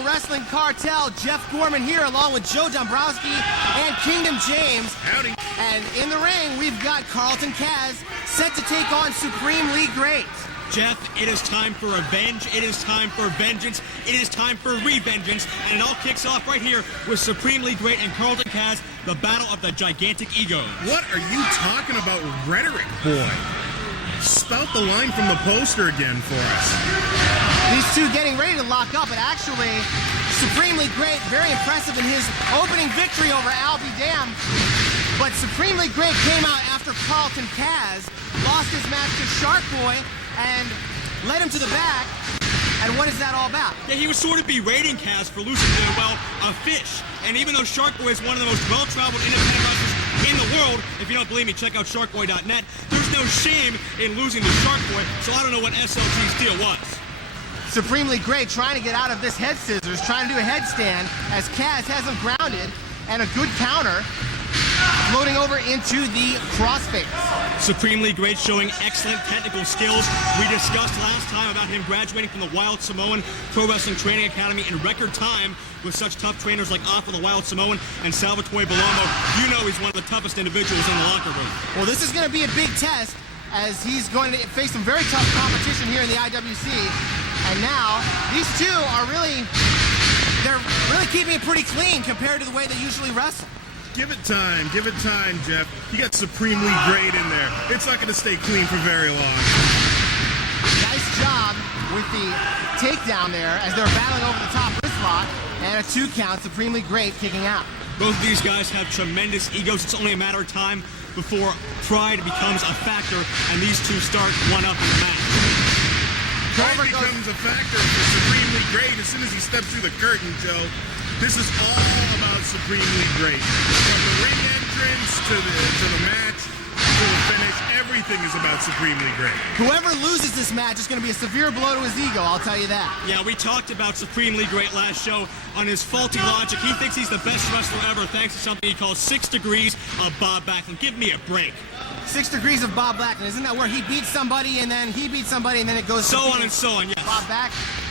Pro Wrestling Cartel. Jeff Gorman here along with Joe Dombrowski and Kingdom James. Howdy. And in the ring, we've got Carlton Kaz set to take on Supreme League Great. Jeff, it is time for revenge. It is time for vengeance. It is time for revengeance. And it all kicks off right here with Supreme League Great and Carlton Kaz, the battle of the gigantic egos. What are you talking about, rhetoric, boy? Spout the line from the poster again for us. These two getting ready to lock up, but actually, Supreme League Great, very impressive in his opening victory over Alby, Damm. But Supreme League Great came out after Carlton Kaz lost his match to Shark Boy and led him to the back. And what is that all about? Yeah, he was sort of berating Kaz for losing to, well, a fish. And even though Shark Boy is one of the most well-traveled independent wrestlers in the world, if you don't believe me, check out sharkboy.net. There's no shame in losing to Shark Boy, so I don't know what SLG's deal was. Supreme League Great trying to get out of this head scissors, trying to do a headstand as Kaz has him grounded, and a good counter floating over into the crossface. Supreme League Great showing excellent technical skills. We discussed last time about him graduating from the Wild Samoan Pro Wrestling Training Academy in record time with such tough trainers like Alpha the Wild Samoan and Salvatore Bellomo. You know he's one of the toughest individuals in the locker room. Well, this is going to be a big test as he's going to face some very tough competition here in the IWC. And now, these two are they're really keeping it pretty clean compared to the way they usually wrestle. Give it time, Jeff. You got Supreme League Great in there. It's not going to stay clean for very long. Nice job with the takedown there as they're battling over the top wrist lock, and a 2 count, Supreme League Great kicking out. Both of these guys have tremendous egos. It's only a matter of time before pride becomes a factor and these two start one up in the match. Pride becomes a factor for Supreme League Great as soon as he steps through the curtain, Joe. This is all about Supreme League Great. From the ring entrance to the match to the finish, everything is about Supreme League Great. Whoever loses this match is going to be a severe blow to his ego, I'll tell you that. Yeah, we talked about Supreme League Great last show on his faulty logic. He thinks he's the best wrestler ever thanks to something he calls 6 degrees of Bob Backlund. Give me a break. 6 degrees of Bob Backlund. Isn't that where he beats somebody and then he beats somebody and then it goes so on and so on, yes. Bob Backlund.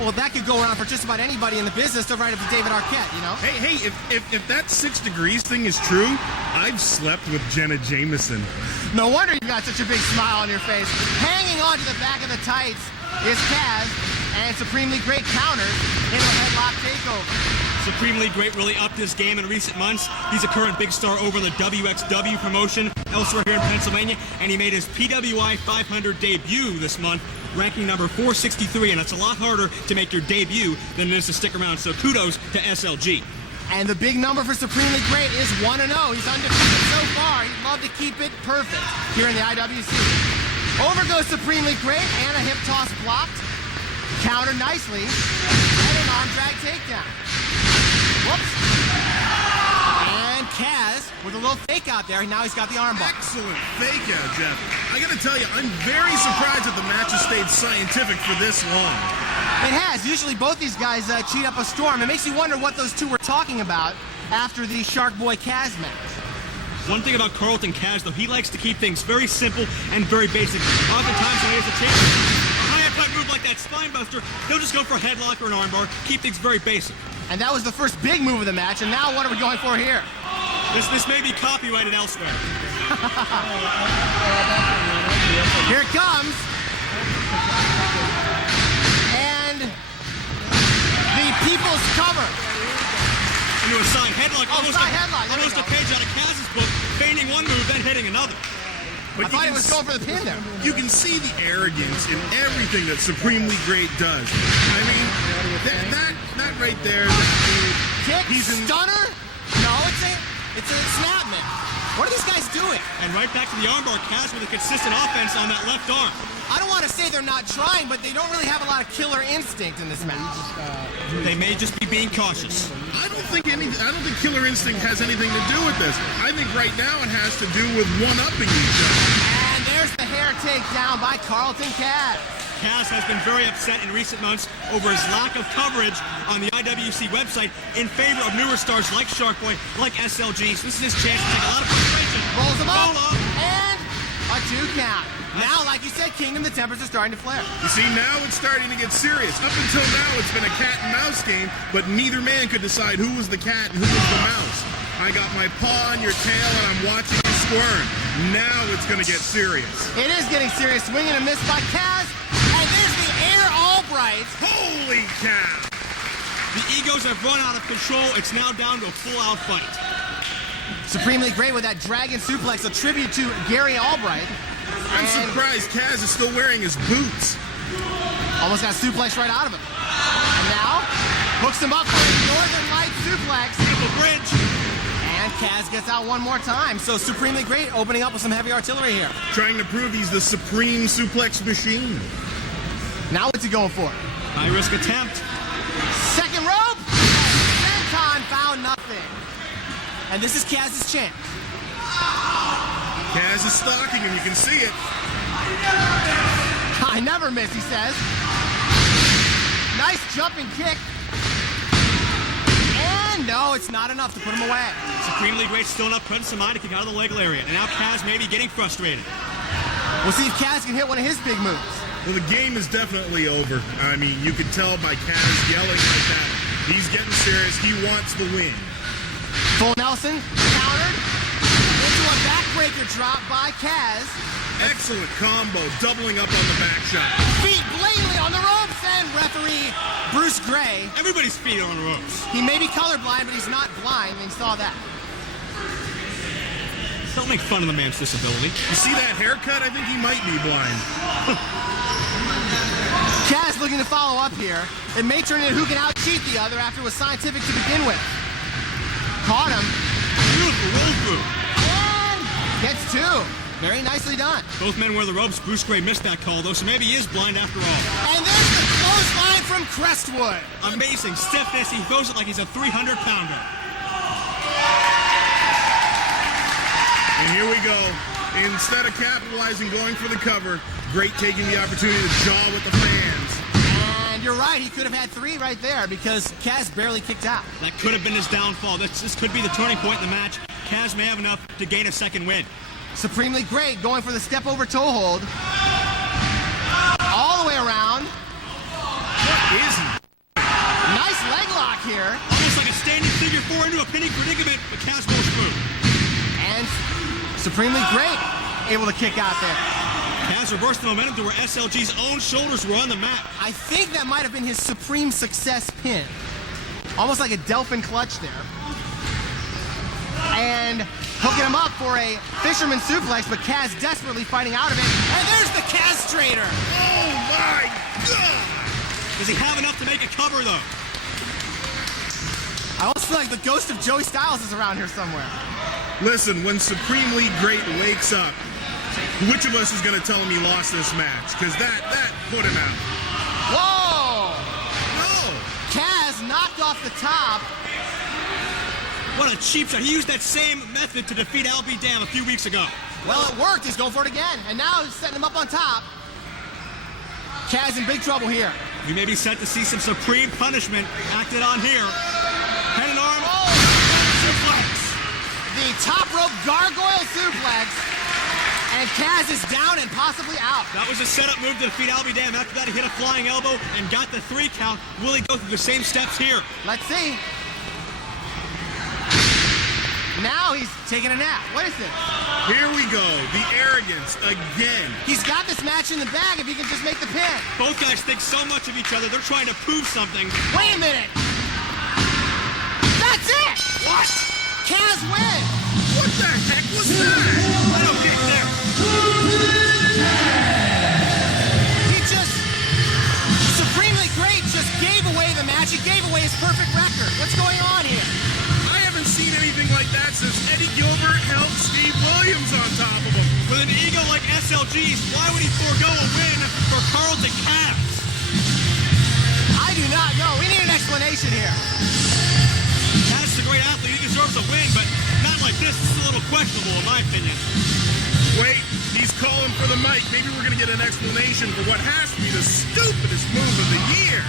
Well, that could go around for just about anybody in the business to right up to David Arquette, you know? Hey, if that 6 degrees thing is true, I've slept with Jenna Jameson. No wonder you've got such a big smile on your face. Hanging on to the back of the tights is Kaz, and Supreme League Great counters into a headlock takeover. Supreme League Great really upped his game in recent months. He's a current big star over the WXW promotion elsewhere here in Pennsylvania, and he made his PWI 500 debut this month, ranking number 463, and it's a lot harder to make your debut than it is to stick around, so kudos to SLG. And the big number for Supreme League Great is 1-0. He's undefeated so far. He'd love to keep it perfect here in the IWC. Over goes Supreme League Great, and a hip toss blocked. Counter nicely, and an arm drag takedown. Whoops. And Kaz with a little fake out there. Now he's got the arm bar. Excellent fake out, Jeff. I gotta tell you, I'm very surprised that the match has stayed scientific for this long. It has. Usually both these guys cheat up a storm. It makes you wonder what those two were talking about after the Shark Boy Kaz match. One thing about Carlton Kaz, though, he likes to keep things very simple and very basic. Oftentimes when he has a chance to a high-impact move like that spinebuster, he'll just go for a headlock or an armbar, keep things very basic. And that was the first big move of the match, and now what are we going for here? This may be copyrighted elsewhere. Here it comes. And the People's Cover. Into a side headlock. Almost a page out of Kaz's book, feigning one move, then hitting another. But I thought he was going for the pin there. You can see the arrogance in everything that Supreme League Great does. I mean, that right there. Kick, stunner? No, it's a snap, man. What are these guys doing? And right back to the armbar, Kaz with a consistent offense on that left arm. I don't want to say they're not trying, but they don't really have a lot of killer instinct in this match. They may just be being cautious. I don't think killer instinct has anything to do with this. I think right now it has to do with one-upping each other. And there's the hair takedown by Carlton Kaz. Kaz has been very upset in recent months over his lack of coverage on the IWC website in favor of newer stars like Shark Boy, like SLG. So this is his chance to take a lot of frustration. Rolls him up, and a A 2 count. Now, like you said, Kingdom, the tempers are starting to flare. You see, now it's starting to get serious. Up until now, it's been a cat and mouse game, but neither man could decide who was the cat and who was the mouse. I got my paw on your tail, and I'm watching you squirm. Now it's going to get serious. It is getting serious. Swing and a miss by Kaz. And there's the air Albright. Holy cow! The egos have run out of control. It's now down to a full-out fight. Supremely great with that dragon suplex, a tribute to Gary Albright. I'm surprised Kaz is still wearing his boots. Almost got a suplex right out of him. And now, hooks him up for a Northern Light suplex. Beautiful bridge. And Kaz gets out one more time. So Supremely Great opening up with some heavy artillery here. Trying to prove he's the supreme suplex machine. Now what's he going for? High-risk attempt. Second rope. Senton found nothing. And this is Kaz's chance. Kaz is stalking him, you can see it. I never miss, he says. Nice jumping kick. And no, it's not enough to put him away. Supremely Great still enough presence of mind to kick out of the legal area. And now Kaz may be getting frustrated. We'll see if Kaz can hit one of his big moves. Well, the game is definitely over. I mean, you can tell by Kaz yelling like that. He's getting serious. He wants the win. Full Nelson, countered. Into a backbreaker drop by Kaz. Excellent combo, doubling up on the back shot. Feet blatantly on the ropes, and referee Bruce Gray. Everybody's feet are on the ropes. He may be colorblind, but he's not blind, and he saw that. Don't make fun of the man's disability. You see that haircut? I think he might be blind. Kaz looking to follow up here. It may turn into who can out-cheat the other after it was scientific to begin with. Caught him. Beautiful roll through. And gets 2. Very nicely done. Both men wear the ropes. Bruce Gray missed that call, though, so maybe he is blind after all. And there's the clothesline from Crestwood. Amazing stiffness. He throws it like he's a 300-pounder. And here we go. Instead of capitalizing, going for the cover, Great taking the opportunity to jaw with the fans. And you're right, he could have had 3 right there because Kaz barely kicked out. That could have been his downfall. This could be the turning point in the match. Kaz may have enough to gain a second win. Supremely Great going for the step over toe hold. All the way around. What is he? Nice leg lock here. Almost like a standing figure 4 into a pinning predicament, but Kaz goes through. And Supremely Great able to kick out there. Kaz reversed the momentum to where SLG's own shoulders were on the mat. I think that might have been his Supreme Success pin. Almost like a Delphin clutch there. And hooking him up for a fisherman suplex, but Kaz desperately fighting out of it. And there's the castrator. Oh my God! Does he have enough to make a cover, though? I almost feel like the ghost of Joey Styles is around here somewhere. Listen, when Supremely Great wakes up, which of us is going to tell him he lost this match? Because that put him out. Whoa! No! Kaz knocked off the top. What a cheap shot. He used that same method to defeat Alby Damm a few weeks ago. Well, it worked. He's going for it again. And now he's setting him up on top. Kaz in big trouble here. We may be set to see some supreme punishment acted on here. Head and arm. Oh! Suplex. The top rope gargoyle suplex. And Kaz is down and possibly out. That was a setup move to defeat Alby Damm. After that, he hit a flying elbow and got the 3 count. Will he go through the same steps here? Let's see. Now he's taking a nap. What is this? Here we go. The arrogance again. He's got this match in the bag if he can just make the pin. Both guys think so much of each other. They're trying to prove something. Wait a minute. That's it. What? Kaz wins. What the heck was that? I don't get there. He just Supremely Great just gave away the match. He gave away his perfect record. What's going on here? I haven't seen anything like that since Eddie Gilbert helped Steve Williams on top of him. With an ego like SLG's, why would he forego a win for Carlton Kaz? I do not know. We need an explanation here. Kaz is a great athlete. He deserves a win, but not like this. This is a little questionable, in my opinion. Wait, he's calling for the mic. Maybe we're going to get an explanation for what has to be the stupidest move of the year.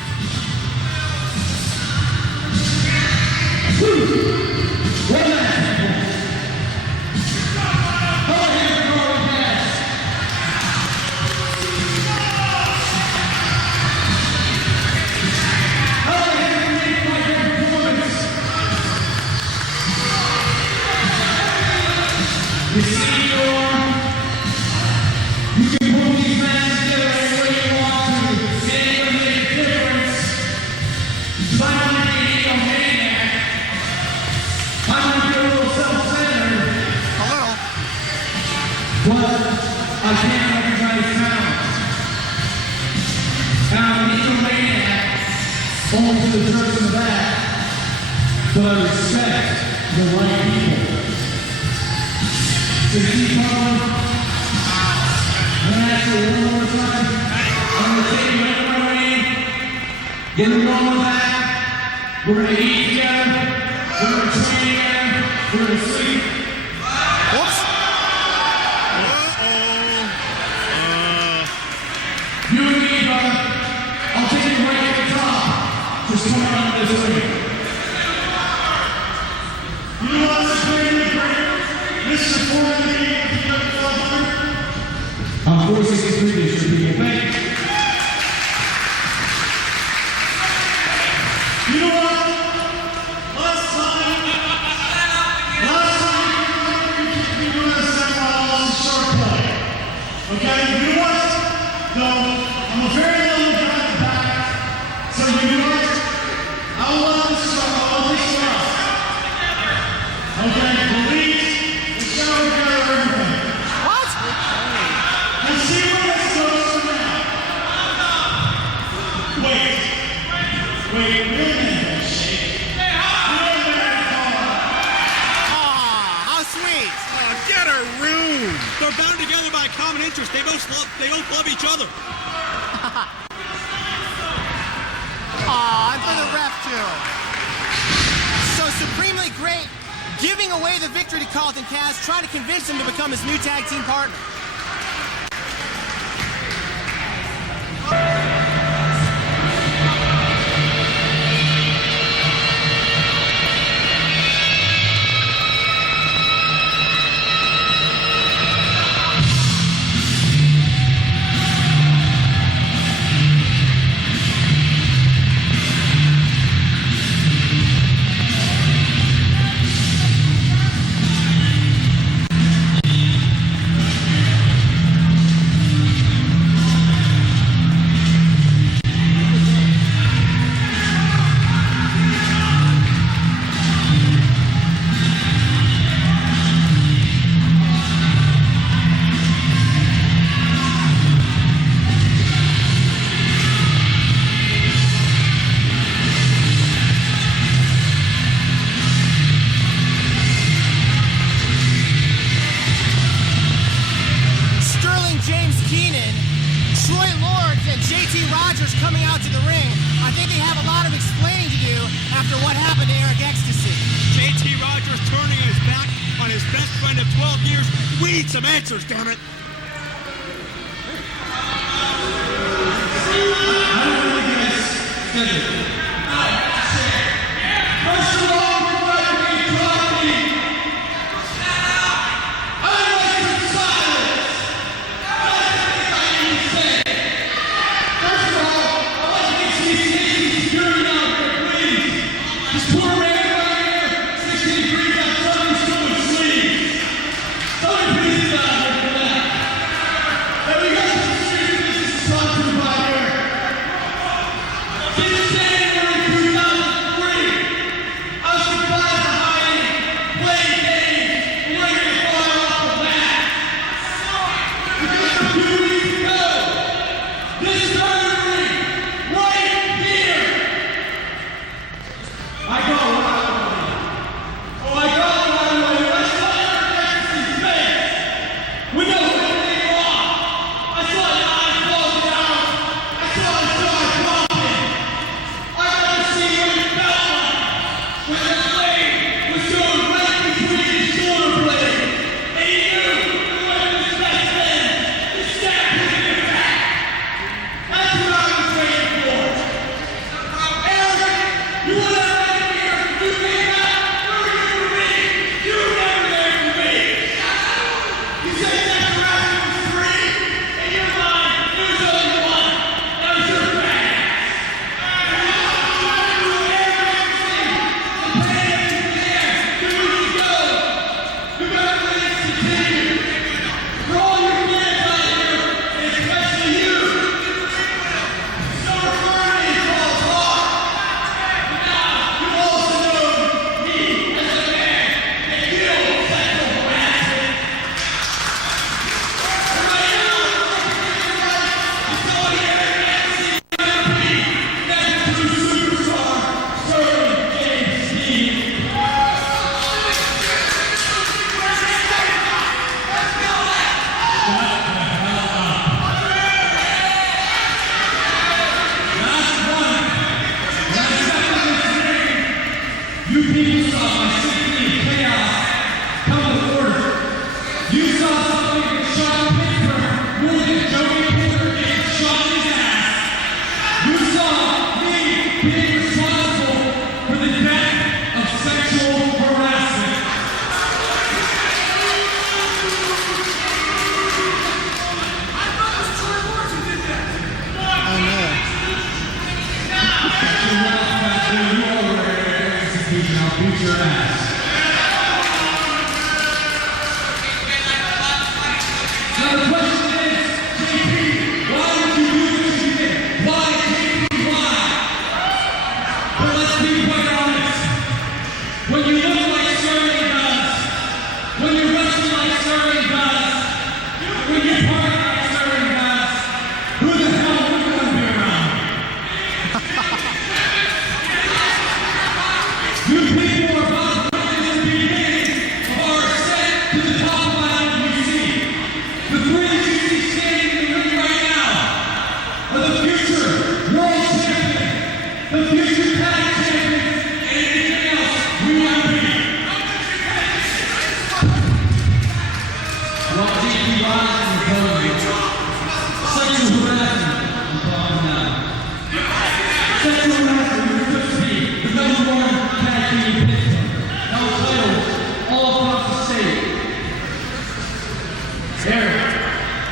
the senior. You can put these matches together any way you want to. It ain't gonna make a difference. You might not be a maniac. I might be a little self-centered. A little. But I can't recognize talent. I'm an egomaniac, only to the jerks in the back, but I respect the right people. So keep going. I'm gonna ask you one more time. I'm gonna take you right my way. Get them on the back. We're gonna eat together. We're gonna train together. We're gonna sleep. Whoops. You and me, brother. I'll take you right at the top. Just come around this way. You know what's really great? Mr. Foreman, I'm 463 this year, people. Thank you. You know what? Last time you were going to send out some short play. Okay? You know what? No, I'm a very little guy at the back. So you know what? I'll let this one off. Okay, police, let's go together everything. What? Let's see where this goes from now. Wait a minute. Aw, how sweet. Oh, get a room. They're bound together by a common interest. They both love each other. Aw, and for the ref too. So Supremely Great giving away the victory to Carlton Cass, trying to convince him to become his new tag team partner. James Keenan, Troy Lord, and JT Rodgers coming out to the ring. I think they have a lot of explaining to do after what happened to Eric Ecstasy. JT Rodgers turning his back on his best friend of 12 years. We need some answers, damn it. First of all, we're going to be talking. I like some silence. That's the thing I need to say. First of all, I like to get CCAC security out there, please. This poor man right here, 60 degrees outside, he's so much sleep. Somebody please get out here for that. And we got some serious business to talk to about here. This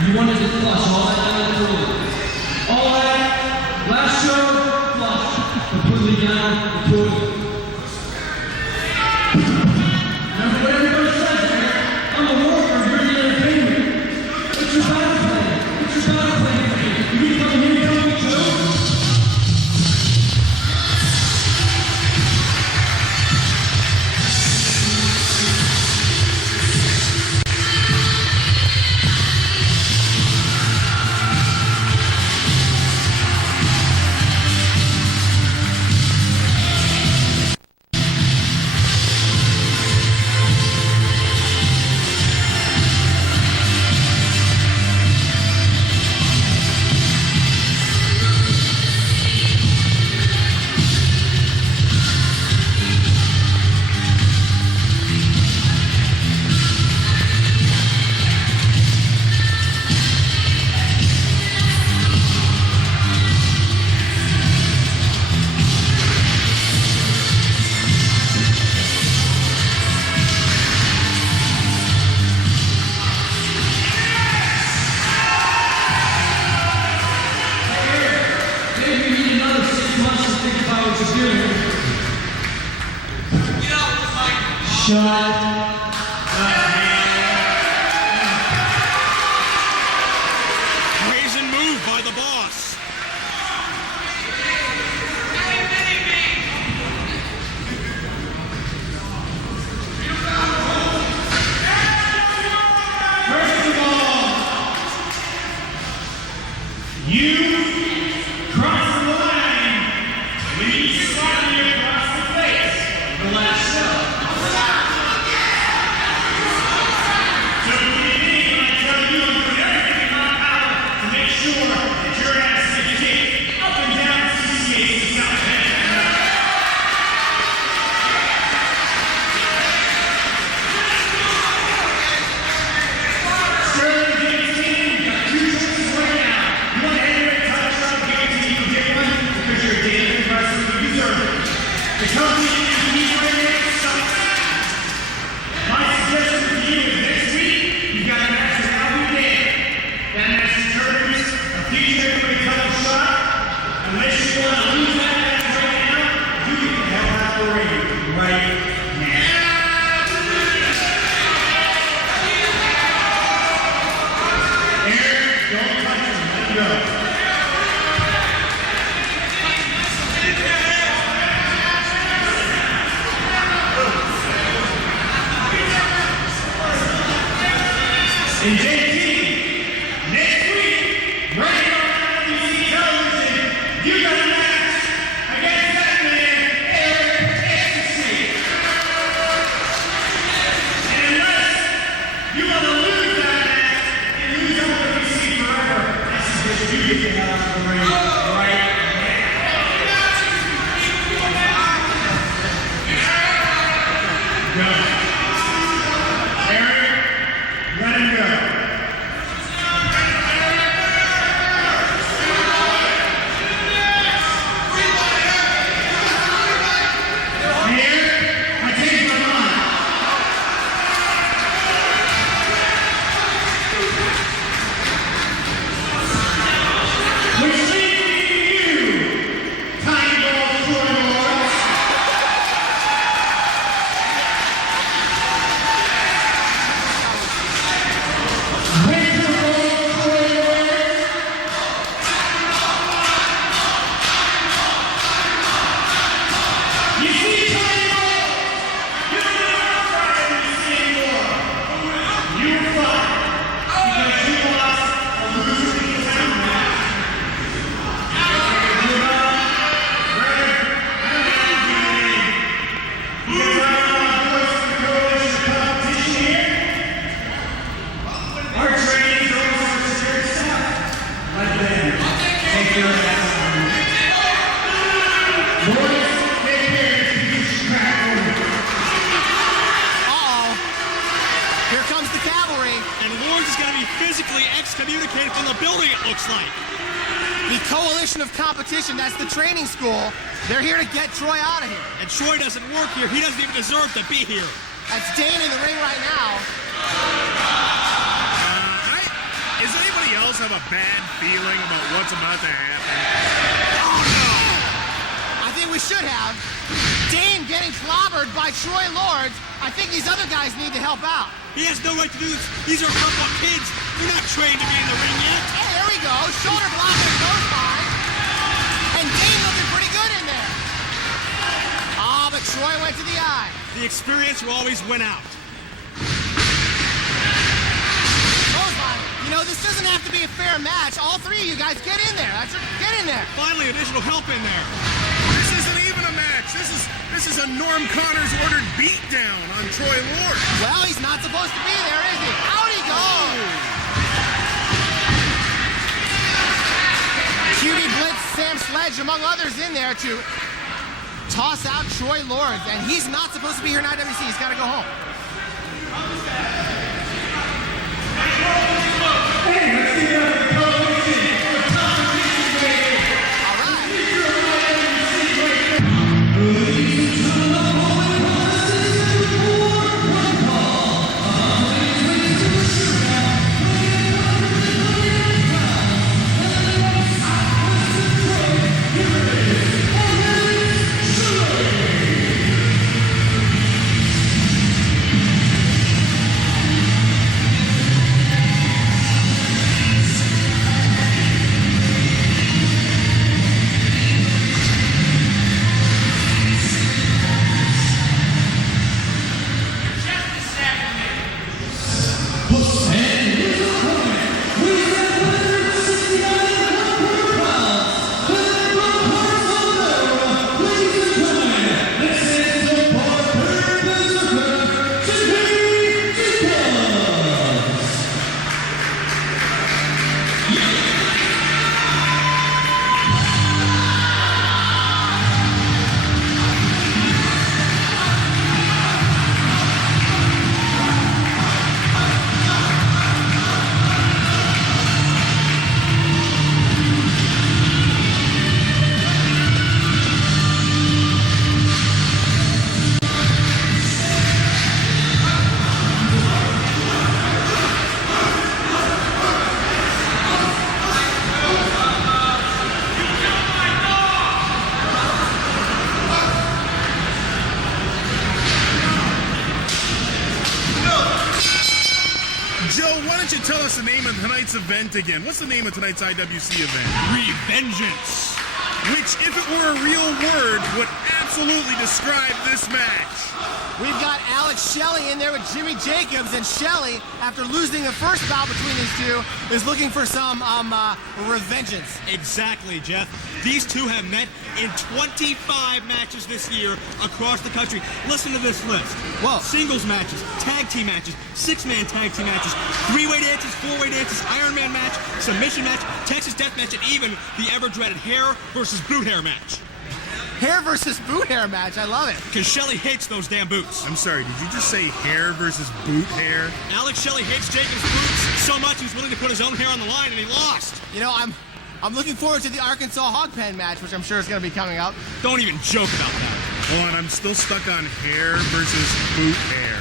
You wanted to flush all that down the toilet. All that, last show, flush. Completely down the toilet. Remember what everybody says, man. I'm a worker, you're the entertainment. What's your battle plan? What's your battle plan for me? You need to come here and tell me, Joe? Brazen move by the boss. First of all, you crossed the line when you slapped me across the face the last show. And JT, next week, right here on IWC television, you got a match against that man, Eric Ecstasy. And unless you want to lose that match and lose IWC forever, that's just you get the hell out of the ring right now. Go. Let him go. Here, I changed my mind. Which leads me to you, Tiny Ball Troy Lawrence. Excommunicated from the building, it looks like. The coalition of competition, that's the training school. They're here to get Troy out of here. And Troy doesn't work here. He doesn't even deserve to be here. That's Dane in the ring right now. Is anyone have a bad feeling about what's about to happen? Oh, no! I think we should have. Damm getting clobbered by Troy Lords. I think these other guys need to help out. He has no right to do this. These are a couple of kids. They're not trained to be in the ring yet. Hey, there we go. Shoulder block and goes by. And Damm looking pretty good in there. Ah, but Troy went to the eye. The experience will always win out. You know, this doesn't have to be a fair match. All three of you guys get in there. Get in there. Finally, additional help in there. This isn't even a match. This is a Norm Connors ordered beatdown on Troy Lord. Well, he's not supposed to be there, is he? Out he goes. Cutie Blitz, Sam Sledge, among others in there to toss out Troy Lords. And he's not supposed to be here in IWC. He's got to go home. Hey, let's give it up for the co-hosting for the top of the All right. Tell us the name of tonight's event again. What's the name of tonight's IWC event? Revengeance. Which, if it were a real word, would absolutely describe this match. We've got Alex Shelley in there with Jimmy Jacobs, and Shelley, after losing the first bout between these two, is looking for some revengeance. Exactly, Jeff. These two have met in 25 matches this year across the country. Listen to this list. Whoa. Singles matches, tag team matches, six-man tag team matches, three-way dances, four-way dances, Iron Man match, submission match, Texas Death Match, and even the ever-dreaded hair versus boot hair match. Hair versus boot hair match. I love it. Because Shelley hates those damn boots. I'm sorry, did you just say hair versus boot hair? Alex Shelley hates Jacobs' boots so much he's willing to put his own hair on the line, and he lost. You know, I'm looking forward to the Arkansas Hog Pen match, which I'm sure is going to be coming up. Don't even joke about that. Hold on, I'm still stuck on hair versus boot hair.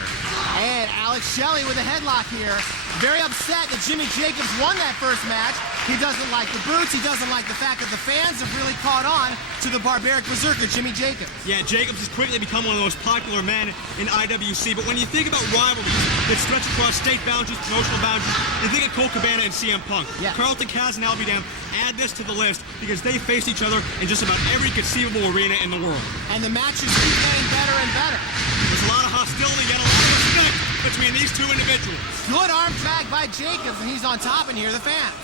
And Alex Shelley with a headlock here. Very upset that Jimmy Jacobs won that first match. He doesn't like the boots. He doesn't like the fact that the fans have really caught on to the barbaric berserker, Jimmy Jacobs. Yeah, Jacobs has quickly become one of the most popular men in IWC. But when you think about rivalries that stretch across state boundaries, promotional boundaries, you think of Colt Cabana and CM Punk. Yeah. Carlton, Kaz, and Alby Damm add this to the list because they faced each other in just about every conceivable arena in the world. And the matches keep getting better and better. There's a lot of hostility, yet a lot of respect between these two individuals. Good arm drag by Jacobs, and he's on top, and here are the fans.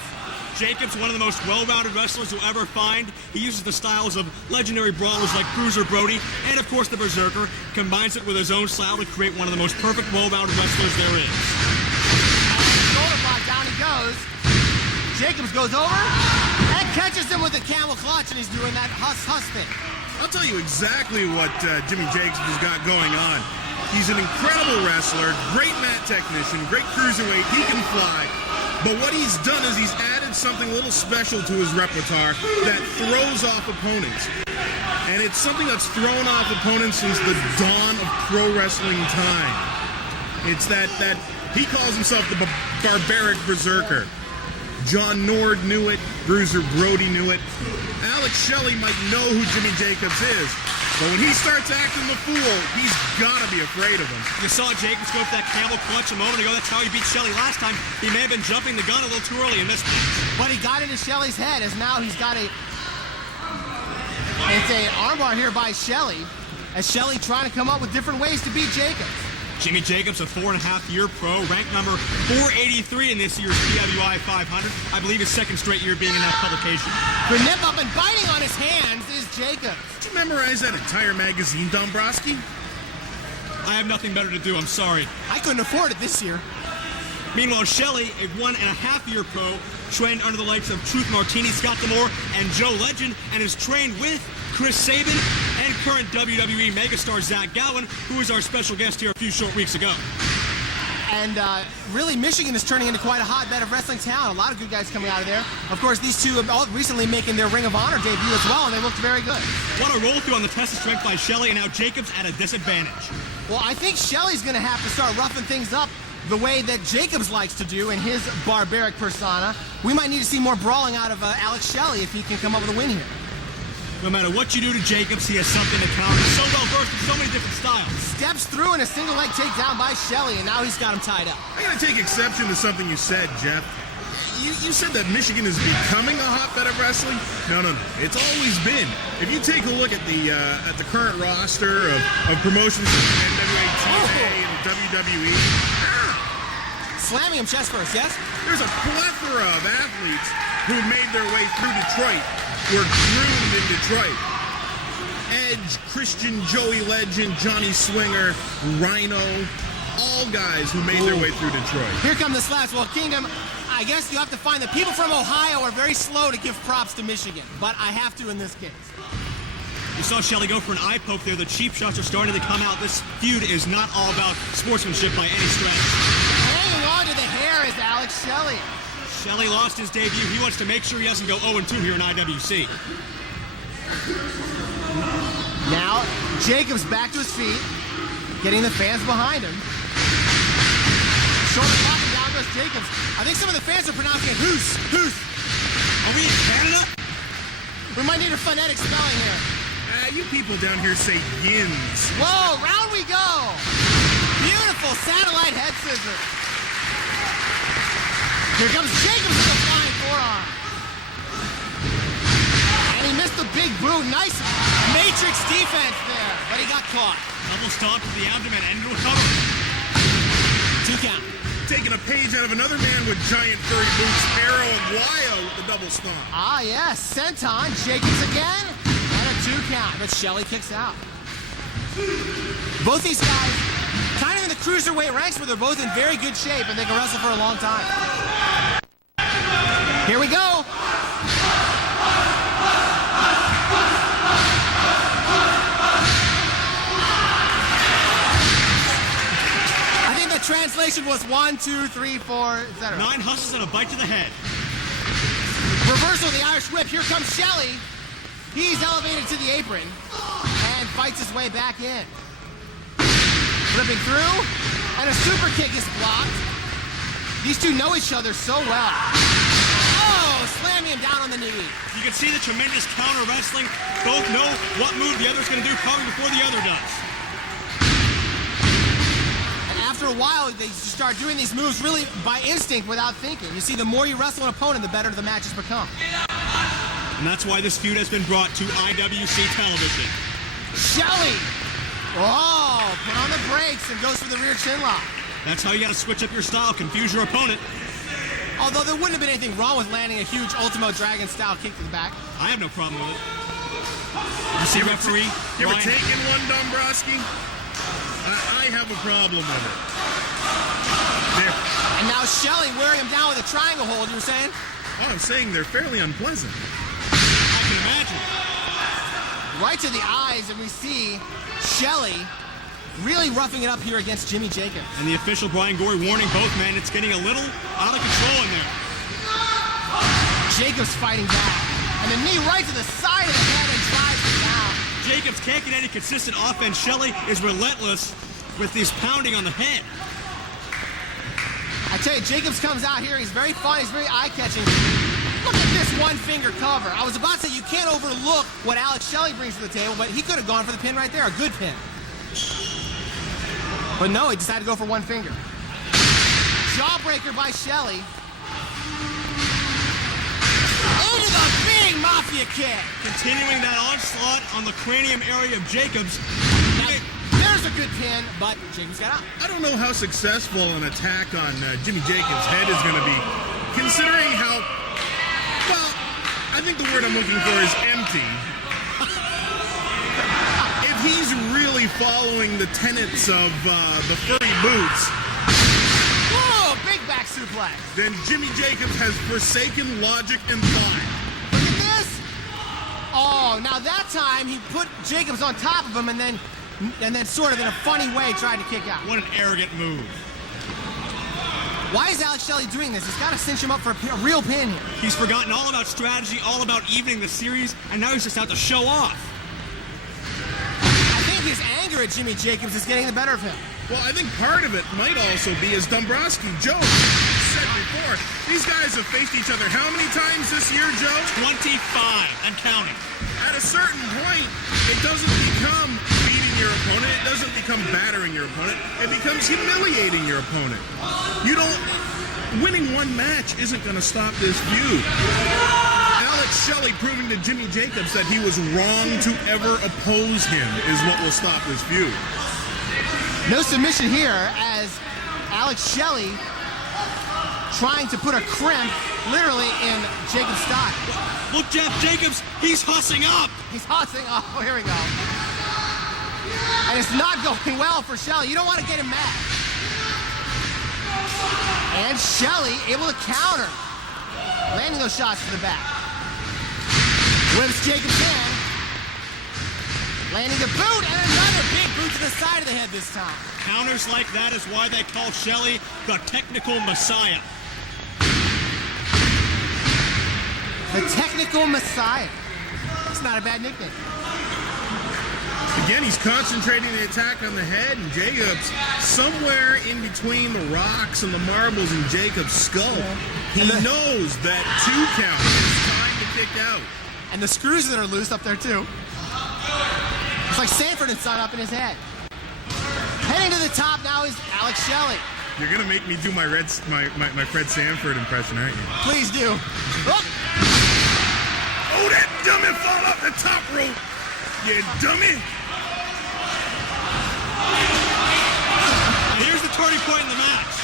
Jacobs, one of the most well-rounded wrestlers you'll ever find. He uses the styles of legendary brawlers like Bruiser Brody and, of course, the Berserker. Combines it with his own style to create one of the most perfect well-rounded wrestlers there is. Shoulder block, down he goes. Jacobs goes over and catches him with a camel clutch, and he's doing that huss thing. I'll tell you exactly what Jimmy Jacobs has got going on. He's an incredible wrestler, great mat technician, great cruiserweight, he can fly. But what he's done is he's added something a little special to his repertoire that throws off opponents. And it's something that's thrown off opponents since the dawn of pro wrestling time. It's that he calls himself the barbaric berserker. John Nord knew it. Bruiser Brody knew it. Alex Shelley might know who Jimmy Jacobs is, but when he starts acting the fool, he's got to be afraid of him. You saw Jacobs go for that camel clutch a moment ago. That's how he beat Shelley last time. He may have been jumping the gun a little too early in this match. But he got into Shelley's head, as now he's got it's a armbar here by Shelley, as Shelley trying to come up with different ways to beat Jacobs. Jimmy Jacobs, a 4.5-year pro, ranked number 483 in this year's PWI 500. I believe his second straight year being in that publication. The nip up and biting on his hands is Jacobs. Did you memorize that entire magazine, Dombrowski? I have nothing better to do, I'm sorry. I couldn't afford it this year. Meanwhile, Shelley, a 1.5-year pro, trained under the likes of Truth Martini, Scott D'Amore, and Joe Legend, and is trained with Chris Sabin and current WWE megastar Zach Gowen, who was our special guest here a few short weeks ago. And really, Michigan is turning into quite a hotbed of wrestling talent. A lot of good guys coming out of there. Of course, these two have all recently making their Ring of Honor debut as well, and they looked very good. What a roll through on the test of strength by Shelley, and now Jacobs at a disadvantage. Well, I think Shelley's going to have to start roughing things up the way that Jacobs likes to do in his barbaric persona. We might need to see more brawling out of Alex Shelley if he can come up with a win here. No matter what you do to Jacobs, he has something to counter. He's so well versed in so many different styles. Steps through in a single leg takedown by Shelley, and now he's got him tied up. I gotta take exception to something you said, Jeff. You said that Michigan is becoming a hotbed of wrestling? No. It's always been. If you take a look at the current roster of promotions in the NWA, TNA, and the WWE, Slamming him chest first, yes? there's a plethora of athletes who made their way through Detroit, were groomed in Detroit. Edge, Christian, Joey Legend, Johnny Swinger, Rhino, all guys who made their way through Detroit. Here come the slaps. Well, Kingdom, I guess you have to find that people from Ohio are very slow to give props to Michigan, but I have to in this case. You saw Shelley go for an eye poke there. The cheap shots are starting to come out. This feud is not all about sportsmanship by any stretch. Hanging on to the hair is Alex Shelley. Shelley lost his debut. He wants to make sure he doesn't go 0-2 here in IWC. Now, Jacobs back to his feet, getting the fans behind him. Shoulder popping down goes Jacobs. I think some of the fans are pronouncing it hoos. Are we in Canada? We might need a phonetic spelling here. You people down here say yins. Whoa, round we go. Beautiful satellite head scissors. Here comes Jacobs with a flying forearm. And he missed the big boot. Nice matrix defense there, but he got caught. Double stomp to the abdomen and into a cover. 2 count. Taking a page out of another man with giant furry boots, Arrow and Wyo with the double stomp. Ah, yes. Senton, Jacobs again, and a 2 count, but Shelley kicks out. Both these guys kind of in the cruiserweight ranks, where they're both in very good shape and they can wrestle for a long time. Here we go. I think the translation was 1, 2, 3, 4, etc. 9 hustles and a bite to the head. Reversal of the Irish whip. Here comes Shelley. He's elevated to the apron and fights his way back in. Flipping through, and a super kick is blocked. These two know each other so well. Oh, slamming him down on the knee. You can see the tremendous counter wrestling. Both know what move the other's going to do probably before the other does. And after a while, they start doing these moves really by instinct without thinking. You see, the more you wrestle an opponent, the better the matches become. And that's why this feud has been brought to IWC television. Shelley! Oh, put on the brakes and goes for the rear chin lock. That's how you got to switch up your style, confuse your opponent. Although there wouldn't have been anything wrong with landing a huge Ultimo Dragon style kick to the back. I have no problem with it. You see, referee? You ever taken one, Dombrowski? I have a problem with it. There. And now Shelley wearing him down with a triangle hold, you were saying? Oh, I'm saying they're fairly unpleasant. I can imagine. Right to the eyes, and we see Shelley really roughing it up here against Jimmy Jacobs. And the official Brian Gorey warning both men, it's getting a little out of control in there. Jacobs fighting back. And the knee right to the side of the head and drives him down. Jacobs can't get any consistent offense. Shelley is relentless with this pounding on the head. I tell you, Jacobs comes out here. He's very fun. He's very eye-catching. Look at this one-finger cover. I was about to say you can't overlook what Alex Shelley brings to the table, but he could have gone for the pin right there. A good pin. But no, he decided to go for one finger. Jawbreaker by Shelley. Into the big Mafia kick. Continuing that onslaught on the cranium area of Jacobs. Now, there's a good pin, but Jacobs got out. I don't know how successful an attack on Jimmy Jacobs' head is going to be, considering how, well, I think the word I'm looking for is empty. If he's really following the tenets of the furry boots, Whoa, big back suplex. then Jimmy Jacobs has forsaken logic and thought. Look at this. Oh, now that time he put Jacobs on top of him and then sort of in a funny way tried to kick out. What an arrogant move. Why is Alex Shelley doing this? He's got to cinch him up for a real pin here. He's forgotten all about strategy, all about evening the series, and now he's just out to show off. I think his anger at Jimmy Jacobs is getting the better of him. Well, I think part of it might also be, as Dombrowski, Joe said before, these guys have faced each other how many times this year, Joe? 25 and counting. At a certain point, it doesn't become beating your opponent, it doesn't become battering your opponent, it becomes humiliating your opponent. Winning one match isn't going to stop this feud. Alex Shelley proving to Jimmy Jacobs that he was wrong to ever oppose him is what will stop this feud. No submission here as Alex Shelley trying to put a crimp literally in Jacobs' style. Look, Jeff Jacobs, he's hussing up. He's hussing. Oh, here we go. And it's not going well for Shelley. You don't want to get him mad. And Shelley able to counter. Landing those shots to the back. Whips Jacobs in. Landing the boot and another big boot to the side of the head this time. Counters like that is why they call Shelley the technical messiah. The technical messiah. It's not a bad nickname. Again, he's concentrating the attack on the head, and Jacobs, somewhere in between the rocks and the marbles in Jacobs' skull, he knows that 2 count is time to kick out. And the screws that are loose up there too. It's like Sanford and Son up in his head. Heading to the top now is Alex Shelley. You're gonna make me do my Fred Sanford impression, aren't you? Please do. Look. Oh, that dummy fall off the top rope! You dummy! And here's the turning point in the match.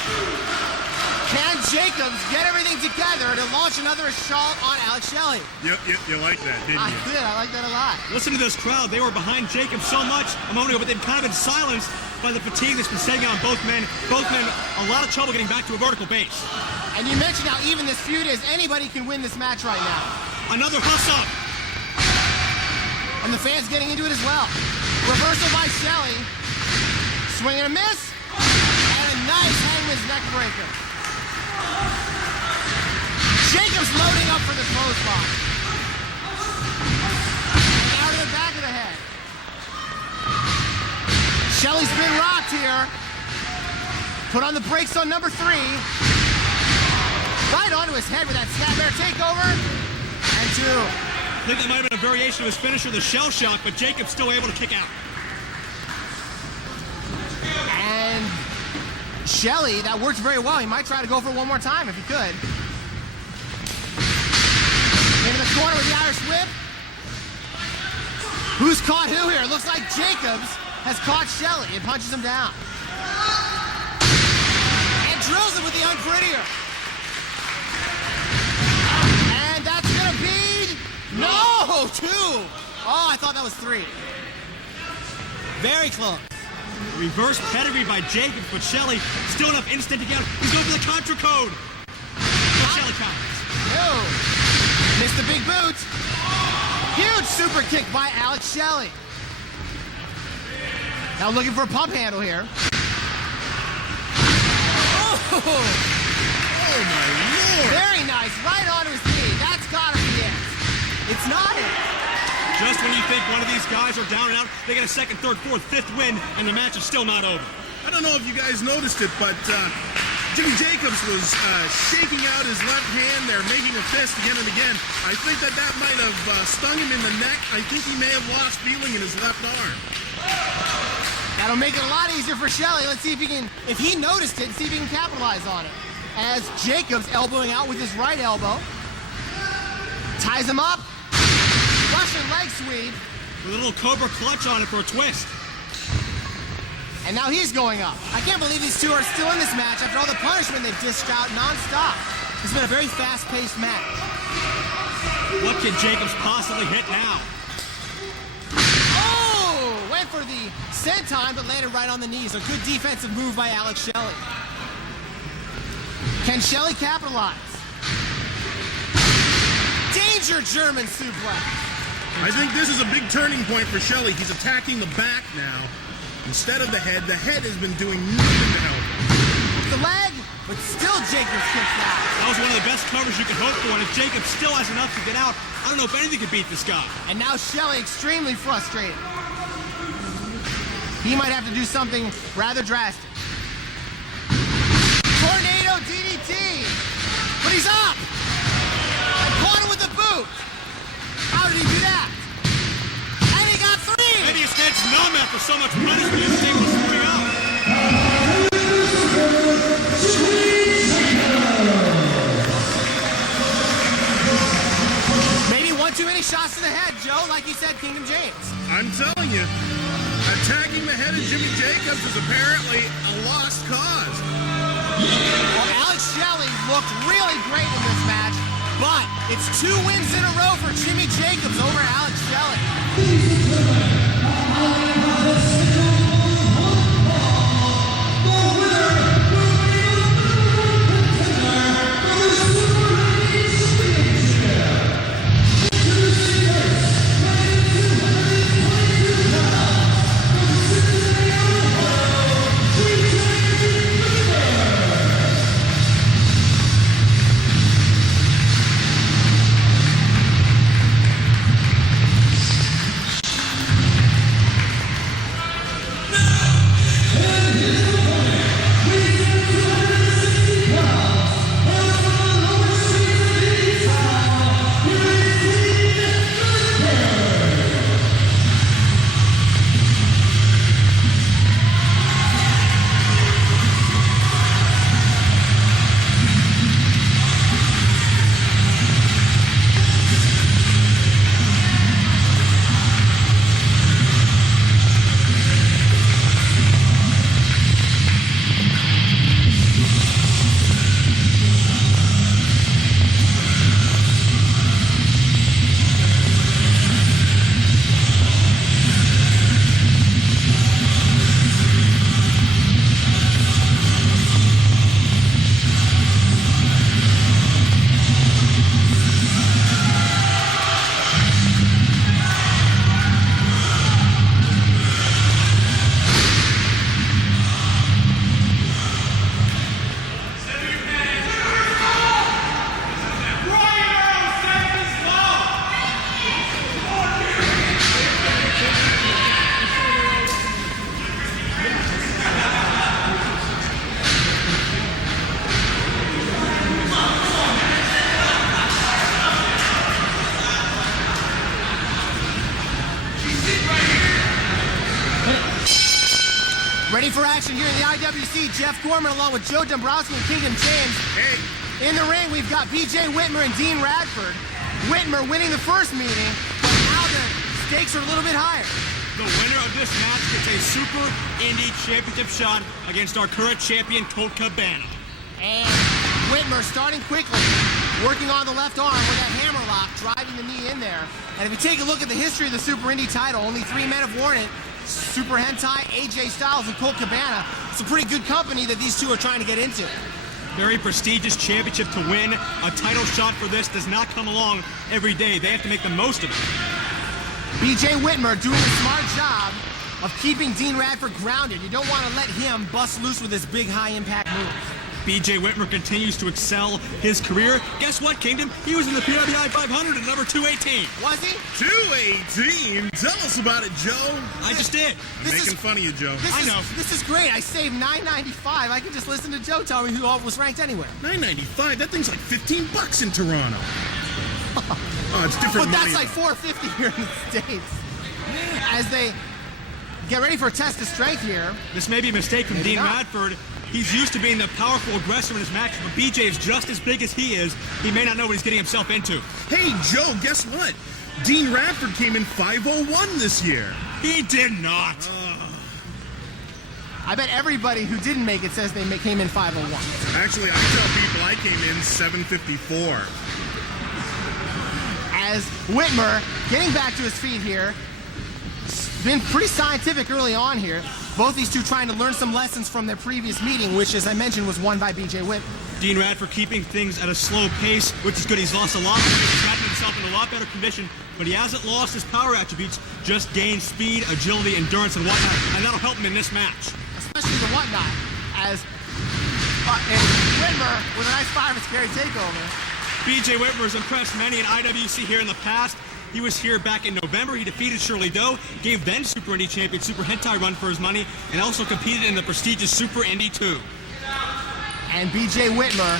Can Jacobs get everything together to launch another assault on Alex Shelley? Yep, you like that, didn't I you? did. I like that a lot. Listen to this crowd. They were behind Jacobs so much a moment ago, but they've kind of been silenced by the fatigue that's been setting on both men. Both men, a lot of trouble getting back to a vertical base. And you mentioned how even this feud is. Anybody can win this match right now. Another hus-up. And the fans getting into it as well. Reversal by Shelley. Swing and a miss. And a nice hangman's neck breaker. Jacobs loading up for the close spot. And out of the back of the head. Shelley's been rocked here. Put on the brakes on number 3. Right onto his head with that Snapmare takeover. And 2. I think that might have been a variation of his finisher, the shell shock, but Jacobs still able to kick out. And Shelley, that worked very well. He might try to go for it one more time if he could. Into the corner with the Irish whip. Who's caught who here? It looks like Jacobs has caught Shelley and punches him down. And drills him with the unprettier. And that's gonna be no 2. Oh, I thought that was 3. Very close. Reverse pedigree by Jacobs, but Shelley still enough instant to get out. He's going for the contra code. But Shelley counters. No. Missed the big boot. Huge super kick by Alex Shelley. Now looking for a pump handle here. Oh! Oh my Lord! Very nice. Right onto his knee. That's gotta be it. It's not it. Just when you think one of these guys are down and out, they get a second, third, fourth, fifth win, and the match is still not over. I don't know if you guys noticed it, but Jimmy Jacobs was shaking out his left hand there, making a fist again and again. I think that might have stung him in the neck. I think he may have lost feeling in his left arm. That'll make it a lot easier for Shelley. Let's see if he can, if he noticed it, see if he can capitalize on it. As Jacobs elbowing out with his right elbow. Ties him up. Russian leg sweep. With a little cobra clutch on it for a twist. And now he's going up. I can't believe these two are still in this match after all the punishment they've dished out nonstop. It's been a very fast-paced match. What can Jacobs possibly hit now? Oh! Went for the senton, but landed right on the knees. A good defensive move by Alex Shelley. Can Shelley capitalize? Danger German suplex. I think this is a big turning point for Shelley. He's attacking the back now instead of the head. The head has been doing nothing to help him. The leg, but still Jacobs kicks out. That was one of the best covers you could hope for, and if Jacobs still has enough to get out, I don't know if anything could beat this guy. And now Shelley extremely frustrated. He might have to do something rather drastic. Tornado DDT! But he's up! And caught him with the boot! How did he do that? And he got three! Maybe his head's numb after so much punishment his thing was throwing out. Maybe one too many shots to the head, Joe, like you said, Kingdom James. I'm telling you, attacking the head of Jimmy Jacobs is apparently a lost cause. Well, Alex Shelley looked really great in this match, but it's 2 wins in a row for Jimmy Jacobs over Alex Shelley. Ready for action here in the IWC. Jeff Gorman along with Joe Dombrowski and Kingdom James. Hey, In the ring, we've got BJ Whitmer and Dean Radford. Whitmer winning the first meeting, but now the stakes are a little bit higher. The winner of this match gets a Super Indy Championship shot against our current champion, Colt Cabana. And Whitmer starting quickly, working on the left arm with that hammer lock, driving the knee in there. And if you take a look at the history of the Super Indy title, only 3 men have worn it. Super Hentai, AJ Styles, and Colt Cabana. It's a pretty good company that these two are trying to get into. Very prestigious championship to win. A title shot for this does not come along every day. They have to make the most of it. BJ Whitmer doing a smart job of keeping Dean Radford grounded. You don't want to let him bust loose with his big high-impact moves. BJ Whitmer continues to excel his career. Guess what, Kingdom? He was in the PWI 500 at number 218. Was he? 218? Tell us about it, Joe. I just did. I'm making fun of you, Joe. I know. This is great. I saved $9.95. I can just listen to Joe tell me who all was ranked anywhere. $9.95? That thing's like $15 in Toronto. Oh, it's different But money. that's like $4.50 here in the States. As they get ready for a test of strength here. This may be a mistake from Maybe Dean not. Radford. He's used to being the powerful aggressor in his matches, but BJ is just as big as he is. He may not know what he's getting himself into. Hey, Joe, guess what? Dean Radford came in 501 this year. He did not. I bet everybody who didn't make it says they came in 501. Actually, I tell people I came in 754. As Whitmer getting back to his feet here. Been pretty scientific early on here. Both these two trying to learn some lessons from their previous meeting, which, as I mentioned, was won by BJ Whitmer. Dean Radford keeping things at a slow pace, which is good. He's lost a lot of weight. He's gotten himself in a lot better condition, but he hasn't lost his power attributes, just gained speed, agility, endurance, and whatnot, and that'll help him in this match. Especially the whatnot, as and Whitmer with a nice 5 and scary takeover. BJ Whitmer has impressed many in IWC here in the past. He was here back in November. He defeated Shirley Doe, gave then Super Indy champion Super Hentai run for his money, and also competed in the prestigious Super Indy 2. And BJ Whitmer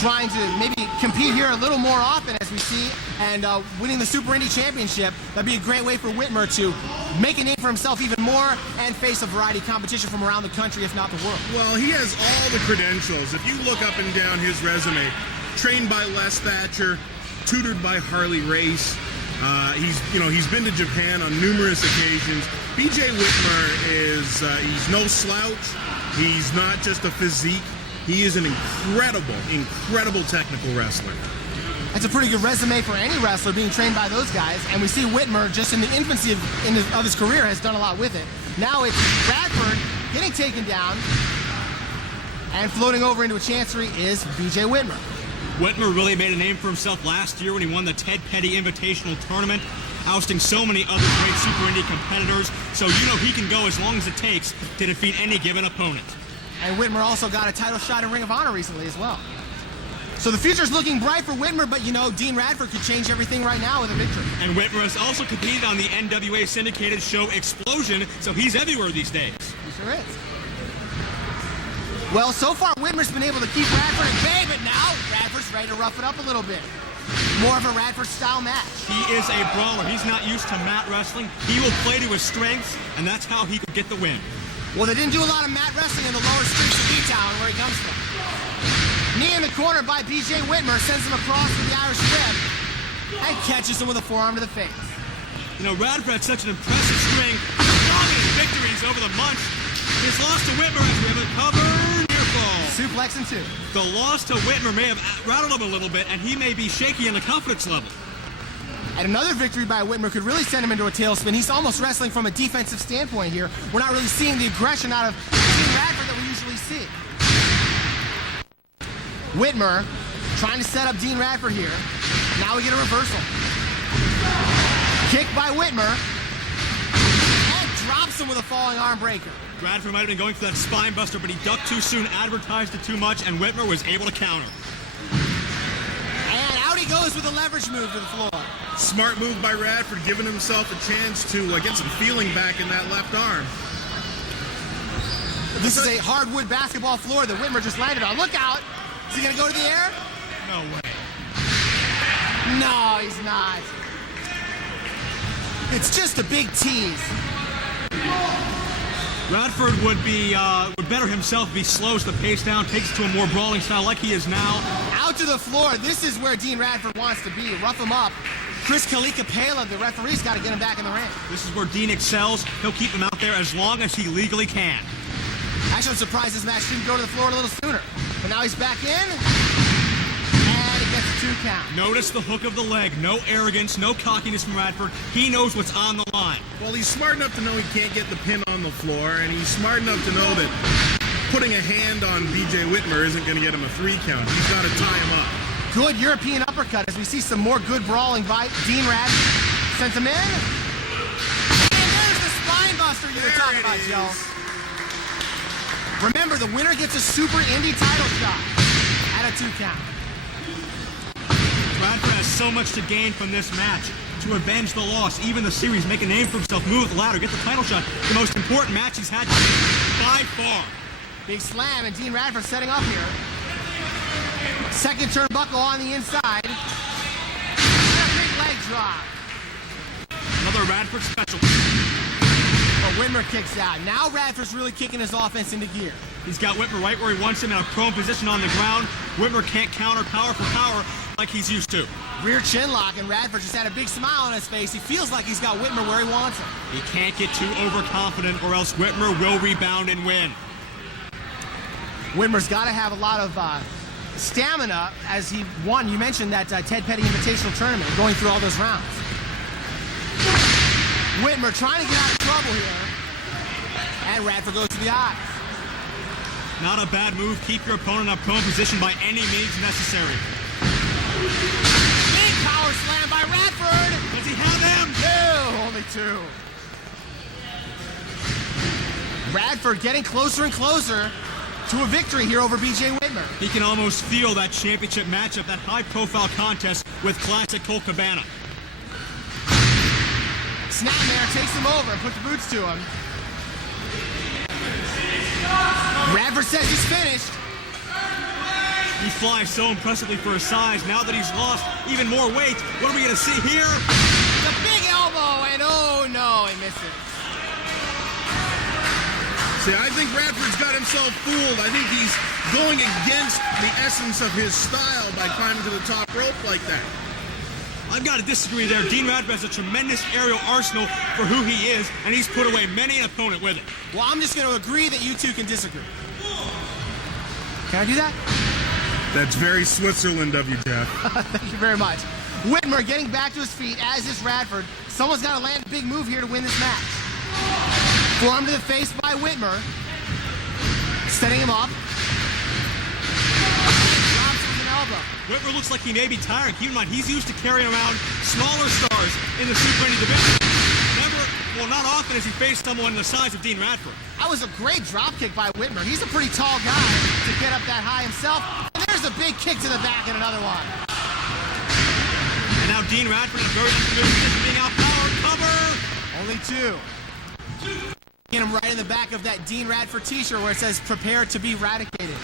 trying to maybe compete here a little more often, as we see, and winning the Super Indy Championship. That'd be a great way for Whitmer to make a name for himself even more and face a variety of competition from around the country, if not the world. Well, he has all the credentials. If you look up and down his resume, trained by Les Thatcher, tutored by Harley Race. He's been to Japan on numerous occasions. BJ Whitmer is he's no slouch. He's not just a physique. He is an incredible technical wrestler. That's a pretty good resume for any wrestler being trained by those guys. And we see Whitmer, just in the infancy of his career, has done a lot with it. Now it's Radford getting taken down, and floating over into a chancery is BJ Whitmer. Whitmer really made a name for himself last year when he won the Ted Petty Invitational Tournament, ousting so many other great Super Indy competitors, so you know he can go as long as it takes to defeat any given opponent. And Whitmer also got a title shot in Ring of Honor recently as well. So the future's looking bright for Whitmer, but you know, Dean Radford could change everything right now with a victory. And Whitmer has also competed on the NWA syndicated show Explosion, so he's everywhere these days. He sure is. Well, so far Whitmer's been able to keep Radford at bay, but now Radford's ready to rough it up a little bit. More of a Radford-style match. He is a brawler. He's not used to mat wrestling. He will play to his strengths, and that's how he could get the win. Well, they didn't do a lot of mat wrestling in the lower streets of D-Town, where he comes from. Knee in the corner by BJ Whitmer sends him across to the Irish rib and catches him with a forearm to the face. You know, Radford had such an impressive string of dominant victories over the months. His loss to Whitmer as we have a cover near fall. Suplex and 2. The loss to Whitmer may have rattled him a little bit, and he may be shaky in the confidence level. And another victory by Whitmer could really send him into a tailspin. He's almost wrestling from a defensive standpoint here. We're not really seeing the aggression out of Dean Radford that we usually see. Whitmer trying to set up Dean Radford here. Now we get a reversal. Kick by Whitmer. And drops him with a falling arm breaker. Radford might have been going for that spine buster, but he ducked too soon, advertised it too much, and Whitmer was able to counter. And out he goes with a leverage move to the floor. Smart move by Radford, giving himself a chance to get some feeling back in that left arm. This is a hardwood basketball floor that Whitmer just landed on. Look out! Is he gonna go to the air? No way. No, he's not. It's just a big tease. Radford would better himself, be slows the pace down, takes it to a more brawling style like he is now. Out to the floor. This is where Dean Radford wants to be. Rough him up. Chris Kalikapela, the referee's got to get him back in the ring. This is where Dean excels. He'll keep him out there as long as he legally can. Actually, I'm surprised this match didn't go to the floor a little sooner. But now he's back in. And he gets a 2 count. Notice the hook of the leg. No arrogance, no cockiness from Radford. He knows what's on the line. Well, he's smart enough to know he can't get the pin on the floor, and he's smart enough to know that putting a hand on BJ Whitmer isn't going to get him a 3 count. He's got to tie him up. Good European uppercut as we see some more good brawling by Dean Radford. Sends him in. And there's the spine buster you were talking about, Joe. Remember, the winner gets a Super Indy title shot at a 2 count. Radford has so much to gain from this match. To avenge the loss, even the series, make a name for himself, move up the ladder, get the title shot. The most important match he's had by far. Big slam, and Dean Radford setting up here. Second turnbuckle on the inside. And a big leg drop. Another Radford special. But Whitmer kicks out. Now Radford's really kicking his offense into gear. He's got Whitmer right where he wants him in a prone position on the ground. Whitmer can't counter power for power like he's used to. Rear chin lock, and Radford just had a big smile on his face. He feels like he's got Whitmer where he wants him. He can't get too overconfident or else Whitmer will rebound and win. Whitmer's got to have a lot of stamina as he won. You mentioned that Ted Petty Invitational Tournament, going through all those rounds. Whitmer trying to get out of trouble here. And Radford goes to the eyes. Not a bad move. Keep your opponent in a prone position by any means necessary. Big power slam by Radford. Does he have him? 2, only 2. Radford getting closer and closer to a victory here over BJ Whitmer. He can almost feel that championship matchup, that high-profile contest with classic Colt Cabana. Snapmare takes him over and puts the boots to him. Radford says he's finished. He flies so impressively for his size. Now that he's lost even more weight, what are we going to see here? The big elbow, and oh no, he misses. See, I think Radford's got himself fooled. I think he's going against the essence of his style by climbing to the top rope like that. I've got to disagree there. Dean Radford has a tremendous aerial arsenal for who he is, and he's put away many an opponent with it. Well, I'm just going to agree that you two can disagree. Can I do that? That's very Switzerland of you, Jeff. Thank you very much. Whitmer getting back to his feet, as is Radford. Someone's got to land a big move here to win this match. Forearm to the face by Whitmer. Setting him up. Drops with an elbow. Whitmer looks like he may be tired. Keep in mind, he's used to carrying around smaller stars in the Super Indy division. Not often has he faced someone the size of Dean Radford. That was a great drop kick by Whitmer. He's a pretty tall guy to get up that high himself. And there's a big kick to the back and another one. And now Dean Radford is very unfamiliar with being outpowered. Cover! Only 2. Get him right in the back of that Dean Radford t-shirt where it says, "Prepare to be eradicated."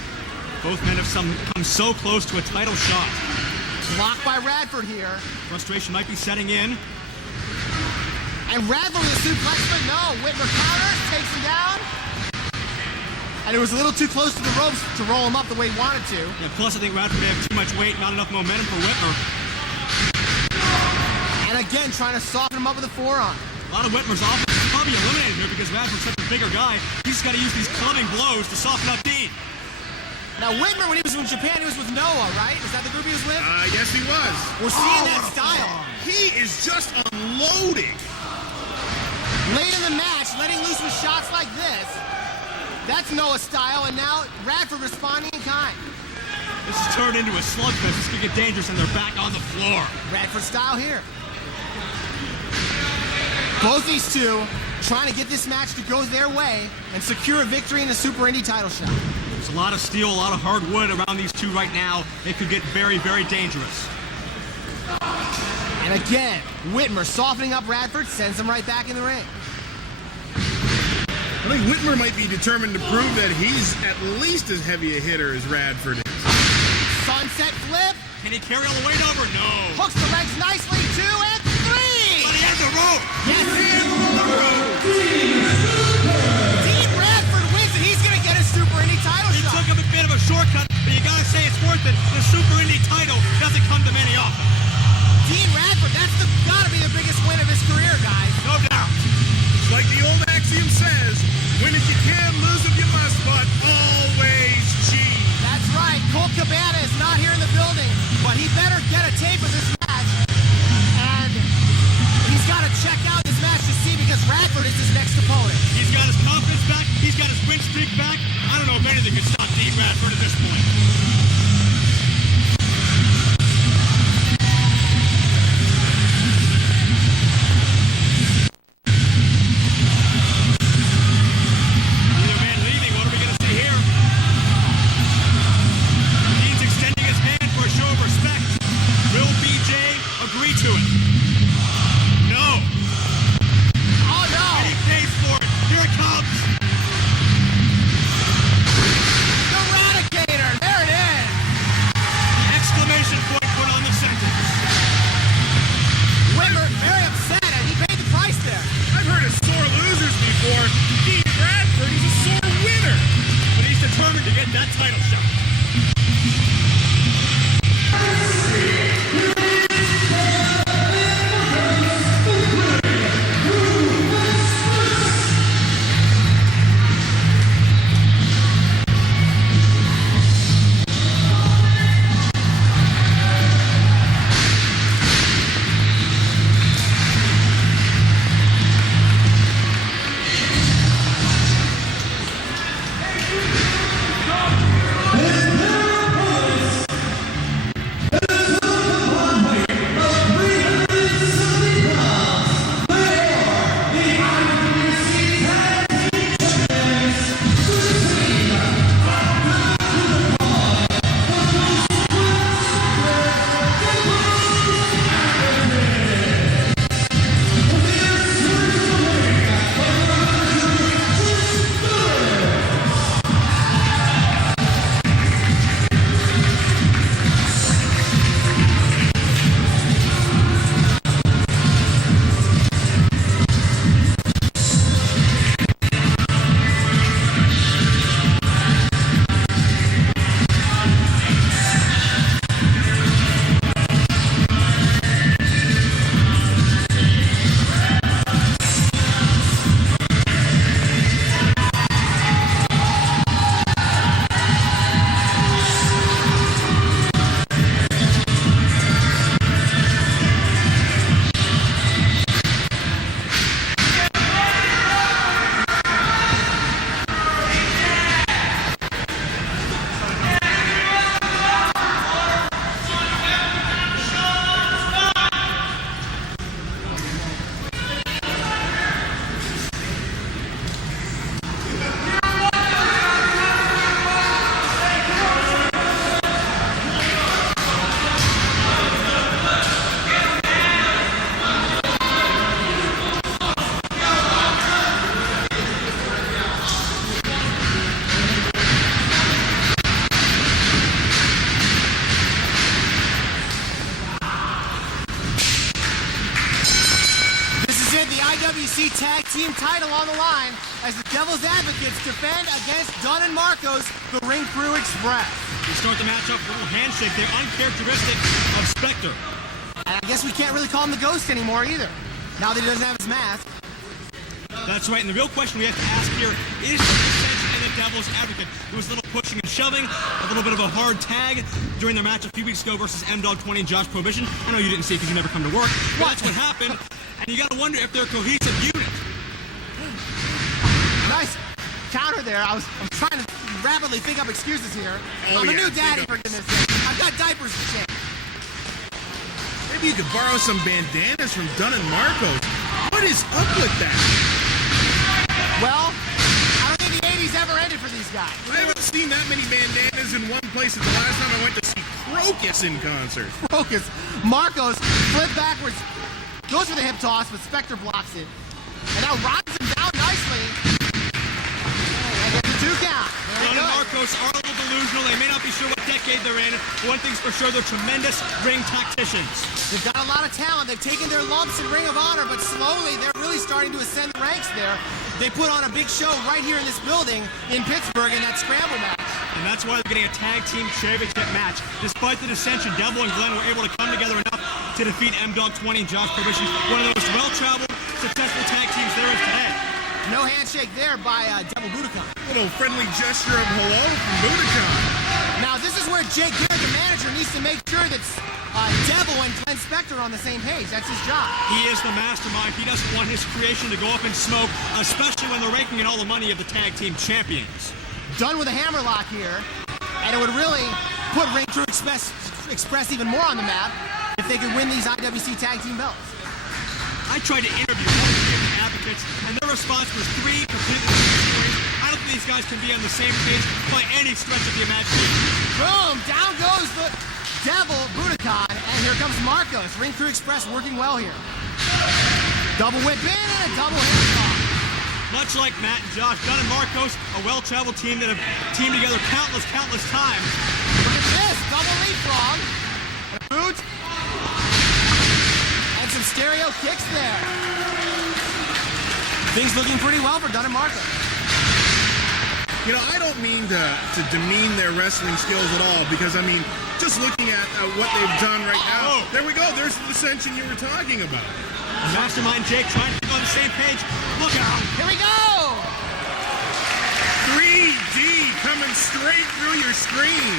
Both men have come so close to a title shot. Blocked by Radford here. Frustration might be setting in. And Radford with a suplex, but no. Whitmer counters, takes him down. And it was a little too close to the ropes to roll him up the way he wanted to. Yeah, plus I think Radford may have too much weight, not enough momentum for Whitmer. And again, trying to soften him up with a forearm. A lot of Whitmer's offense is probably eliminated here because Radford's such a bigger guy. He's got to use these clubbing blows to soften up Dean. Now, Whitmer, when he was in Japan, he was with Noah, right? Is that the group he was with? Yes, he was. We're seeing that style. He is just unloading. Late in the match, letting loose with shots like this. That's Noah's style, and now Radford responding in kind. This has turned into a slugfest. This could get dangerous, and they're back on the floor. Radford style here. Both these two trying to get this match to go their way and secure a victory in the Super Indy title shot. There's a lot of steel, a lot of hard wood around these two right now. It could get very, very dangerous. And again, Whitmer softening up Radford, sends him right back in the ring. I think Whitmer might be determined to prove that he's at least as heavy a hitter as Radford is. Sunset flip. Can he carry all the weight over? No. Hooks the legs nicely, 2 and 3. But he has the rope. Yes, Dean Radford wins it. He's going to get a Super Indy title He shot. took him a bit of a shortcut, but you got to say it's worth it. The Super Indy title doesn't come to many often. Dean Radford, that's got to be the biggest win of his career, guys. No doubt. Like the old axiom says, win if you can, lose if you must, but always cheat. That's right. Colt Cabana is not here in the building, but he better get a tape of this match. And he's got to check out this match to see, because Radford is his next opponent. He's got his confidence back. He's got his win streak back. I don't know if anything can stop Dean Radford at this point. Either man leaving. What are we going to see here? IWC Tag Team title on the line as the Devil's Advocates defend against Dunn and Marcos, the Ring Crew Express. We start the match off with a little handshake there, uncharacteristic of Spectre. And I guess we can't really call him the Ghost anymore either, now that he doesn't have his mask. That's right, and the real question we have to ask here is the Ascension and the Devil's Advocate. There was a little pushing and shoving, a little bit of a hard tag during their match a few weeks ago versus M-Dog 20 and Josh Prohibition. I know you didn't see it because you never come to work, but that's what happened, and you gotta wonder if they're a cohesive unit. Nice counter there. I'm trying to rapidly think up excuses here. I'm a new daddy, for goodness sake. I've got diapers to change. Maybe you could borrow some bandanas from Dunn and Marcos. What is up with that? Well, I don't think the 80s ever ended for these guys. I haven't seen that many bandanas in one place since the last time I went to see Crocus in concert. Crocus. Marcos flip backwards, goes for the hip toss, but Spectre blocks it. And now rides him down nicely. And gets the 2 count. Dunn and Marcos are a little delusional. They may not be sure what decade they're in. One thing's for sure, they're tremendous ring tacticians. They've got a lot of talent. They've taken their lumps in Ring of Honor, but slowly they're really starting to ascend the ranks there. They put on a big show right here in this building in Pittsburgh in that scramble match. And that's why they're getting a tag team championship match. Despite the dissension, Devil and Glenn were able to come together enough to defeat M-Dog 20 and Josh Prohibition, one of the most well-traveled, successful tag teams there is today. No handshake there by Devil Bhudakahn. A little friendly gesture of hello from Bhudakahn. Now this is where Jake Garrett, the manager, needs to make sure that Devil and Glenn Spectre are on the same page. That's his job. He is the mastermind. He doesn't want his creation to go up in smoke, especially when they're raking in all the money of the tag team champions. Done with a hammerlock here, and it would really put Ring Crew Express even more on the map if they could win these IWC tag team belts. I tried to interview all 3 of the advocates, and their response was 3 completely different stories. I don't think these guys can be on the same page by any stretch of the imagination. Boom! Down goes the Devil Bhudakahn, and here comes Marcos. Ring Crew Express working well here. Double whip in and a double hip toss. Much like Matt and Josh, Dunn and Marcos, a well-traveled team that have teamed together countless times. Look at this! Double leapfrog. And a boot. And some stereo kicks there. Things looking pretty well for Dunn and Marcos. You know, I don't mean to demean their wrestling skills at all, because, I mean, just looking at what they've done right now, there we go, there's the dissension you were talking about. Mastermind Jake trying to be on the same page. Look out! Here we go! 3D coming straight through your screen.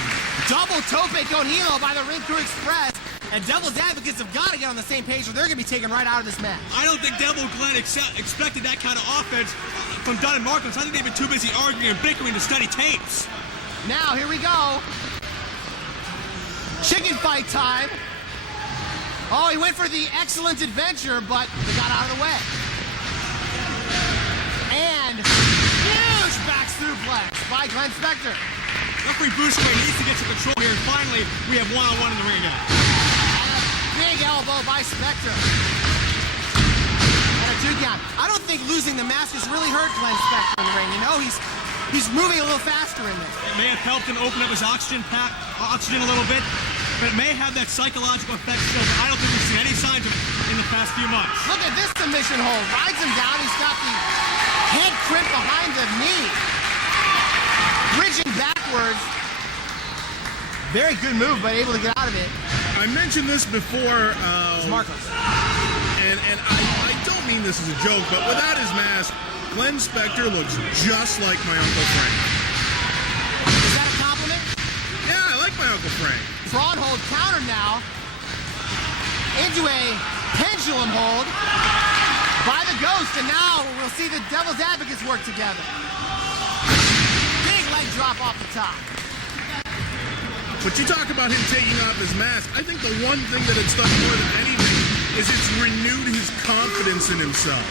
Double tope con hilo by the Ring Crew Express. And Devil's Advocates have got to get on the same page or they're going to be taken right out of this match. I don't think Devil Glenn expected that kind of offense from Dunn and Marcos. I think they've been too busy arguing and bickering to study tapes. Now, here we go. Chicken fight time. Oh, he went for the excellent adventure, but they got out of the way. And huge back suplex by Glenn Spectre. Referee Boucher needs to get some control here, and finally, we have one-on-one in the ring again. Big elbow by Spectre. And a 2 count. I don't think losing the mask has really hurt Glenn Spectre in the ring. You know, he's moving a little faster in this. It may have helped him open up his oxygen a little bit, but it may have that psychological effect still. But I don't think we've seen any signs of it in the past few months. Look at this submission hold. Rides him down. He's got the head crimp behind the knee. Bridging backwards. Very good move, but able to get out of it. I mentioned this before. Marcos. And I don't mean this as a joke, but without his mask, Glenn Spectre looks just like my Uncle Frank. Is that a compliment? Yeah, I like my Uncle Frank. Prawn hold counter now. Into a pendulum hold by the Ghost, and now we'll see the Devil's Advocates work together. Big leg drop off the top. But you talk about him taking off his mask, I think the one thing that it's done more than anything is it's renewed his confidence in himself.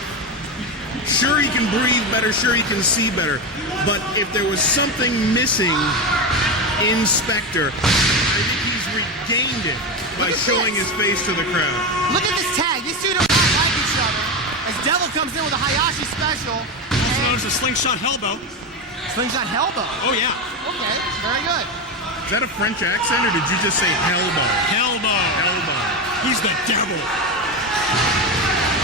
Sure, he can breathe better, sure, he can see better, but if there was something missing in Spectre, I think he's regained it by showing his face to the crowd. Look at this tag. These two don't like each other. As Devil comes in with a Hayashi special. Also known as a slingshot elbow. Slingshot elbow. Oh, yeah. Okay, very good. Is that a French accent, or did you just say elbow? Elbow. Elbow. He's the devil.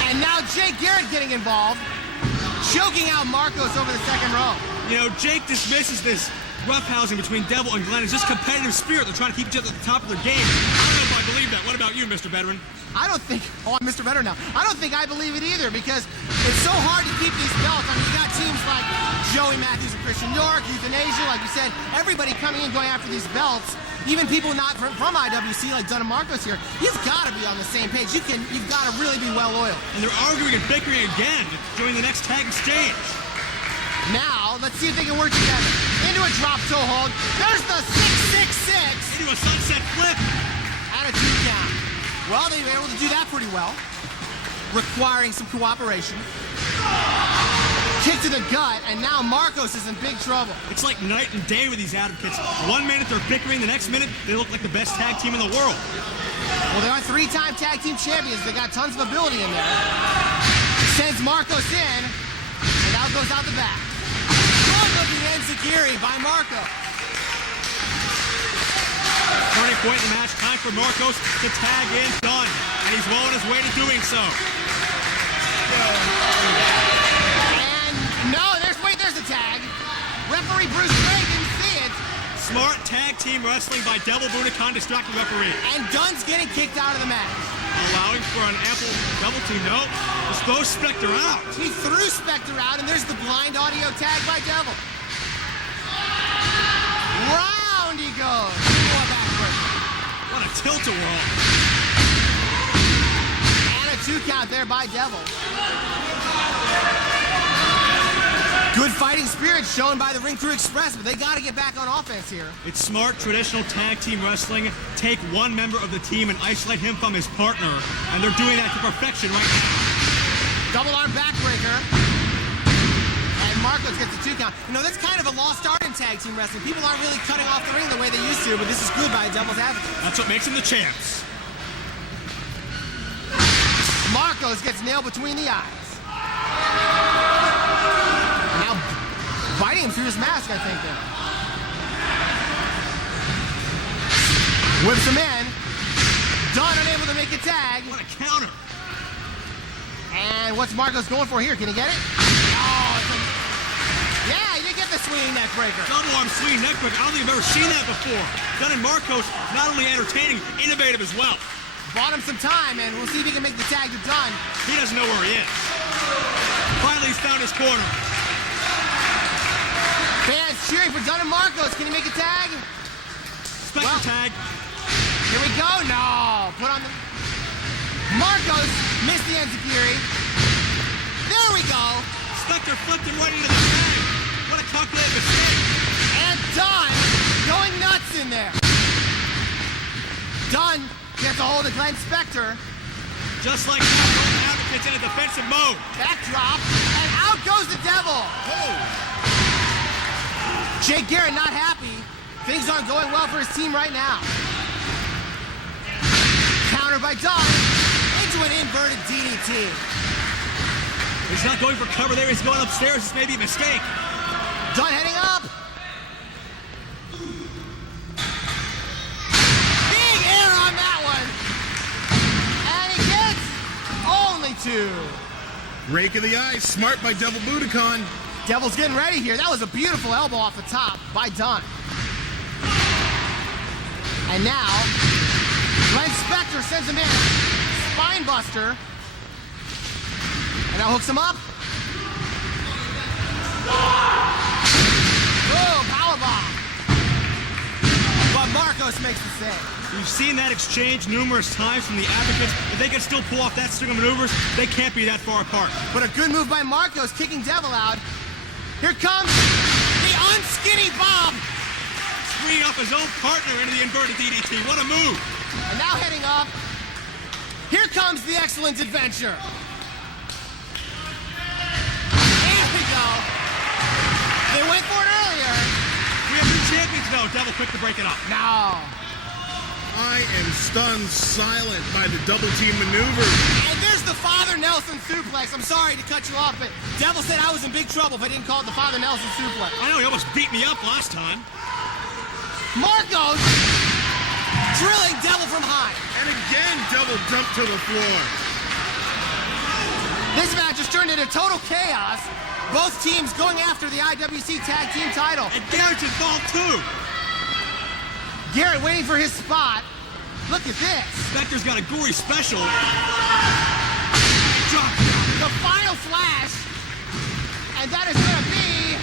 And now Jake Garrett getting involved, choking out Marcos over the second row. You know, Jake dismisses this roughhousing between Devil and Glenn. It's just competitive spirit. They're trying to keep each other at the top of their game. I don't know if I believe that. What about you, Mr. Veteran? I don't think, oh, I'm Mr. Veteran now. I don't think I believe it either because it's so hard to keep these belts. I mean, you got teams like Joey Matthews and Christian York, Euthanasia, like you said, everybody coming in going after these belts. Even people not from IWC like Dunn and Marcos here, you've got to be on the same page. You've got to really be well oiled. And they're arguing and bickering again during the next tag exchange. Now, let's see if they can work together. Into a drop toe hold. There's the 666. Into a sunset flip. And a 2 count. Well, they were able to do that pretty well. Requiring some cooperation. Kick to the gut, and now Marcos is in big trouble. It's like night and day with these advocates. 1 minute they're bickering, the next minute they look like the best tag team in the world. Well, they are 3-time tag team champions. They got tons of ability in there. Sends Marcos in, and out goes out the back. Good-looking enziguri by Marco. Turning point in the match, time for Marcos to tag in Dunn, and he's well on his way to doing so. There's the tag. Referee Bruce Gray didn't see it. Smart tag team wrestling by Devil Bhudakahn distracting referee. And Dunn's getting kicked out of the match. Allowing for an ample double team. Nope. Just throws Spectre out. He threw Spectre out, and there's the blind audio tag by Devil. Round he goes. More backwards. What a tilt-a-whirl. And a 2 count there by Devil. Good fighting spirit shown by the Ring Crew Express, but they got to get back on offense here. It's smart, traditional tag team wrestling. Take one member of the team and isolate him from his partner, and they're doing that to perfection right now. Double arm backbreaker. And Marcos gets the 2 count. You know, that's kind of a lost art in tag team wrestling. People aren't really cutting off the ring the way they used to, but this is good by Devil's Advocate. That's what makes him the champs. Marcos gets nailed between the eyes. Now biting him through his mask, I think. Whips him in. Dunn unable to make a tag. What a counter. And what's Marcos going for here? Can he get it? Oh, yeah, you get the swinging neck breaker. Double arm swinging neck breaker. I don't think I've ever seen that before. Dunn and Marcos, not only entertaining, innovative as well. Bought him some time, and we'll see if he can make the tag to Dunn. He doesn't know where he is. Finally, he's found his corner. Fans cheering for Dunn and Marcos. Can he make a tag? Spectre tag. Here we go. No. Put on the... Marcos missed the enziguri. There we go. Spectre flipped him right into the tag. What a calculated mistake. And Dunn going nuts in there. Dunn gets a hold of Glenn Spectre. Just like that, Advocates in a defensive mode. Backdrop, and out goes the Devil. Oh. Jake Garrett not happy. Things aren't going well for his team right now. Countered by Dunn into an inverted DDT. He's not going for cover there. He's going upstairs. This may be a mistake. Dunn heading up. Big air on that one. And he gets only 2. Rake of the eye, smart by Devil Bhudakahn. Devil's getting ready here. That was a beautiful elbow off the top by Dunn. And now, Glenn Spectre sends him in. Spine buster. And now hooks him up. Boom, powerbomb. But Marcos makes the save. We've seen that exchange numerous times from the Advocates. If they can still pull off that string of maneuvers, they can't be that far apart. But a good move by Marcos, kicking Devil out. Here comes the unskinny bomb. Bringing up his own partner into the inverted DDT. What a move. And now heading up. Here comes the excellent adventure. Here we go. They went for it earlier. We have 2 champions though. Devil quick to break it up. No. I am stunned silent by the double team maneuver. And there's the Father Nelson suplex. I'm sorry to cut you off, but Devil said I was in big trouble if I didn't call it the Father Nelson suplex. I know, he almost beat me up last time. Marcos drilling Devil from high. And again, Devil dumped to the floor. This match has turned into total chaos. Both teams going after the IWC Tag Team title. And Garrett's involved too. Garrett waiting for his spot. Look at this. Spectre's got a gory special. Drop. The final flash. And that is going to be...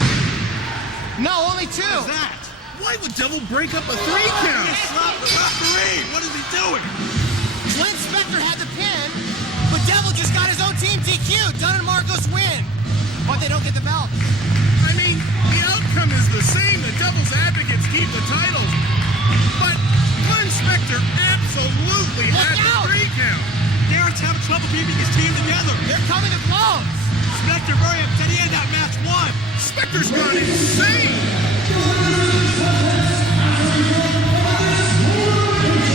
No, only 2. What is that? Why would Devil break up a 3 count? He slapped the referee. What is he doing? Clint Spectre had the pin, but Devil just got his own team DQ'd. Dunn and Marcos win, but they don't get the belt. I mean, the outcome is the same. The Devil's Advocates keep the titles. But Clint Spectre absolutely had the 3 count. Garrett's having trouble keeping his team together. They're coming to blows. Spectre very upset. He had that match won. Spectre's gone insane.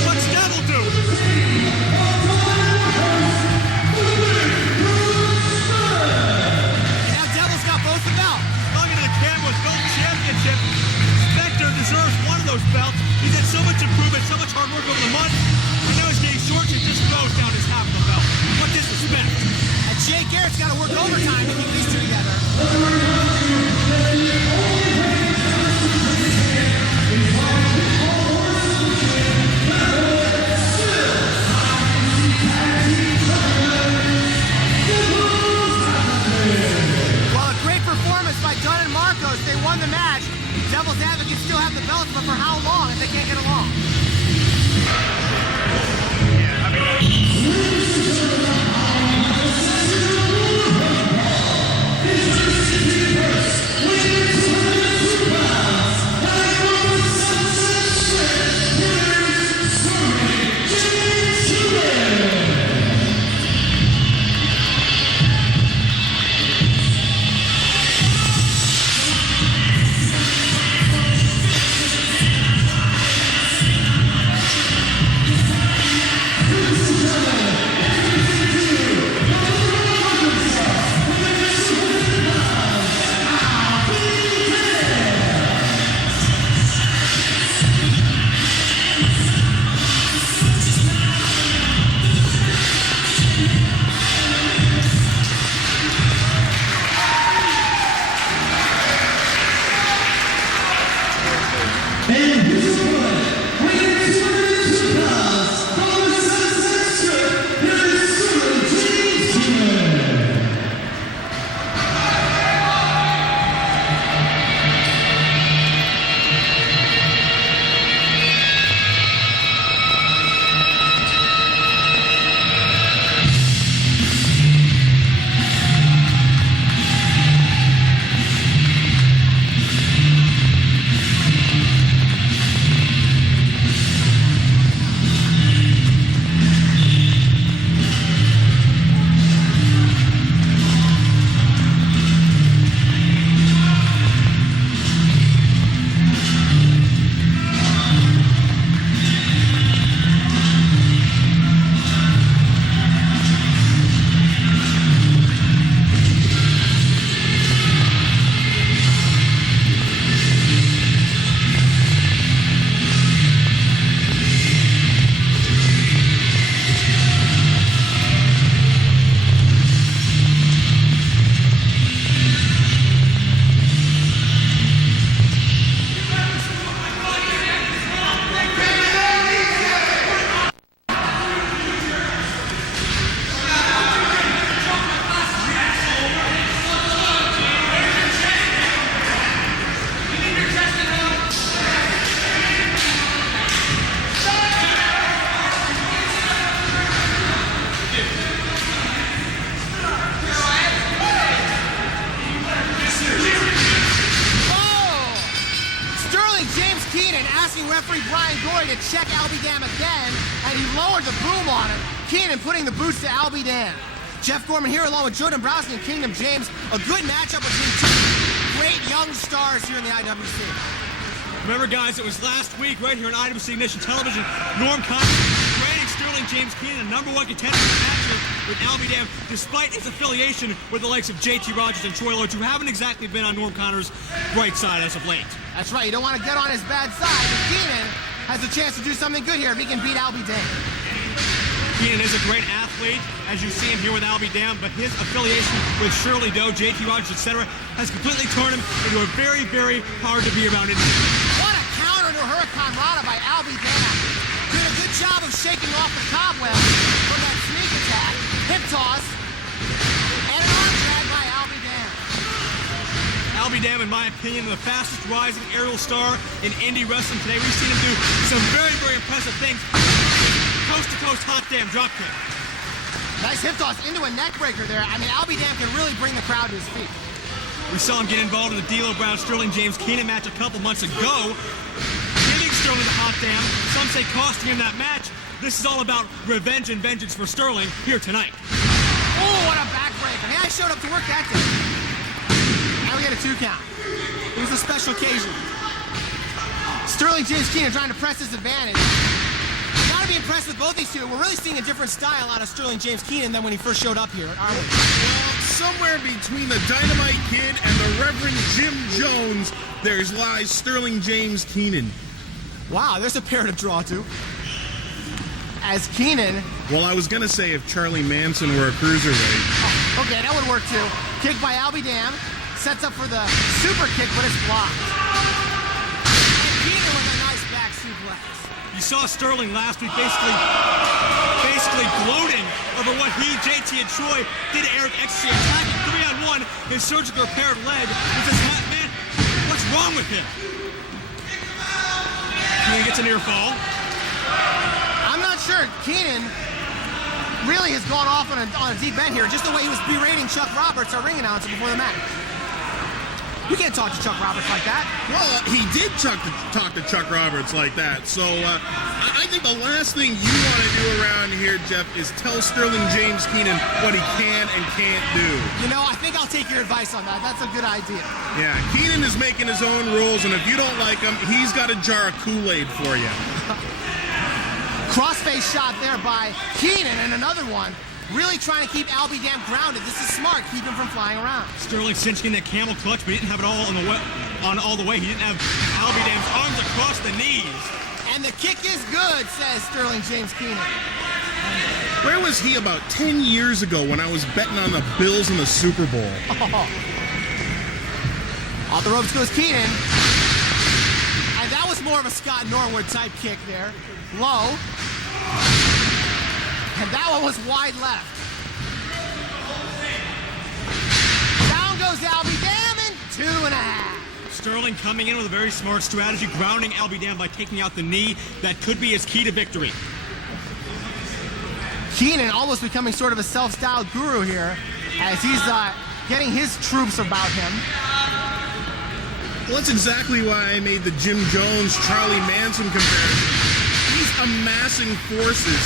What's Devil do? Now Devil's got both the belts. Looking at the camera with Gold Championship. Spectre deserves one of those belts. He's had so much improvement, so much hard work over the months. I know he's getting short, he just goes down his half of the belt. What disrespect. And Jay Garrett's got to work overtime to keep these two together. Well, a great performance by Dunn and Marcos. They won the match. Devil's Advocates still have the belts, but for how long if they can't get along? James Keenan asking referee Brian Gory to check Alby Damm again, and he lowered the boom on him. Keenan putting the boots to Alby Damm. Jeff Gorman here along with Jordan Browson and Kingdom James. A good matchup between two great young stars here in the IWC. Remember, guys, it was last week right here on IWC Ignition Television. Norm Connor granting Sterling James Keenan a #1 contender in the match with Alby Damm, despite his affiliation with the likes of JT Rodgers and Troy Lords, who haven't exactly been on Norm Connor's right side as of late. That's right. You don't want to get on his bad side, but Keenan has a chance to do something good here if he can beat Alby Damm. Keenan is a great athlete, as you see him here with Alby Damm, but his affiliation with Shelley, JT Rodgers, etc., has completely turned him into a very, very hard to be around individual. What a counter to Hurricane Rana by Alby Damm. Did a good job of shaking off the cobwebs from that sneak attack, hip toss, and an arm drag by Alby Damm. Alby Damm, in my opinion, the fastest rising aerial star in indie wrestling today. We've seen him do some very, very impressive things. Coast-to-coast hot damn dropkick. Nice hip toss into a neck breaker there. I mean, Alby Damm can really bring the crowd to his feet. We saw him get involved in the D'Lo Brown Sterling James Keenan match a couple months ago, giving Sterling the hot damn. Some say costing him that match. This is all about revenge and vengeance for Sterling here tonight. Oh, what a backbreaker. Hey, I showed up to work that day. Now we get a 2 count. It was a special occasion. Sterling James Keenan trying to press his advantage. You gotta be impressed with both these two. We're really seeing a different style out of Sterling James Keenan than when he first showed up here, aren't we? Well, somewhere between the Dynamite Kid and the Reverend Jim Jones, lies Sterling James Keenan. Wow, there's a pair to draw to. As Keenan... Well, I was gonna say if Charlie Manson were a cruiserweight. Oh, okay, that would work too. Kick by Alby Damm. Sets up for the super kick, but it's blocked. And Keenan with a nice back suplex. You saw Sterling last week basically gloating over what he, JT, and Troy did to Eric Ecstasy, attacking 3-on-1 his surgical repaired leg. He says, man, what's wrong with him? Keenan gets a near fall. I'm not sure. Keenan really has gone off on a deep end here, just the way he was berating Chuck Roberts, our ring announcer, before the match. You can't talk to Chuck Roberts like that. Well, he did talk to Chuck Roberts like that. So I think the last thing you want to do around here, Jeff, is tell Sterling James Keenan what he can and can't do. You know, I think I'll take your advice on that. That's a good idea. Yeah, Keenan is making his own rules, and if you don't like them, he's got a jar of Kool-Aid for you. Crossface shot there by Keenan, and another one. Really trying to keep Alby Damm grounded. This is smart. Keep him from flying around. Sterling cinching that camel clutch, but he didn't have it all on all the way. He didn't have Alby Damm's arms across the knees. And the kick is good, says Sterling James Keenan. Where was he about 10 years ago when I was betting on the Bills in the Super Bowl? Oh. Off the ropes goes Keenan. And that was more of a Scott Norwood type kick there. Low. And that one was wide left. Down goes Alby Damm in 2.5. Sterling coming in with a very smart strategy, grounding Alby Damm by taking out the knee. That could be his key to victory. Keenan almost becoming sort of a self-styled guru here as he's getting his troops about him. Well, that's exactly why I made the Jim Jones, Charlie Manson comparison. He's amassing forces.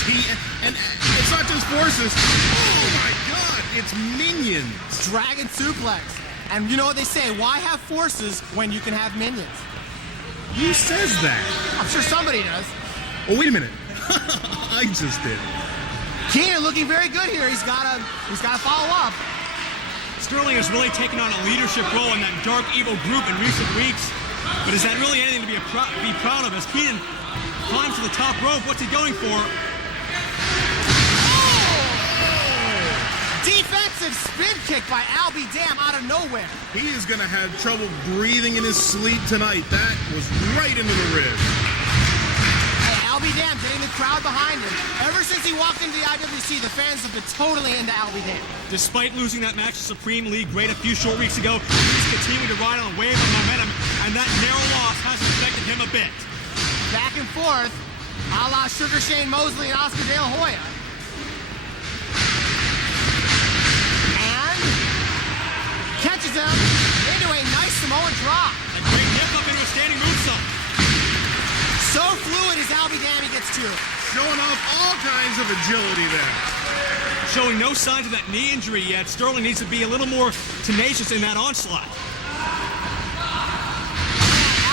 And it's not just forces. Oh my God, it's minions. Dragon suplex. And you know what they say, why have forces when you can have minions? Who says that? I'm sure somebody does. Oh, wait a minute. I just did. Keenan looking very good here. He's gotta follow up. Sterling has really taken on a leadership role in that dark evil group in recent weeks. But is that really anything to be proud of? As Keenan climbs to the top rope, what's he going for? Defensive spin kick by Alby Damm out of nowhere. He is going to have trouble breathing in his sleep tonight. That was right into the ribs. Hey, Alby Damm getting the crowd behind him. Ever since he walked into the IWC, the fans have been totally into Alby Damm. Despite losing that match to Supreme League Great a few short weeks ago, he's continuing to ride on a wave of momentum, and that narrow loss hasn't affected him a bit. Back and forth, a la Sugar Shane Mosley and Oscar De La Hoya. And catches him into a nice Samoan drop. A great hip up into a standing moonsault. So fluid as Alby Damm gets to. Showing off all kinds of agility there. Showing no signs of that knee injury yet. Sterling needs to be a little more tenacious in that onslaught.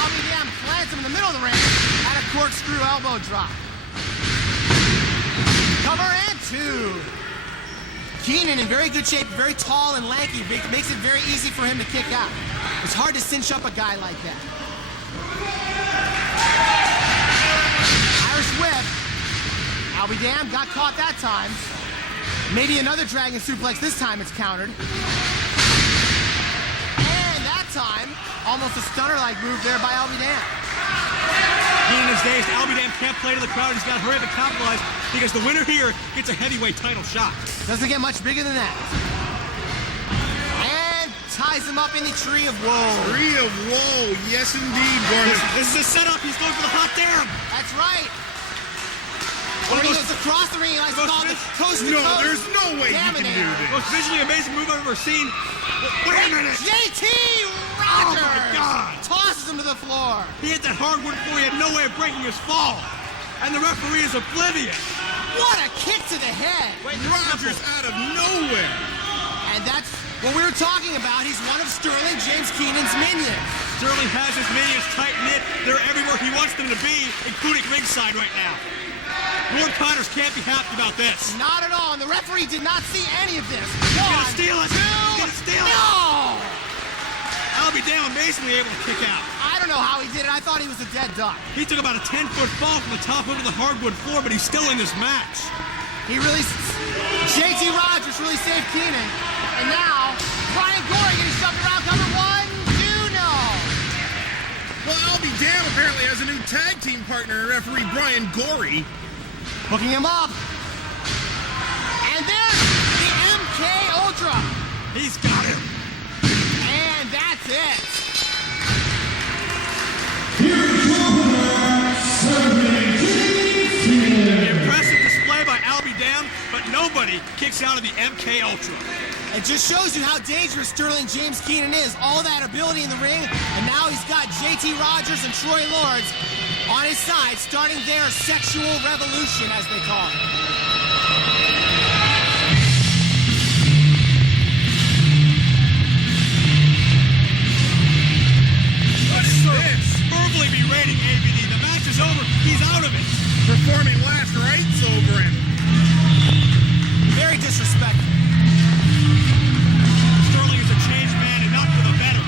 Alby Damm plants him in the middle of the ring at a corkscrew elbow drop. Cover and 2. Keenan in very good shape, very tall and lanky, makes it very easy for him to kick out. It's hard to cinch up a guy like that. Irish whip, Alby Damm got caught that time. Maybe another dragon suplex. This time it's countered. And that time, almost a stunner-like move there by Alby Damm. Being his days, Alby Damm can't play to the crowd. He's got to hurry up and capitalize because the winner here gets a heavyweight title shot. Doesn't get much bigger than that. And ties him up in the Tree of Woe. Tree of Woe, yes indeed, Gorman. This is a setup. He's going for the hot Damm. That's right. When he goes across the ring, he likes to call it coast to No, coast. there's no way he can do this. Most visually amazing move I've ever seen. Wait a minute. JT Rodgers! Oh my God! Tosses him to the floor. He hit that hardwood floor. He had no way of breaking his fall. And the referee is oblivious. What a kick to the head. Rodgers out of nowhere. And that's what we were talking about. He's one of Sterling James Keenan's minions. Sterling has his minions tight-knit. They're everywhere he wants them to be, including ringside right now. Lord Connors can't be happy about this. Not at all, and the referee did not see any of this. He's gonna steal it. He's gonna steal it. No! Alby Damm amazingly able to kick out. I don't know how he did it. I thought he was a dead duck. He took about a 10-foot fall from the top of the hardwood floor, but he's still in this match. JT Rodgers really saved Keenan. And now, Brian Goring getting shoved around cover 1, 2, no. Well, Alby Damm apparently has a new tag team partner, referee Brian Gory. Hooking him up. And there's the MK Ultra. He's got him. And that's it. Impressive display by Alby Damm, but nobody kicks out of the MK Ultra. It just shows you how dangerous Sterling James Keenan is. All that ability in the ring, and now he's got JT Rodgers and Troy Lords on his side, starting their sexual revolution, as they call it. What's this? Verbally berating ABD. The match is over. He's out of it. Performing last rites over him. Very disrespectful. Sterling is a changed man and not for the better.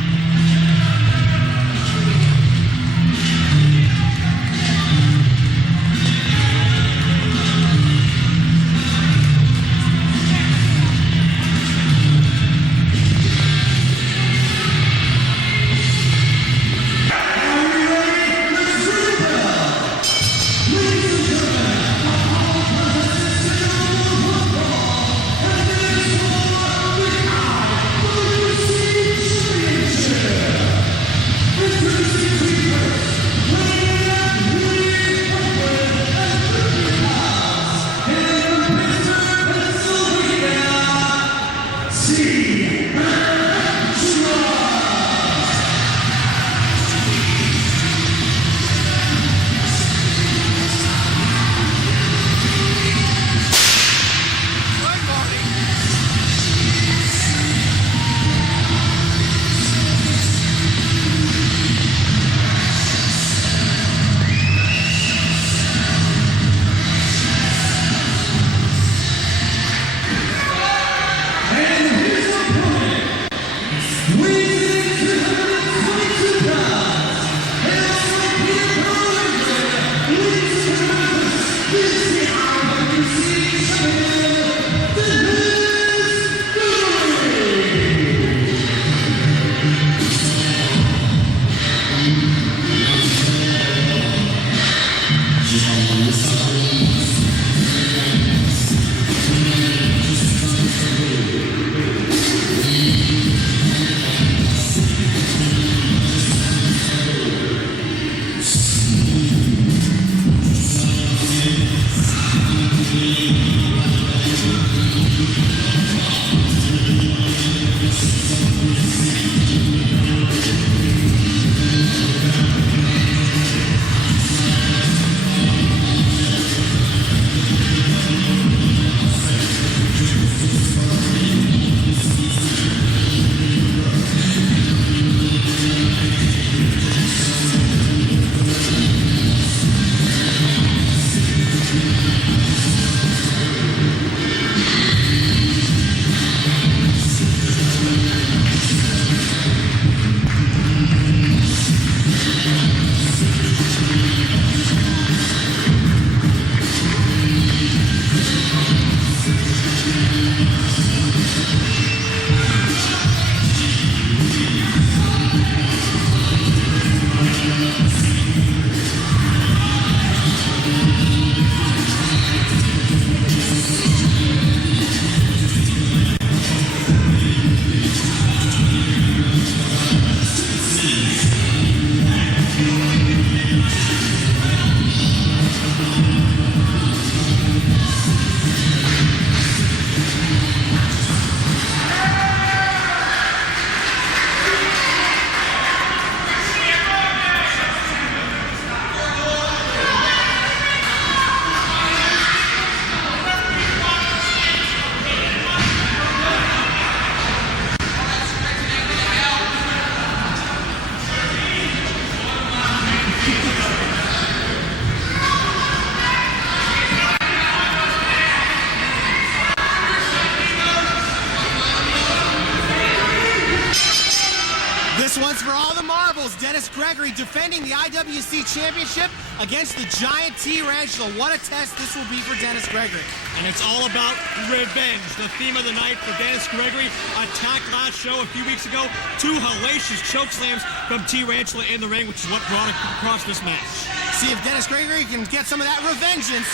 Gregory defending the IWC Championship against the giant Rantula. What a test this will be for Dennis Gregory. And it's all about revenge, the theme of the night for Dennis Gregory. Attack last show a few weeks ago. 2 hellacious choke slams from Rantula in the ring, which is what brought it across this match. See if Dennis Gregory can get some of that revengeance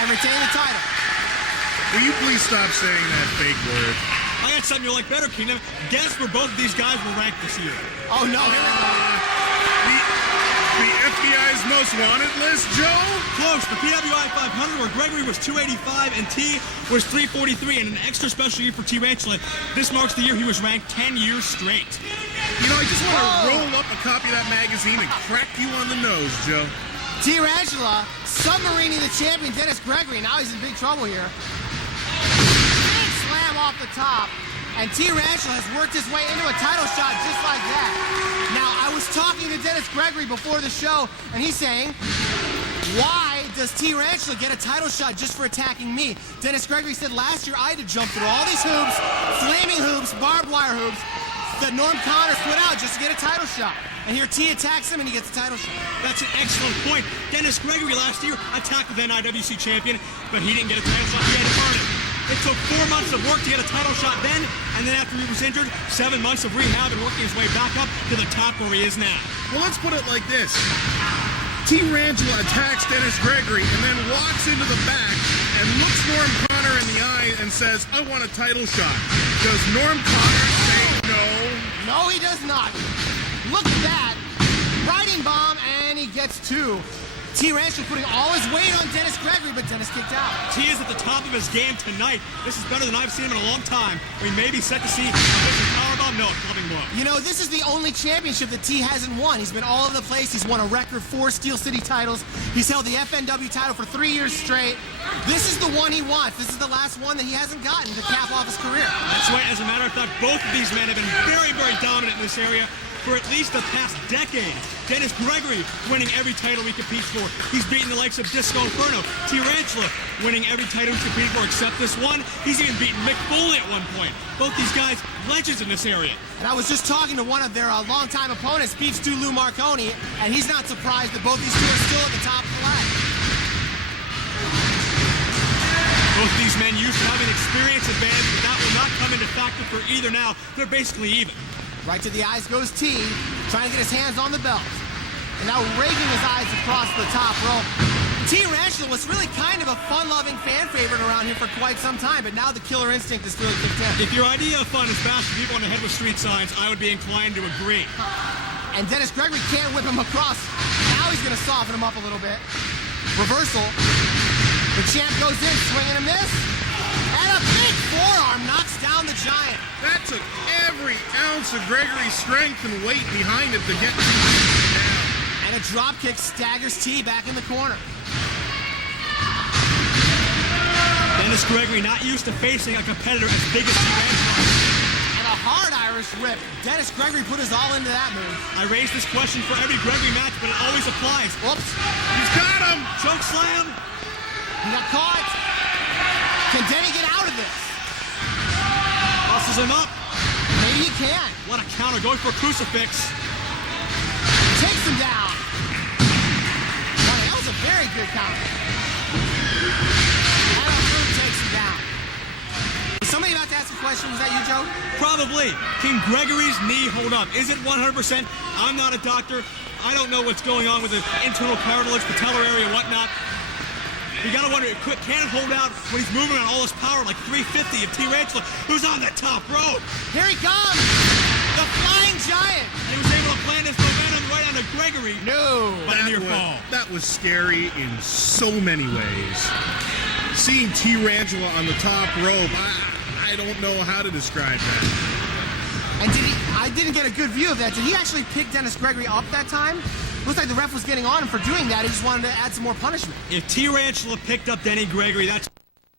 and retain the title. Will you please stop saying that fake word? I got something you'll like better, Keenan. Guess where both of these guys were ranked this year. Oh, no. The FBI's most wanted list, Joe? Close. The PWI 500, where Gregory was 285 and T was 343, and an extra special year for Rantula. This marks the year he was ranked 10 years straight. You know, I just want to roll up a copy of that magazine and crack you on the nose, Joe. Rantula submarining the champion, Dennis Gregory. Now he's in big trouble here. Big slam off the top. And Rantula has worked his way into a title shot just like that. Now, I was talking to Dennis Gregory before the show, and he's saying, why does Rantula get a title shot just for attacking me? Dennis Gregory said last year I had to jump through all these hoops, flaming hoops, barbed wire hoops, that Norm Connors put out just to get a title shot. And here T attacks him and he gets a title shot. That's an excellent point. Dennis Gregory last year attacked the then IWC champion, but he didn't get a title shot. He had to earn it. It took 4 months of work to get a title shot then, and then after he was injured, 7 months of rehab and working his way back up to the top where he is now. Well, let's put it like this. Rantula attacks Dennis Gregory and then walks into the back and looks Norm Connor in the eye and says, I want a title shot. Does Norm Connor say no? No, he does not. Look at that. Riding bomb, and he gets 2. Rantula putting all his weight on Dennis Gregory, but Dennis kicked out. T is at the top of his game tonight. This is better than I've seen him in a long time. We may be set to see a powerbomb. No, clubbing blow. You know, this is the only championship that T hasn't won. He's been all over the place. He's won a record 4 Steel City titles. He's held the FNW title for 3 years straight. This is the one he wants. This is the last one that he hasn't gotten to cap off his career. That's right. As a matter of fact, both of these men have been very, very dominant in this area for at least the past decade. Dennis Gregory winning every title he competes for. He's beaten the likes of Disco Inferno. Rantula winning every title he competes for except this one. He's even beaten Mick Foley at one point. Both these guys, legends in this area. And I was just talking to one of their longtime opponents, Beef Stew Lou Marconi, and he's not surprised that both these two are still at the top of the ladder. Both these men used to have an experience advantage, but that will not come into factor for either now. They're basically even. Right to the eyes goes T, trying to get his hands on the belt. And now raking his eyes across the top rope. Rantula was really kind of a fun-loving fan favorite around here for quite some time, but now the killer instinct is really kicked in. If your idea of fun is bashing people on the head with street signs, I would be inclined to agree. And Dennis Gregory can't whip him across. Now he's going to soften him up a little bit. Reversal. The champ goes in, swing and a miss. And a big forearm knocks down the giant. That took every ounce of Gregory's strength and weight behind it to get down. And a drop kick staggers T back in the corner. Dennis Gregory not used to facing a competitor as big as Rantula. And a hard Irish whip. Dennis Gregory put his all into that move. I raise this question for every Gregory match, but it always applies. Whoops. He's got him! Choke slam. He got caught. Can Denny get out of this? Tosses him up. Maybe he can. What a counter, going for a crucifix. Takes him down. Boy, that was a very good counter. And a through takes him down. Was somebody about to ask a question? Was that you, Joe? Probably. Can Gregory's knee hold up? Is it 100%? I'm not a doctor. I don't know what's going on with the internal cartilage, patellar area, whatnot. You gotta wonder, can it hold out when he's moving on all his power like 350 of Rantula, who's on the top rope? Here he comes! The flying giant! And he was able to plan his momentum right onto Gregory. No! But a near fall. That was scary in so many ways. Seeing Rantula on the top rope, I don't know how to describe that. And I didn't get a good view of that. Did he actually pick Dennis Gregory up that time? Looks like the ref was getting on him for doing that. He just wanted to add some more punishment. If Rantula picked up Denny Gregory, that's a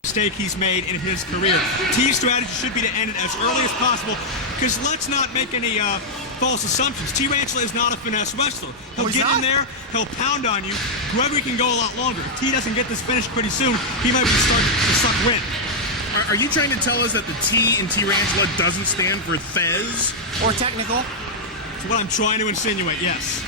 mistake he's made in his career. T's strategy should be to end it as early as possible, because let's not make any false assumptions. Rantula is not a finesse wrestler. He'll get in there, he'll pound on you. Gregory can go a lot longer. If T doesn't get this finish pretty soon, he might be starting to suck wind. Are you trying to tell us that the T in Rantula doesn't stand for Thez? Or technical. That's what I'm trying to insinuate, yes.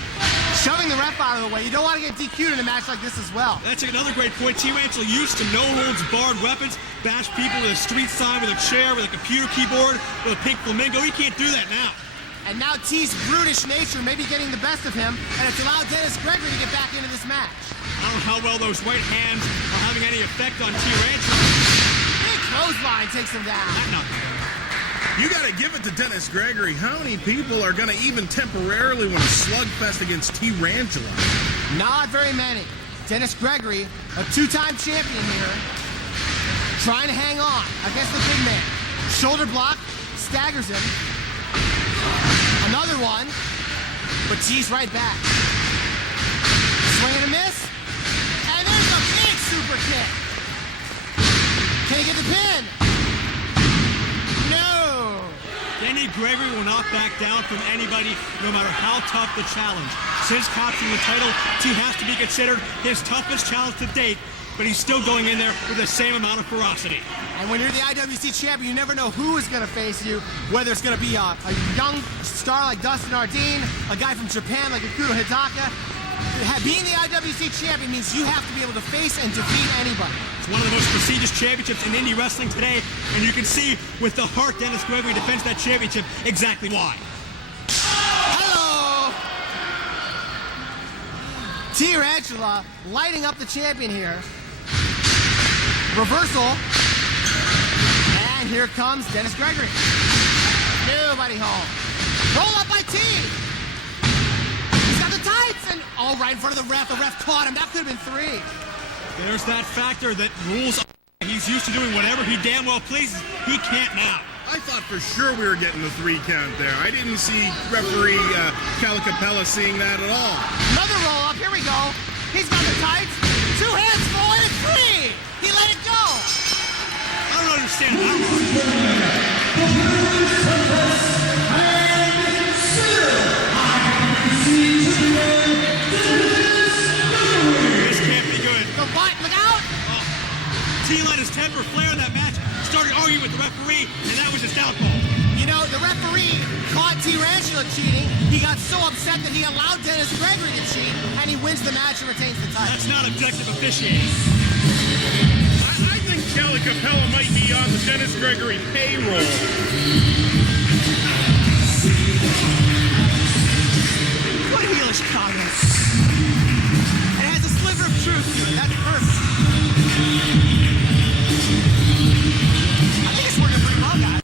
Shoving the ref out of the way. You don't want to get DQ'd in a match like this as well. That's another great point. Rantula used to no-holds-barred weapons, bash people with a street sign, with a chair, with a computer keyboard, with a pink flamingo. He can't do that now. And now T's brutish nature may be getting the best of him, and it's allowed Dennis Gregory to get back into this match. I don't know how well those right hands are having any effect on Rantula. Big clothesline takes him down. That not bad. You got to give it to Dennis Gregory. How many people are going to even temporarily win a slugfest against Rantula? Not very many. Dennis Gregory, a two-time champion here, trying to hang on against the big man. Shoulder block, staggers him. Another one, but T's right back. Swing and a miss, and there's a big super kick. Can he get the pin? No. Denny Gregory will not back down from anybody, no matter how tough the challenge. Since capturing the title, T has to be considered his toughest challenge to date, but he's still going in there with the same amount of ferocity. And when you're the IWC champion, you never know who is going to face you, whether it's going to be a young star like Dustin Ardine, a guy from Japan like Bhudakahn. Being the IWC champion means you have to be able to face and defeat anybody. It's one of the most prestigious championships in indie wrestling today, and you can see with the heart Dennis Gregory defends that championship exactly why. Hello! Rantula lighting up the champion here. Reversal. And here comes Dennis Gregory. Nobody home. Roll up by T. He's got the tights and right in front of the ref. The ref caught him. That could have been 3. There's that factor that rules. He's used to doing whatever he damn well pleases. He can't now. I thought for sure we were getting the 3 count there. I didn't see referee Calicapella seeing that at all. Another roll up. Here we go. He's got the tights. 2 hands full and it's 3. He let it go. I don't understand that. This can't be good. The what? Look out! T let his temper flare in that match, started arguing with the referee, and that was his downfall. You know, the referee caught Rantula cheating. He got so upset that he allowed Dennis Gregory to cheat, and he wins the match and retains the title. That's not objective officiating. I think Calicapella might be on the Dennis Gregory payroll. What heelish comments. It has a sliver of truth to it. That's perfect. I think it's working pretty well, guys.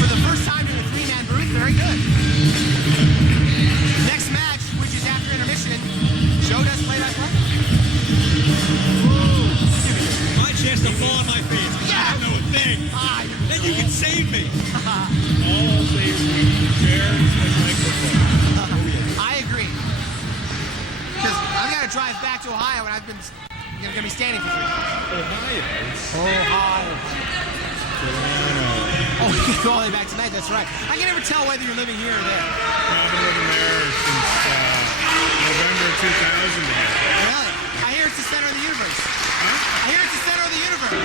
For the first time in a 3-man booth, very good. Next match, which is after intermission, Joe does play-by-play. My chance to fall on my face. I don't know a thing. Then you can save me. All saves chairs and microphones. I agree. Because I've got to drive back to Ohio, and I've been going to be standing for 3 days. Ohio. Oh, you go all the way back tonight. That's right. I can never tell whether you're living here or there. I've been living there since November 2000 again. Really? I hear it's the center of the universe. Huh? I hear it's the center of the universe.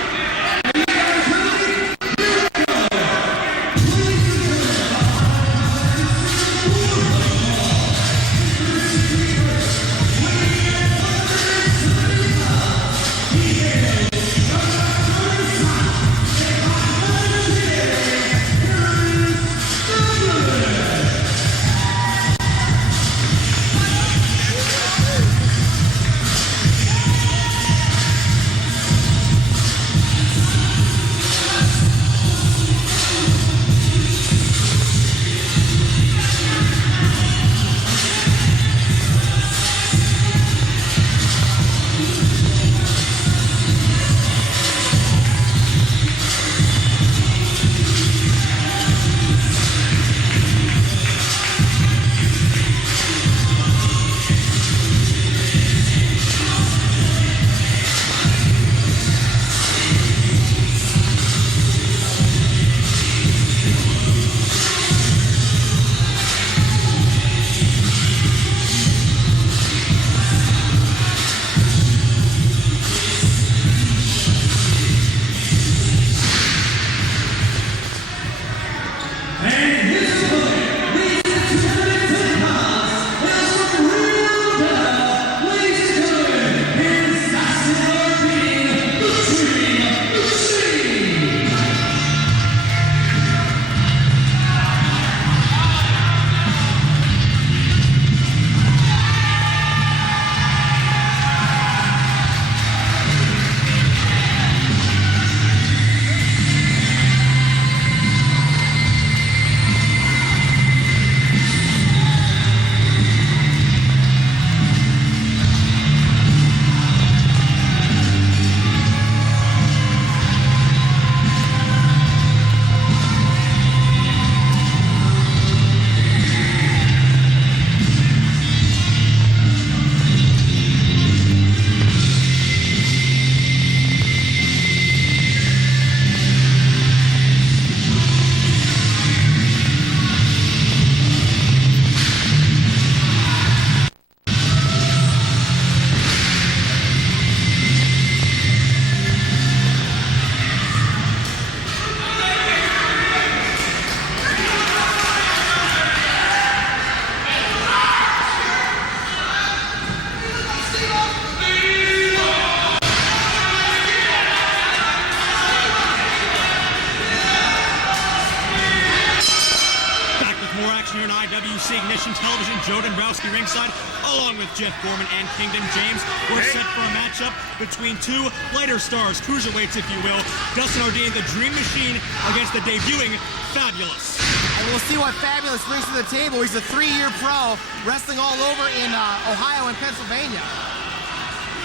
Ignition Television, Joe Dombrowski ringside, along with Jeff Gorman and Kingdom James. We're set for a matchup between two lighter stars, cruiserweights if you will. Dustin Ardine, the Dream Machine, against the debuting Fabulous. And we'll see what Fabulous brings to the table. He's a 3-year pro, wrestling all over in Ohio and Pennsylvania.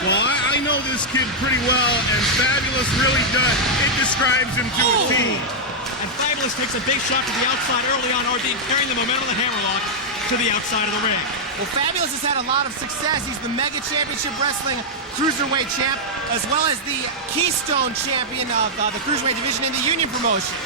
Well, I know this kid pretty well, and Fabulous really does. It describes him to a T. And Fabulous takes a big shot to the outside early on. Ardine carrying the momentum of the hammerlock to the outside of the ring. Well, Fabulous has had a lot of success. He's the Mega Championship Wrestling Cruiserweight champ, as well as the Keystone champion of the Cruiserweight division in the Union promotion.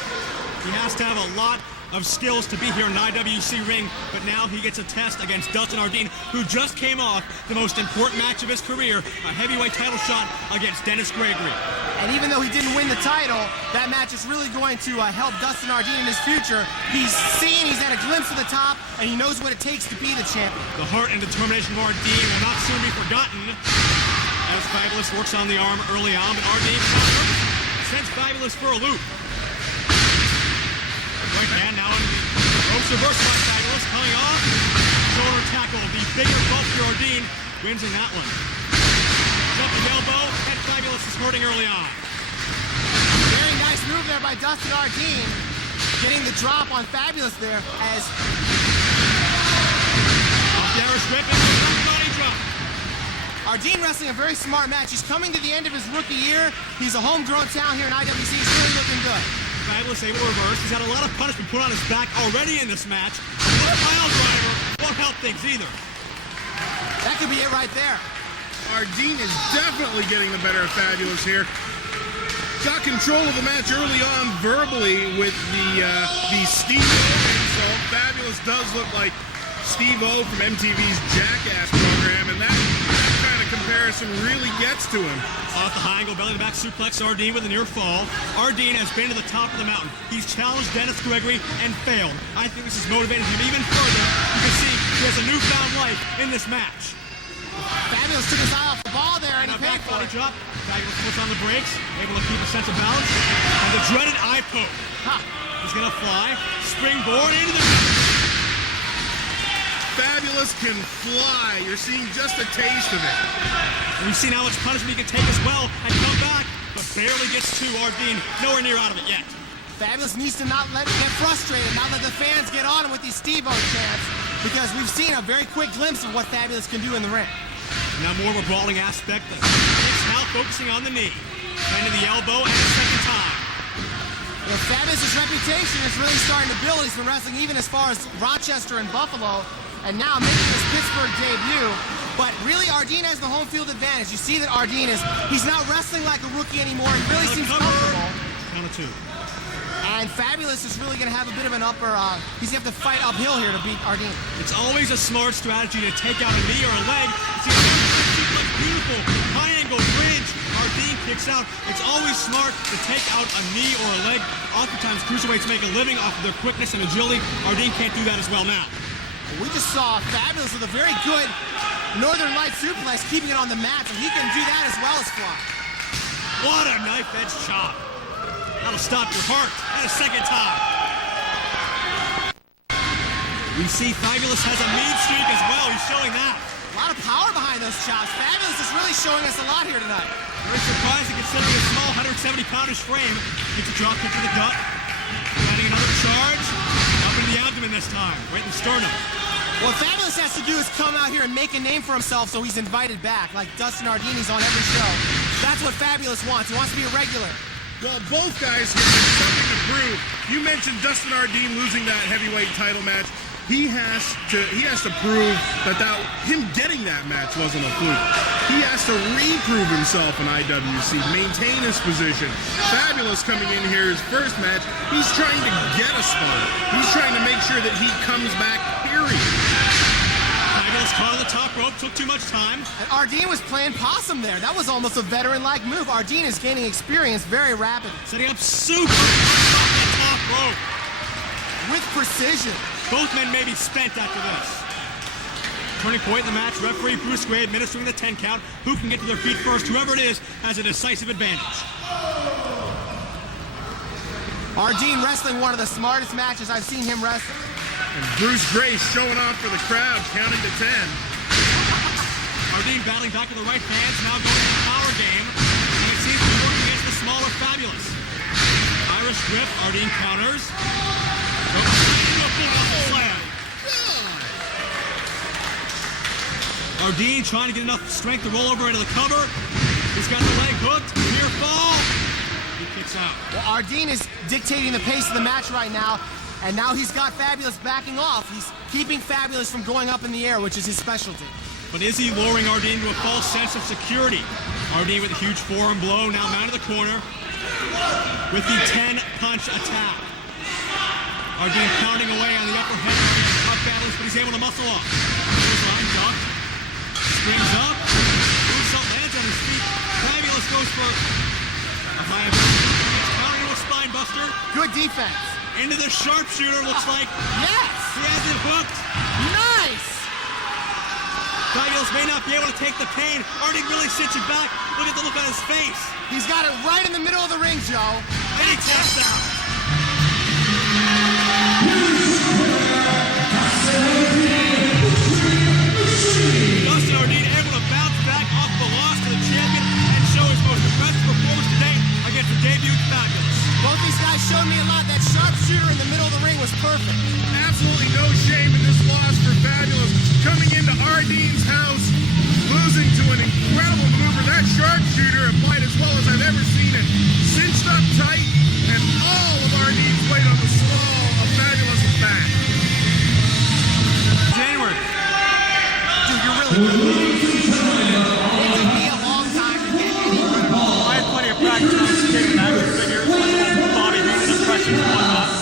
He has to have a lot of skills to be here in an IWC ring, but now he gets a test against Dustin Ardine, who just came off the most important match of his career, a heavyweight title shot against Dennis Gregory. And even though he didn't win the title, that match is really going to help Dustin Ardine in his future. He's had a glimpse of the top, and he knows what it takes to be the champion. The heart and determination of Ardine will not soon be forgotten, as Fabulous works on the arm early on, but Ardine sends Fabulous for a loop. Right hand now in the ropes reversal by Fabulous, coming off. Shoulder tackle, the bigger, bulkier Ardine wins in that one. Jumping elbow, and Fabulous is hurting early on. Very nice move there by Dustin Ardine, getting the drop on Fabulous there as... Off the Irish whip and the body drop. Ardine wrestling a very smart match. He's coming to the end of his rookie year. He's a homegrown talent here in IWC. He's really looking good. Fabulous able to reverse. He's had a lot of punishment put on his back already in this match. The pile driver won't help things either. That could be it right there. Ardine is definitely getting the better of Fabulous here. Got control of the match early on verbally with the Steve O insult. Fabulous does look like Steve O from MTV's Jackass program, and that kind of comparison really gets to him. Off the high angle, belly to back suplex, Ardine with a near fall. Ardine has been to the top of the mountain. He's challenged Dennis Gregory and failed. I think this has motivated him even further. You can see he has a newfound life in this match. Fabulous took his eye off the ball there, and he paid for it. Drop. Fabulous puts on the brakes, able to keep a sense of balance. And the dreaded eye poke. He's gonna fly, springboard into the... Fabulous can fly. You're seeing just a taste of it. And we've seen how much punishment he can take as well and come back, but barely gets to Ardine. Nowhere near out of it yet. Fabulous needs to not get frustrated, not let the fans get on him with these Steve-O chants, because we've seen a very quick glimpse of what Fabulous can do in the ring. Now more of a brawling aspect. It's now focusing on the knee. And to the elbow and a second time. Well, Fabulous's reputation is really starting to build. He's been wrestling even as far as Rochester and Buffalo, and now making his Pittsburgh debut. But really, Ardine has the home field advantage. You see that Ardine he's not wrestling like a rookie anymore. He really seems comfortable. Count of two. And Fabulous is really going to have a bit of an upper, he's going to have to fight uphill here to beat Ardine. It's always a smart strategy to take out a knee or a leg. See, beautiful high angle bridge. Ardine kicks out. It's always smart to take out a knee or a leg. Oftentimes, cruiserweights make a living off of their quickness and agility. Ardine can't do that as well now. We just saw Fabulous with a very good Northern Light suplex, keeping it on the mat, so he can do that as well as fly. What a knife-edge chop. That'll stop your heart. And a second time. We see Fabulous has a mean streak as well. He's showing that. A lot of power behind those chops. Fabulous is really showing us a lot here tonight. Very surprising considering his small 170-poundish frame. Gets a drop kick to the gut. Adding another charge. Up in the abdomen this time. Right in the sternum. What Fabulous has to do is come out here and make a name for himself so he's invited back, like Dustin Ardine's on every show. That's what Fabulous wants. He wants to be a regular. Well, both guys here have something to prove. You mentioned Dustin Ardine losing that heavyweight title match. He has to prove that him getting that match wasn't a fluke. He has to reprove himself in IWC, maintain his position. Fabulous coming in here, his first match, he's trying to get a spot. He's trying to make sure that he comes back, period. Fabulous caught on the top rope, took too much time. And Ardine was playing possum there. That was almost a veteran-like move. Ardine is gaining experience very rapidly. Setting up super off the top rope. With precision. Both men may be spent after this. Turning point in the match, referee Bruce Gray administering the 10 count. Who can get to their feet first? Whoever it is has a decisive advantage. Ardine wrestling one of the smartest matches I've seen him wrestle. And Bruce Grace showing off for the crowd, counting to 10. Ardine battling back to the right hands, now going to the power game. And it seems to be working against the smaller Fabulous. Irish whip, Ardine counters. Ardine trying to get enough strength to roll over into the cover. He's got the leg hooked. Near fall. He kicks out. Well, Ardine is dictating the pace of the match right now, and now he's got Fabulous backing off. He's keeping Fabulous from going up in the air, which is his specialty. But is he luring Ardine to a false sense of security? Ardine with a huge forearm blow, now mounted the corner with the 10-punch attack. Ardine pounding away on the upper head of Fabulous, but he's able to muscle off. Line duck, springs up, moonsault lands on his feet. Fabulous goes for a high it's counter to a spine buster. Good defense. Into the sharpshooter, looks like. Yes! He has it hooked. Nice! Fabulous may not be able to take the pain. Ardine really sits it back. Look at the look on his face. He's got it right in the middle of the ring, Joe. And he taps out. Dustin Ardine able to bounce back off the loss to the champion and show his most impressive performance today against the debut Fabulous. Both these guys showed me a lot. That sharpshooter in the middle of the ring was perfect. Absolutely no shame in this loss for Fabulous. Coming into Ardine's house, losing to an incredible maneuver. That sharpshooter applied as well as I've ever seen it. Cinched up tight, and all of Ardine's weight on the small of Fabulous's back. January. Dude, you're really good. It took me a long time to get any rid of it. I had plenty of practice on taking action figures, body being and impressions and whatnot.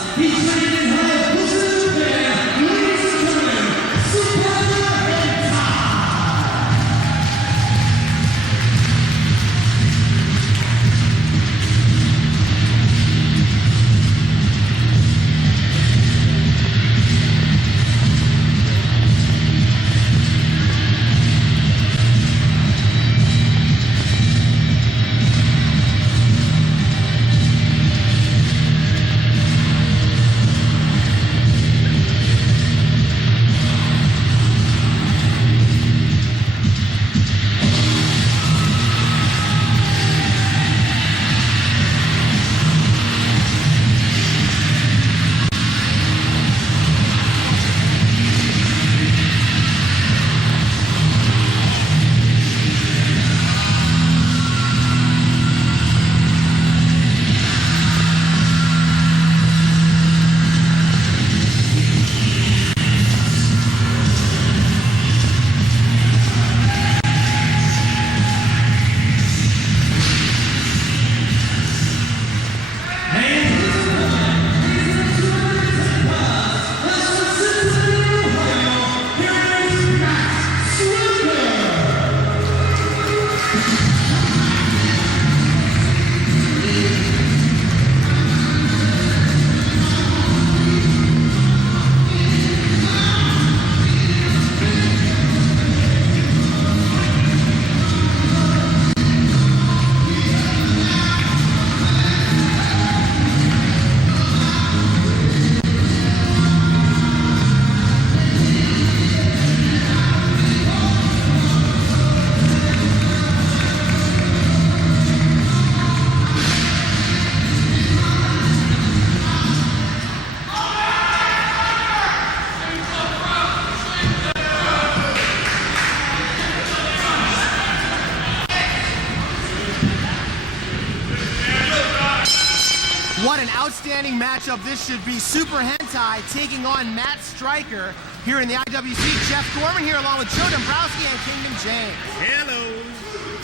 What an outstanding matchup this should be. Super Hentai taking on Matt Stryker here in the IWC. Jeff Gorman here along with Joe Dombrowski and Kingdom James. Hello.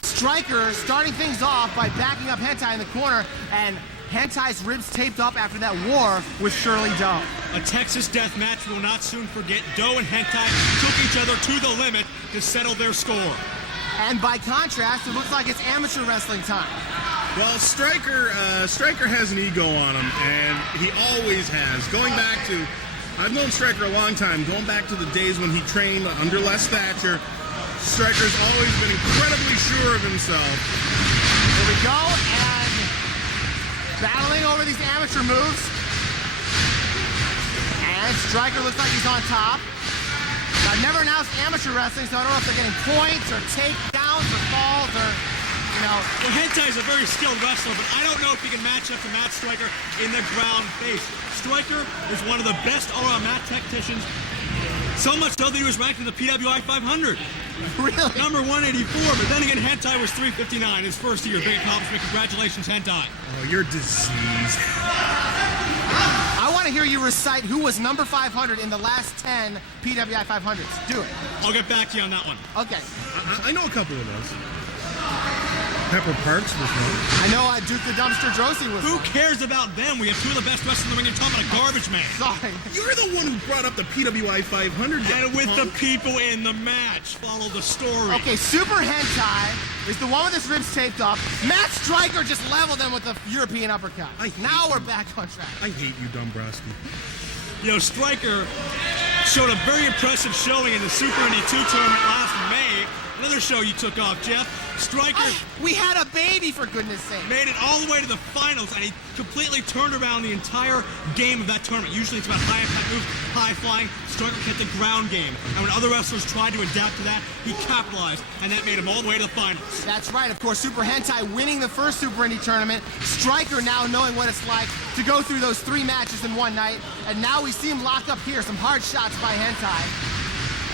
Stryker starting things off by backing up Hentai in the corner, and Hentai's ribs taped up after that war with Shirley Doe. A Texas death match we will not soon forget. Doe and Hentai took each other to the limit to settle their score. And by contrast, it looks like it's amateur wrestling time. Well, Stryker has an ego on him, and he always has. Going back to, I've known Stryker a long time, going back to the days when he trained under Les Thatcher, Stryker's always been incredibly sure of himself. Here we go, and battling over these amateur moves. And Stryker looks like he's on top. I've never announced amateur wrestling, so I don't know if they're getting points or takedowns or falls or, you know. Well, Hentai is a very skilled wrestler, but I don't know if he can match up to Matt Stryker in the ground face. Stryker is one of the best all-around mat tacticians. So much so that he was ranked in the PWI 500. Really? Number 184, but then again, Hentai was 359 his first year. Big accomplishment. Congratulations, Hentai. Oh, you're diseased. I want to hear you recite who was number 500 in the last 10 PWI 500s. Do it. I'll get back to you on that one. Okay. I know a couple of those. Pepper Parks was one. I know Duke the Dumpster Drosy was Who one. cares about them? We have two of the best wrestlers in the ring. You're talking about a garbage man. Sorry. You're the one who brought up the PWI 500. And with the people in the match, follow the story. Okay, Super Hentai is the one with his ribs taped off. Matt Stryker just leveled him with a European uppercut. Now we're back on track. I hate you, Dombrowski. You know, Stryker showed a very impressive showing in the Super Indy 2 tournament last May. Another show you took off, Jeff. Stryker We had a baby, for goodness sake. made it all the way to the finals, and he completely turned around the entire game of that tournament. Usually it's about high impact moves, high flying. Stryker kept the ground game. And when other wrestlers tried to adapt to that, he capitalized, and that made him all the way to the finals. That's right. Of course, Super Hentai winning the first Super Indy tournament. Stryker now knowing what it's like to go through those 3 matches in one night. And now we see him lock up here. Some hard shots by Hentai.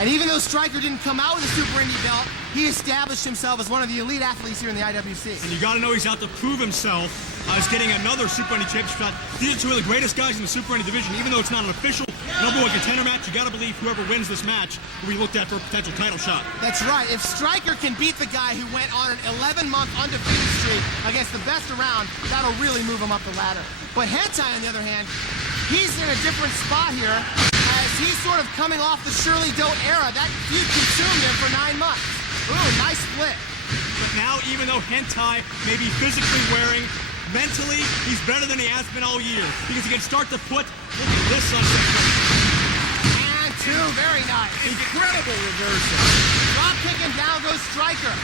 And even though Stryker didn't come out with a Super Indy belt, he established himself as one of the elite athletes here in the IWC. And you got to know he's out to prove himself as getting another Super Indy Championship shot. These are two of the greatest guys in the Super Indy division. Even though it's not an official number 1 contender match, you got to believe whoever wins this match will be looked at for a potential title shot. That's right. If Stryker can beat the guy who went on an 11-month undefeated streak against the best around, that'll really move him up the ladder. But Hentai, on the other hand, he's in a different spot here as he's sort of coming off the Shirley Doe era. That feud consumed him for 9 months. Ooh, nice split. But now, even though Hentai may be physically wearing, mentally, he's better than he has been all year. Because he can start to put, look at this sunset. And 2, very nice. Incredible reversal. Drop kick and down goes Stryker.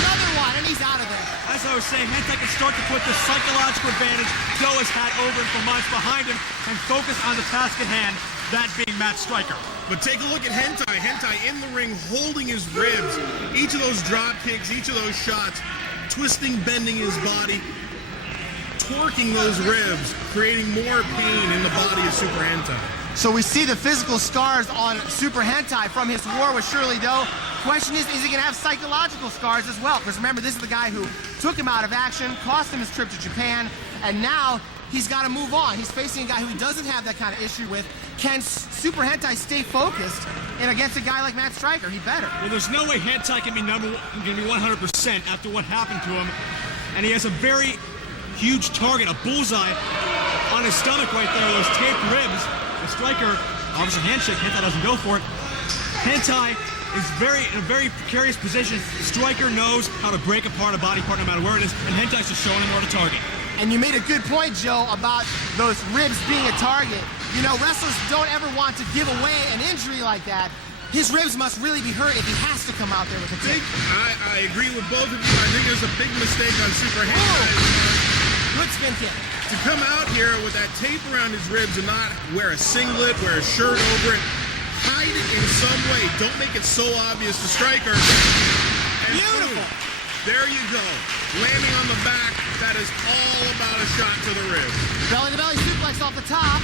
Another one, and he's out of there. As I was saying, Hentai can start to put the psychological advantage Joe has had over him for months behind him and focus on the task at hand, that being Matt Stryker. But take a look at Hentai. Hentai in the ring holding his ribs. Each of those drop kicks, each of those shots, twisting, bending his body, torquing those ribs, creating more pain in the body of Super Hentai. So we see the physical scars on Super Hentai from his war with Shirley Doe. Question is he going to have psychological scars as well? Because remember, this is the guy who took him out of action, cost him his trip to Japan, and now he's got to move on. He's facing a guy who he doesn't have that kind of issue with. Can Super Hentai stay focused and against a guy like Matt Stryker? He better. Well, there's no way Hentai can be 100% after what happened to him. And he has a very huge target, a bullseye on his stomach right there, those taped ribs. The Stryker, obviously handshake, Hentai doesn't go for it. Hentai is in a very precarious position. Stryker knows how to break apart a body part no matter where it is, and Hentai's just showing him where to target. And you made a good point, Joe, about those ribs being a target. You know, wrestlers don't ever want to give away an injury like that. His ribs must really be hurt if he has to come out there with a tape. I agree with both of you. I think there's a big mistake on Super Hentai. Good spin kick. To come out here with that tape around his ribs and not wear a singlet, wear a shirt over it, hide it in some way. Don't make it so obvious to Stryker. And Beautiful. boom, there you go. Landing on the back. That is all about a shot to the ribs. Belly-to-belly suplex off the top.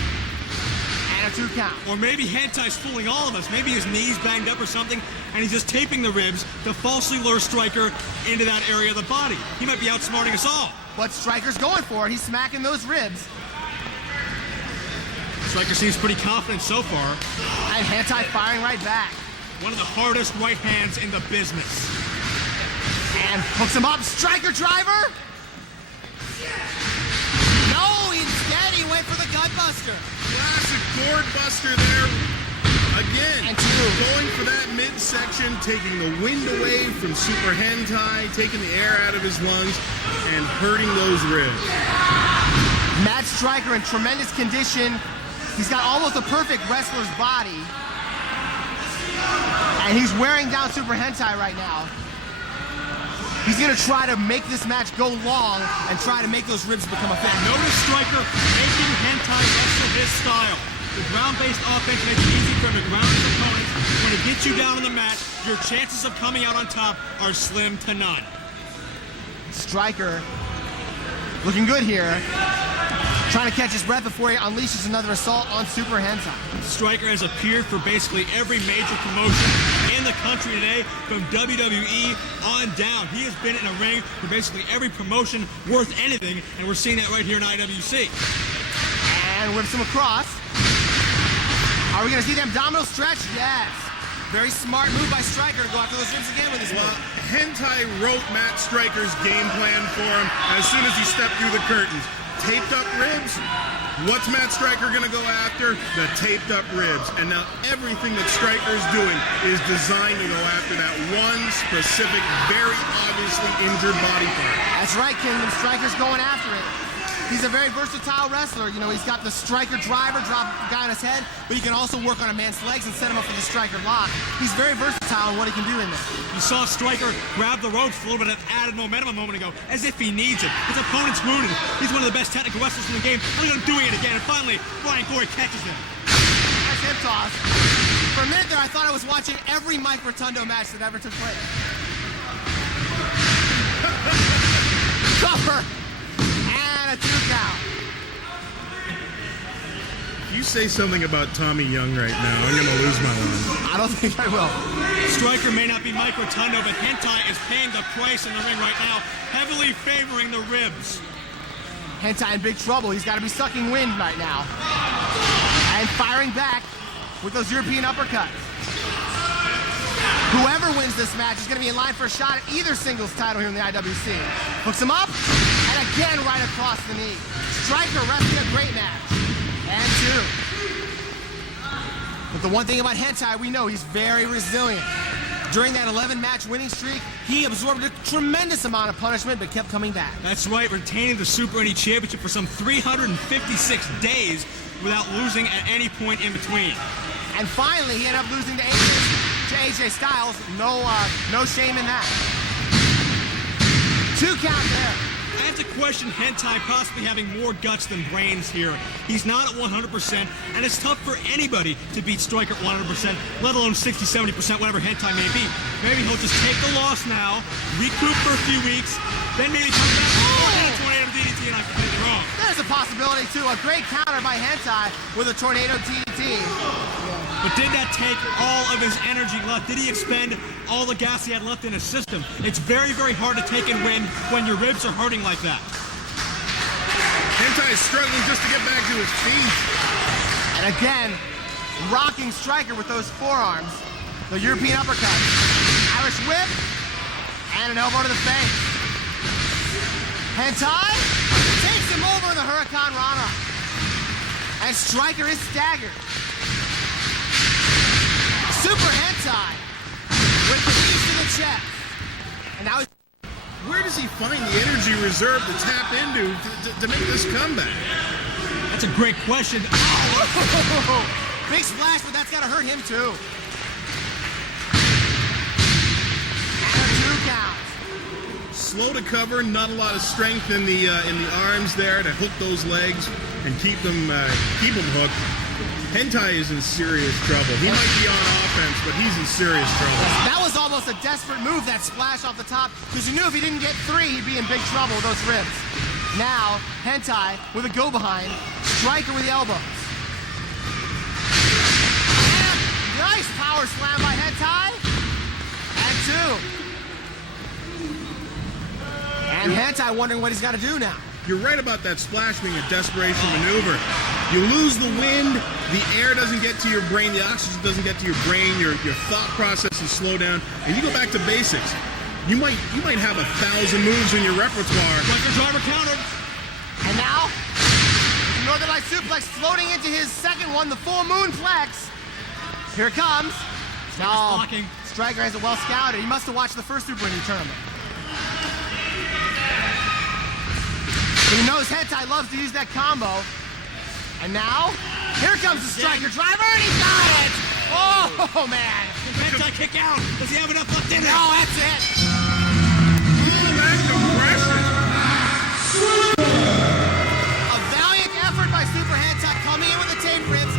And a 2 count. Or maybe Hentai's fooling all of us. Maybe his knee's banged up or something, and he's just taping the ribs to falsely lure Stryker into that area of the body. He might be outsmarting us all. But Stryker's going for it. He's smacking those ribs. Stryker seems pretty confident so far. And Hentai firing right back. One of the hardest right hands in the business. And hooks him up. Stryker driver. No, instead he went for the gut buster. Classic gourd buster there. Again, And 2. going for that midsection, taking the wind away from Super Hentai, taking the air out of his lungs, and hurting those ribs. Matt Stryker in tremendous condition. He's got almost a perfect wrestler's body. And he's wearing down Super Hentai right now. He's going to try to make this match go long and try to make those ribs become a thing. Notice Stryker making Hentai wrestle his style. The ground-based offense makes it easy for him to ground his opponents. When it gets you down on the mat, your chances of coming out on top are slim to none. Stryker looking good here. Trying to catch his breath before he unleashes another assault on Super Hentai. Stryker has appeared for basically every major promotion in the country today, from WWE on down. He has been in a ring for basically every promotion worth anything, and we're seeing that right here in IWC. And whips him across. Are we going to see the abdominal stretch? Yes. Very smart move by Stryker to go after those ribs again with his move. Hentai wrote Matt Stryker's game plan for him as soon as he stepped through the curtains. Taped up ribs. What's Matt Stryker gonna go after? The taped up ribs. And now everything that Stryker's doing is designed to go after that one specific, very obviously injured body part. That's right, Kingdom. Stryker's going after it. He's a very versatile wrestler. You know, he's got the Stryker driver, drop the guy on his head, but he can also work on a man's legs and set him up for the Stryker lock. He's very versatile in what he can do in there. You saw Stryker grab the ropes for a little bit of added momentum a moment ago, as if he needs it. His opponent's wounded. He's one of the best technical wrestlers in the game. Look at him doing it again, and finally, Brian Corey catches him. Nice hip toss. For a minute there, I thought I was watching every Mike Rotundo match that ever took place. Cover. A 2 count. You say something about Tommy Young right now, I'm gonna lose my mind. I don't think I will. Stryker may not be Mike Rotundo, but Hentai is paying the price in the ring right now, heavily favoring the ribs. Hentai in big trouble. He's got to be sucking wind right now. And firing back with those European uppercuts. Whoever wins this match is going to be in line for a shot at either singles title here in the IWC. Hooks him up, and again right across the knee. Stryker wrestling a great match. And 2. But the one thing about Hentai, we know he's very resilient. During that 11-match winning streak, he absorbed a tremendous amount of punishment, but kept coming back. That's right, retaining the Super Indy Championship for some 356 days without losing at any point in between. And finally, he ended up losing to AJ Styles. No shame in that. 2 count there. I have to question Hentai possibly having more guts than brains here. He's not at 100%, and it's tough for anybody to beat Stryker at 100%, let alone 60, 70%, whatever Hentai may be. Maybe he'll just take the loss now, recoup for a few weeks, then maybe come back and tornado DDT, and I'm completely wrong. There's a possibility, too. A great counter by Hentai with a tornado DDT. But did that take all of his energy left? Did he expend all the gas he had left in his system? It's very, very hard to take and win when your ribs are hurting like that. Hentai is struggling just to get back to his feet. And again, rocking Stryker with those forearms. The European uppercut. Irish whip. And an elbow to the face. Hentai takes him over in the Hurricane Rana. And Stryker is staggered. Super Hentai with the knees to the chest. And now he's... Where does he find the energy reserve to tap into to make this comeback? That's a great question. Oh, big splash, but that's got to hurt him too. And a 2 count. Slow to cover, not a lot of strength in the arms there to hook those legs and keep them hooked. Hentai is in serious trouble. He might be on offense, but he's in serious trouble. That was almost a desperate move, that splash off the top, because you knew if he didn't get 3, he'd be in big trouble with those ribs. Now, Hentai with a go-behind, Stryker with the elbows. And nice power slam by Hentai. And 2. And Hentai wondering what he's got to do now. You're right about that splash being a desperation maneuver. You lose the wind, the air doesn't get to your brain, the oxygen doesn't get to your brain, your thought process is slowed down, and you go back to basics. You might have 1,000 moves in your repertoire. Like your driver countered. And now, Northern Light Suplex floating into his second one, the full moon flex. Here it comes. No, Stryker has it well scouted. He must have watched the first Super Indy tournament. He knows Hentai loves to use that combo. And now, here comes the Stryker driver, and he got it! Oh, man. Can Hentai kick out? Does he have enough left in it? No, that's it. A valiant effort by Super Hentai coming in with the taped ribs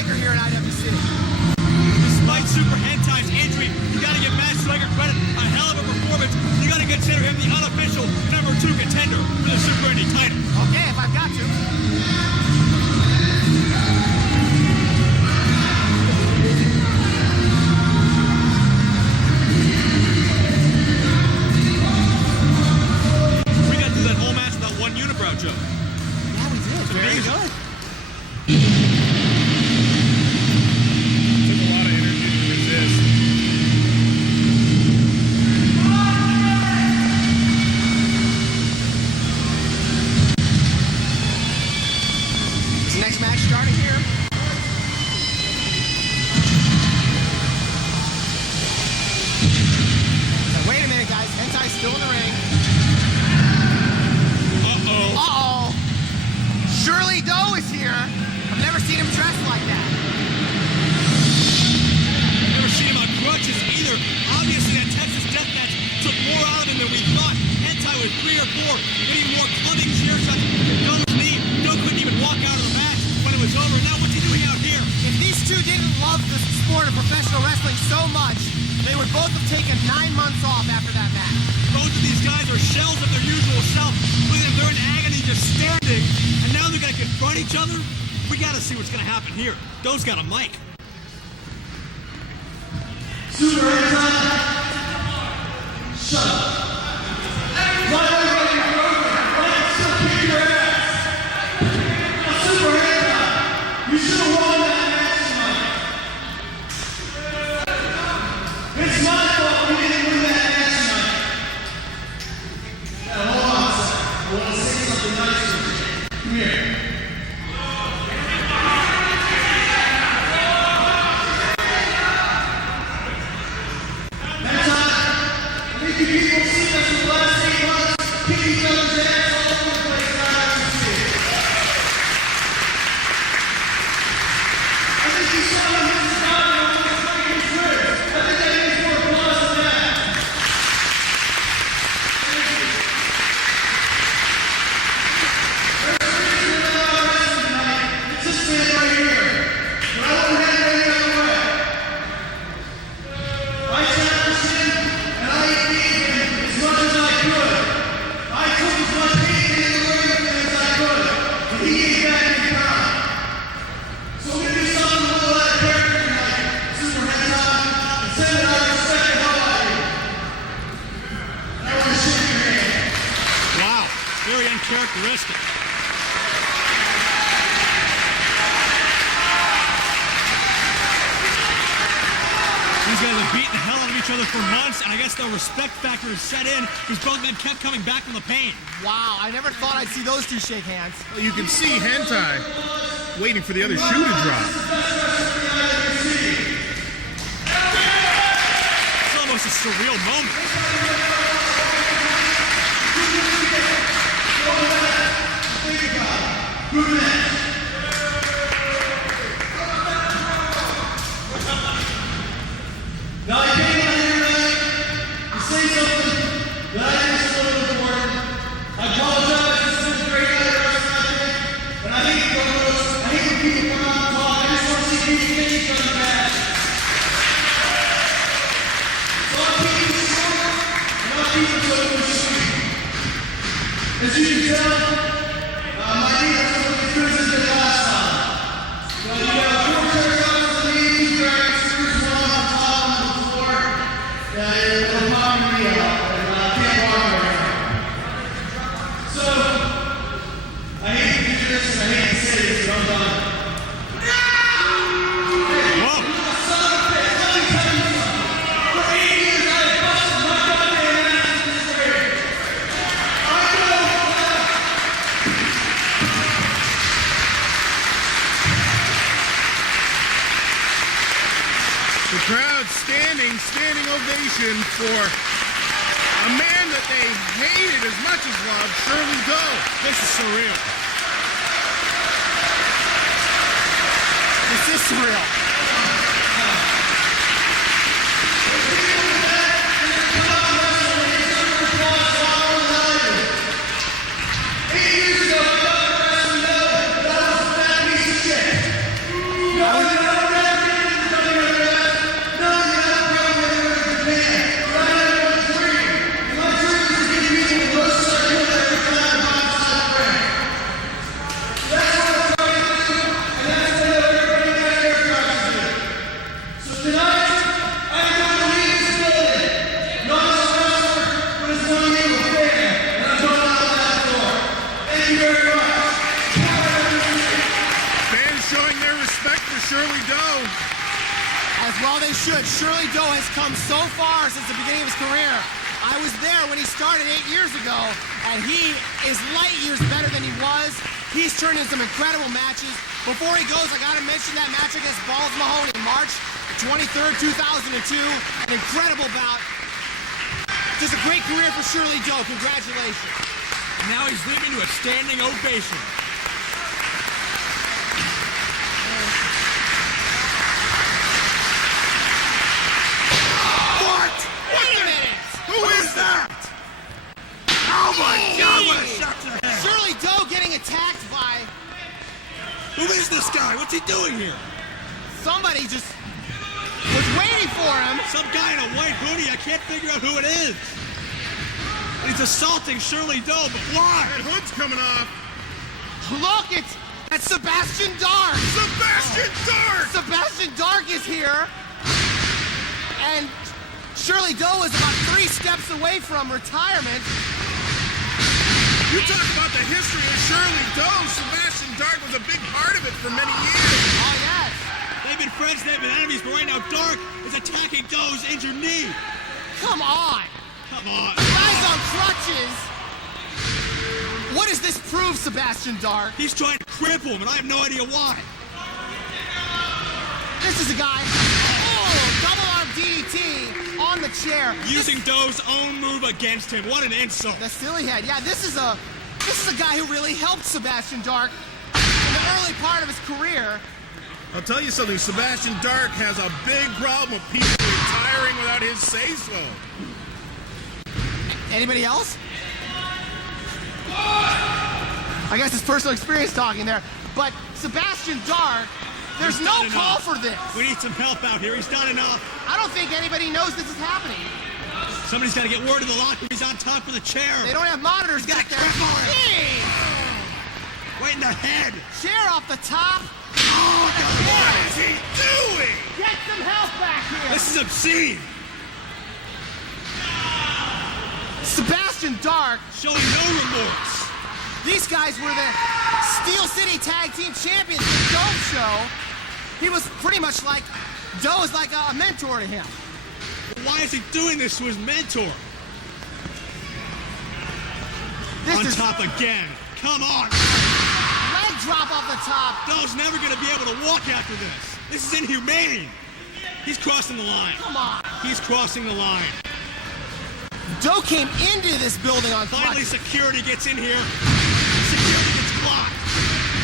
Stryker here in IWC. Despite Super Hentai's injury, you gotta give Matt Stryker credit. A hell of a performance. You gotta consider him the unofficial number 2 contender for the Super Indy title. Okay, if I've got to. We got through that whole match without one unibrow joke. Yeah, we did. Very good. Took a lot of energy to resist. This next match starting here. Now, wait a minute, guys. Hentai's still in the ring. Uh-oh. Shirley Doe is here. I've never seen him dressed like that. Never seen him on crutches either. Obviously, that Texas death match took more out of him than we thought. Hentai was 3 or 4, getting more clubbing chair shots than Dunn's knee. Dunn couldn't even walk out of the match when it was over. Now what's he doing out here? If these two didn't love the sport of professional wrestling so much, they would both have taken 9 months off after that match. Both of these guys are shells of their usual self. Look at them, they're in agony just standing. And now they're gonna confront each other? We gotta see what's gonna happen here. Doe's got a mic. Super Hentai, shut up. Let everybody know. Let still kick your ass. Now, Super Hentai, you should have won that match tonight. It's my fault we didn't win that match tonight. Now, hold on a second. I want to say something nice to you. Come here. People see us in the last 8 months kick each other's ass all over the place in IWC. I think you saw him hit his body and almost break his ribs. I think that needs more applause than that. Thank you. There's a reason we're not wrestling tonight. It's this man right here. But I won't have any other way. I challenged him and I gave him as much as I could. I took as much hate in the ring with him as I could. And he gave back in kind. So we're going to do something a little out of character tonight. Super Hentai. And send it out of respect and hell out of you. And I want to shake your hand. Wow, very uncharacteristic. These guys have beaten the hell out of each other for months, and I guess the respect factor is set in because both men kept coming back from the pain. Wow, I never thought I'd see those two shake hands. Well, you can see Hentai waiting for the other shoe to drop. It's almost a surreal moment. Good match. Now I came out here tonight to say something that I think is a little important. I apologize. This has been a great night of wrestling, I think. And I hate promos. I hate when people come out and talk. I just want to see people get each other mad. So I'll keep it short and I'll keep it short and sweet. As you can tell, my knee has some of the good as it last time. Well, you got 4 turtles on the knee, 2 dragon screws, 1 on the top, 1 on the floor. It'll pop your knee out, and I can't walk right now. So, I hate to do this, and I hate to say this, but I'm done. Whoa. Son of a bitch, let me tell you something. For 8 years, I have busted my goddamn ass in this ring. I know. The crowd standing ovation for a man that they hated as much as loved, Shirley Doe. This is surreal. This is surreal. Years ago, I got wrestling, that was a bad piece of shit. Shirley Doe has come so far since the beginning of his career. I was there when he started 8 years ago, and he is light years better than he was. He's turned in some incredible matches. Before he goes, I gotta mention that match against Balls Mahoney, March 23rd, 2002. An incredible bout. Just a great career for Shirley Doe. Congratulations. Now he's leaving to a standing ovation. What? Wait a minute! Who is that? Oh my God! What a shot to the head! Shirley Doe getting attacked by Who is this guy? What's he doing here? somebody just was waiting for him. Some guy in a white hoodie. I can't figure out who it is. He's assaulting Shirley Doe, but why? That hood's coming off. Look, that's Sebastian Dark. Sebastian Dark! Sebastian Dark is here. And Shirley Doe is about 3 steps away from retirement. You talk about the history of Shirley Doe. Sebastian Dark was a big part of it for many years. Oh, yes. They've been friends, they've been enemies, but right now Dark is attacking Doe's injured knee. Come on. Come on. Guy's on crutches. What does this prove, Sebastian Dark? He's trying to cripple him, and I have no idea why. This is a guy. Oh, double arm DDT on the chair. Using Doe's own move against him. What an insult. The silly head. Yeah, this is a guy who really helped Sebastian Dark in the early part of his career. I'll tell you something, Sebastian Dark has a big problem with people retiring without his say-so. Anybody else? I guess it's personal experience talking there. But Sebastian Dark, there's no call for this. We need some help out here. He's not enough. I don't think anybody knows this is happening. Somebody's got to get word of the locker room. He's on top of the chair. They don't have monitors He's got back there. cripple him. Jeez. Right in the head. Chair off the top. Oh, What is he doing? Get some help back here. this is obscene. Sebastian Dark. Showing no remorse. These guys were the Steel City Tag Team Champions in the Doe Show. He was pretty much like, Doe is like a mentor to him. Why is he doing this to his mentor? This On is top again. Come on. leg drop off the top. Doe's never going to be able to walk after this. This is inhumane. He's crossing the line. Come on. He's crossing the line. Doe came into this building on Finally, crutches. security gets in here. Security gets blocked.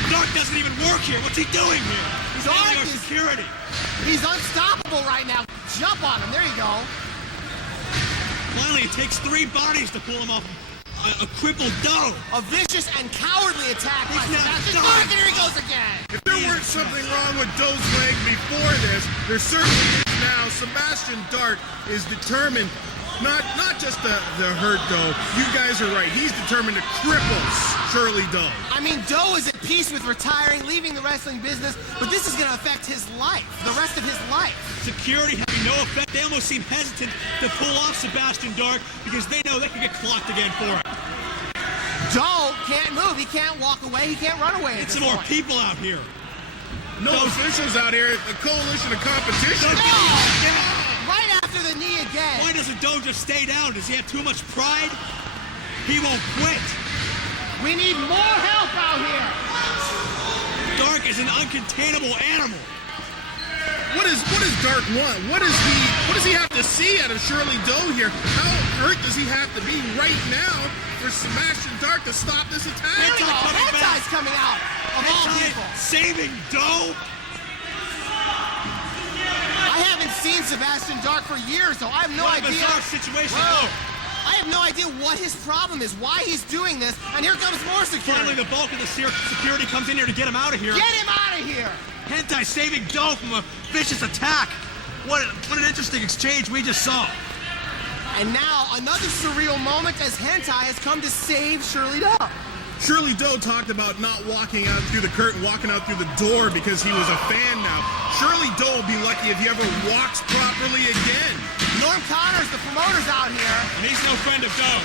Dark doesn't even work here. What's he doing here? He's Dark handling our is- security. He's unstoppable right now. Jump on him. There you go. Finally, it takes 3 bodies to pull him off a crippled Doe. A vicious and cowardly attack by He's not Sebastian done. Dark, and here he goes again. If there weren't something wrong with Doe's leg before this, there certainly is now. Sebastian Dark is determined, not just the hurt Doe. You guys are right. He's determined to cripple Shirley Doe. I mean, Doe is at peace with retiring, leaving the wrestling business, but this is going to affect his life, the rest of his life. Security having no effect. They almost seem hesitant to pull off Sebastian Dark because they know they can get clocked again for it. Doe can't move. He can't walk away. He can't run away. Get some more people out here. No officials out here. A coalition of competition. Right after the knee again. Why doesn't Doe just stay down? Does he have too much pride? He won't quit. We need more help out here. Dark is an uncontainable animal. What does Dark want? What does he have to see out of Shirley Doe here? How hurt does he have to be right now for Sebastian Dark to stop this attack? There we go. coming back. Hentai's coming out of all Hentai people. saving Doe. I haven't seen Sebastian Dark for years, though. I have no What a idea. bizarre situation. Whoa. Look, I have no idea what his problem is, why he's doing this, and here comes more finally, security. the bulk of the security comes in here to get him out of here. Get him out of here. Hentai saving Doe from a vicious attack. What an interesting exchange we just saw. And now another surreal moment as Hentai has come to save Shirley Doe. Shirley Doe talked about not walking out through the curtain, walking out through the door because he was a fan now. Shirley Doe will be lucky if he ever walks properly again. Norm Connors, the promoter's out here. And he's no friend of Doe.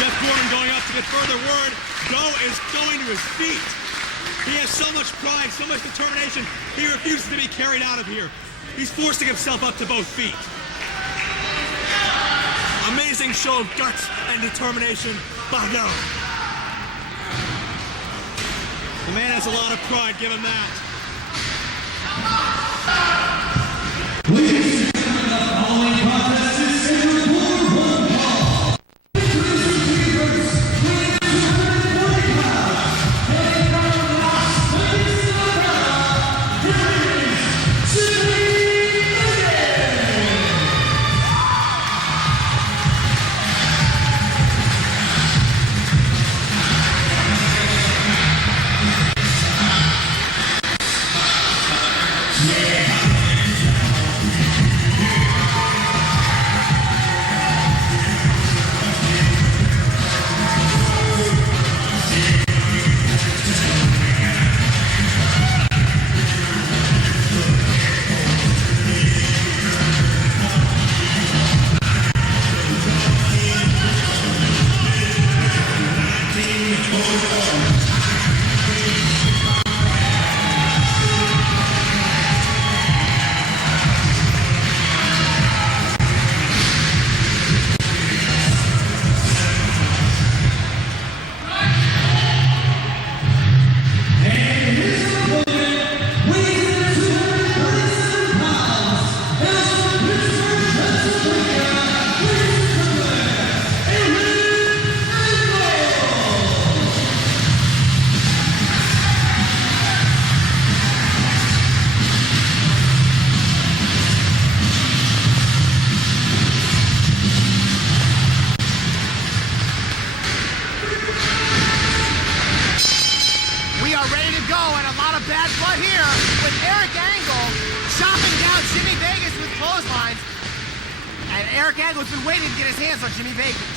Jeff Gordon going up to get further word. Doe is going to his feet. He has so much pride, so much determination, he refuses to be carried out of here. He's forcing himself up to both feet. Amazing show of guts and determination by Dunn. The man has a lot of pride, give him that. Ladies and gentlemen, the following contest is scheduled for one fall.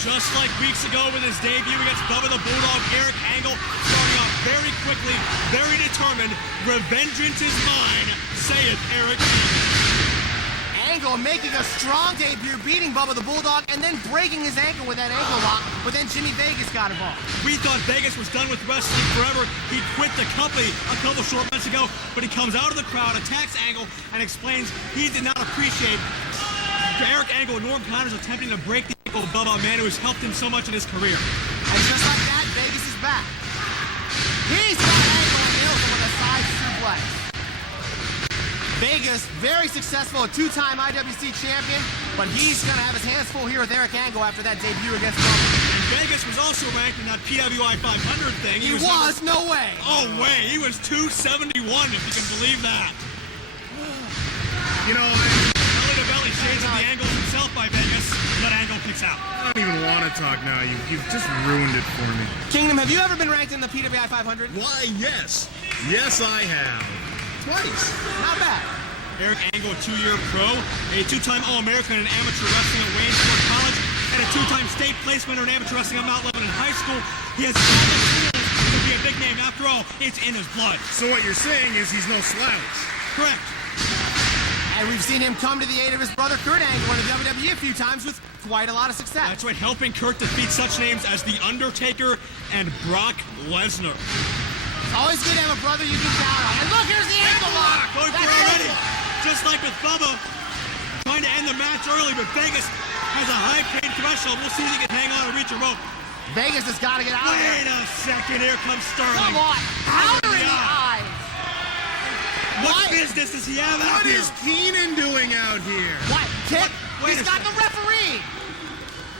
Just like weeks ago with his debut against Bubba the Bulldog, Eric Angle starting off very quickly, very determined. Revengeance is mine, saith Eric Angle making a strong debut, beating Bubba the Bulldog, and then breaking his ankle with that ankle lock, but then Jimmy Vegas got involved. We thought Vegas was done with wrestling forever. He quit the company a couple short months ago, but he comes out of the crowd, attacks Angle, and explains he did not appreciate Eric Angle and Norm Connors attempting to break the ankle of Bubba, a man who has helped him so much in his career. And just like that, Vegas is back. He's got Angle and nails him with a side suplex. Vegas, very successful, a two-time IWC champion, but he's going to have his hands full here with Eric Angle after that debut against Bubba. And Vegas was also ranked in that PWI 500 thing. He was no way. Oh, way. He was 271, if you can believe that. You know, belly shades of the Angle himself by Vegas, but Angle kicks out. I don't even want to talk now. You've just ruined it for me. Kingdom, have you ever been ranked in the PWI 500? Why, yes. Yes, I have. Twice. Not bad. Eric Angle, a two-year pro, a two-time All-American in amateur wrestling at Waynesburg College, and a two-time state placement in amateur wrestling at Mount Lebanon High School. He has all the tools to be a big name. After all, it's in his blood. So what you're saying is he's no slouch. Correct. And we've seen him come to the aid of his brother Kurt Angle in the WWE a few times with quite a lot of success. That's right, helping Kurt defeat such names as The Undertaker and Brock Lesnar. It's always good to have a brother you can count on. And look, here's the ankle lock! Going for it already. Just like with Bubba, trying to end the match early, but Vegas has a high pain threshold. We'll see if he can hang on and reach a rope. Vegas has got to get out of here. Wait a second, here comes Sterling. Come on, powder in the eyes. What business does he have out here? What is Keenan doing out here? What? Kick? Wait He's a got second. the referee.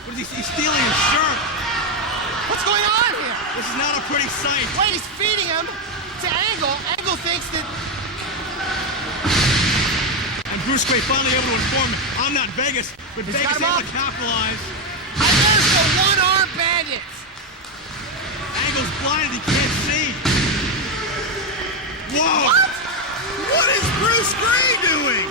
What is he? He's stealing his shirt. What's going on here? This is not a pretty sight. Wait, he's feeding him to Angle. Angle thinks that... And Bruce Gray finally able to inform him, I'm not Vegas, but He's Vegas got him able up. to capitalize. And there's the one-arm bandit. Angle's blinded, he can't see. Whoa! What? What is Bruce Gray doing?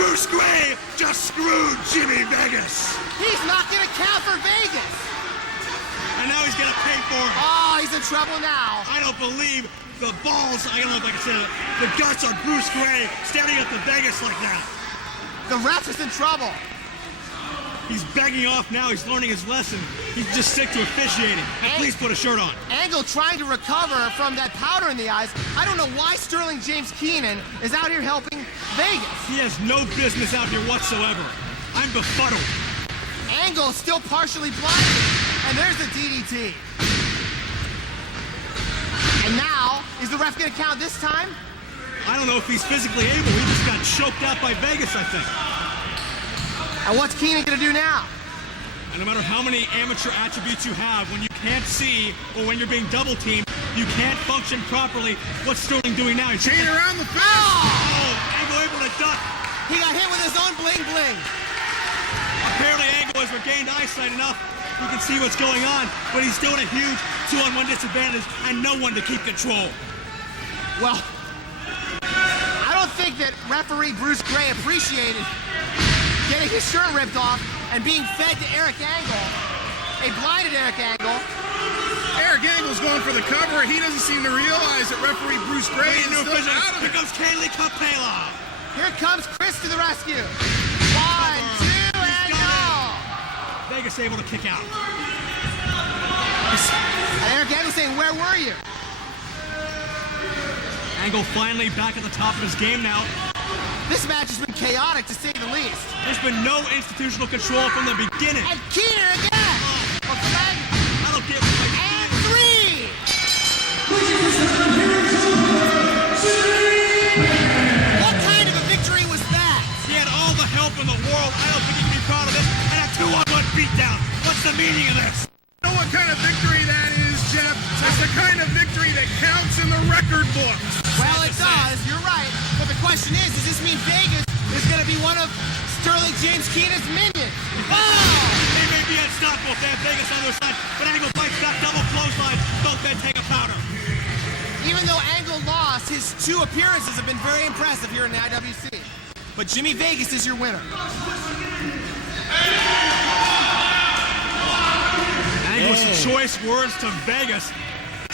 Bruce Gray just screwed Jimmy Vegas. He's not going to count for Vegas. And now he's gonna pay for it. Oh, he's in trouble now. I don't believe the balls, I don't know if I can say that, the guts of Bruce Gray standing up to Vegas like that. The ref is in trouble. He's begging off now. He's learning his lesson. He's just sick to officiating. And please put a shirt on. Angle trying to recover from that powder in the eyes. I don't know why Sterling James Keenan is out here helping Vegas. He has no business out here whatsoever. I'm befuddled. Angle still partially blinded. And there's the DDT. And now, is the ref going to count this time? I don't know if he's physically able. He just got choked out by Vegas, I think. And what's Keenan going to do now? And no matter how many amateur attributes you have, when you can't see or when you're being double teamed, you can't function properly. What's Sterling doing now? He's Chain around the fence. Oh! Angle able to duck. He got hit with his own bling bling. Apparently Angle has regained eyesight enough. He can see what's going on, but he's still in a huge 2-on-1 disadvantage and no one to keep control. Well, I don't think that referee Bruce Gray appreciated getting his shirt ripped off and being fed to Eric Angle, a blinded Eric Angle. Eric Angle's going for the cover. He doesn't seem to realize that referee Bruce Gray is still out of Here it. comes Canley Kapela. Here comes Chris to the rescue. 1, 2, and go. Vegas able to kick out. And Eric Angle saying, where were you? Angle finally back at the top of his game now. This match has been chaotic, to say the least. There's been no institutional control from the beginning. And Keenan again. Okay. I don't get why. And 3. What kind of a victory was that? He had all the help in the world. I don't think he can be proud of this. And a 2-on-1 beatdown. What's the meaning of this? You know what kind of victory that is, Jeff? It's the kind of victory that counts in the record books. Well, it does. You're right. But the question is, does this mean Vegas is going to be one of Sterling James Keenan's minions? Oh! They may be unstoppable. They have Vegas on their side, but Angle fights back, double clothesline. Both men take a powder. Even though Angle lost, his 2 appearances have been very impressive here in the IWC. But Jimmy Vegas is your winner. Angle with some choice words to Vegas.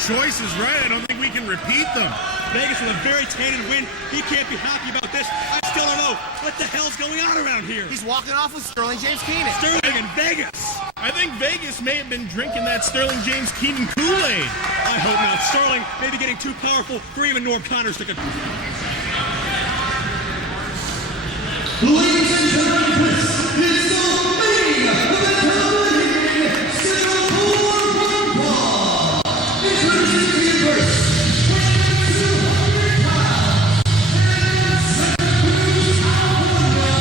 Choice is right. I don't think we can repeat them. Vegas with a very tainted win. He can't be happy about this. I still don't know what the hell's going on around here. He's walking off with Sterling James Keenan. Sterling in Vegas. I think Vegas may have been drinking that Sterling James Keenan Kool-Aid. I hope not. Sterling may be getting too powerful for even Norm Connors to control. Ladies and gentlemen, this is the main event Singapore Rumble. Introducing you first, weighing 200 pounds, and Santa Cruz, California,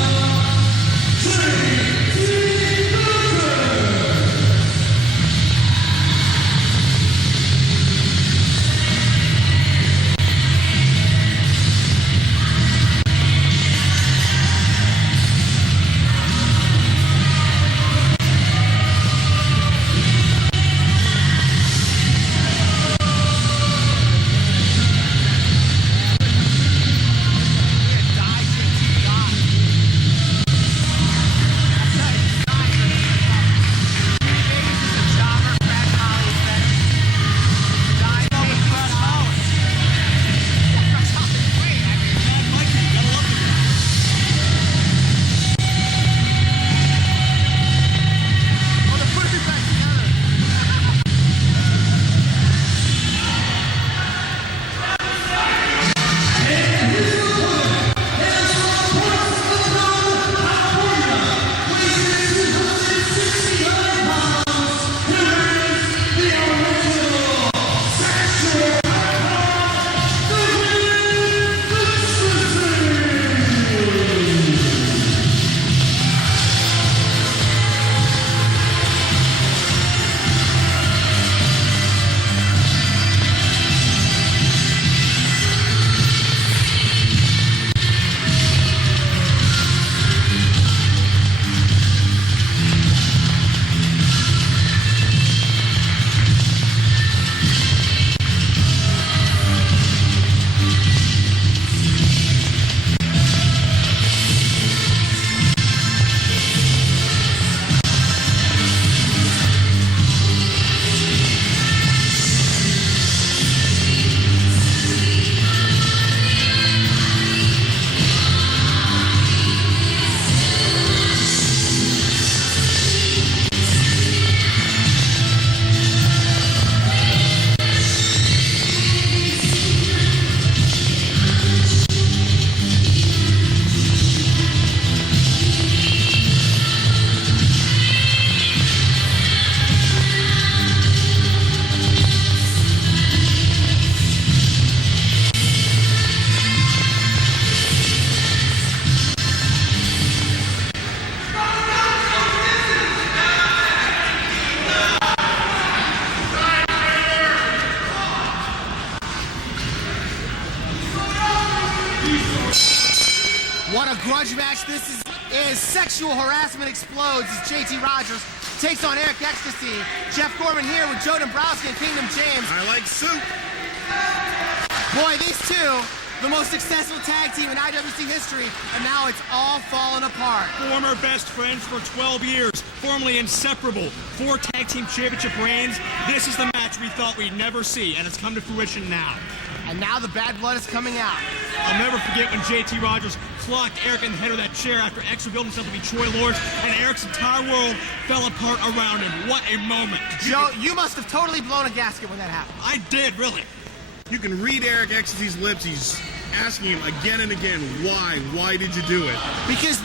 this is sexual harassment explodes as JT Rodgers takes on Eric Ecstasy. Jeff Corbin here with Joe Dombrowski and Kingdom James. I like soup. Boy, these two, the most successful tag team in IWC history, and now it's all falling apart. Former best friends for 12 years, formerly inseparable, 4 tag team championship reigns. This is the match we thought we'd never see, and it's come to fruition now. And now the bad blood is coming out. I'll never forget when JT Rodgers clocked Eric in the head of that chair after X revealed himself to be Troy Lords, and Eric's entire world fell apart around him. What a moment. Joe, you must have totally blown a gasket when that happened. I did, really. You can read Eric Ecstasy's lips. He's asking him again and again, why? Why did you do it? Because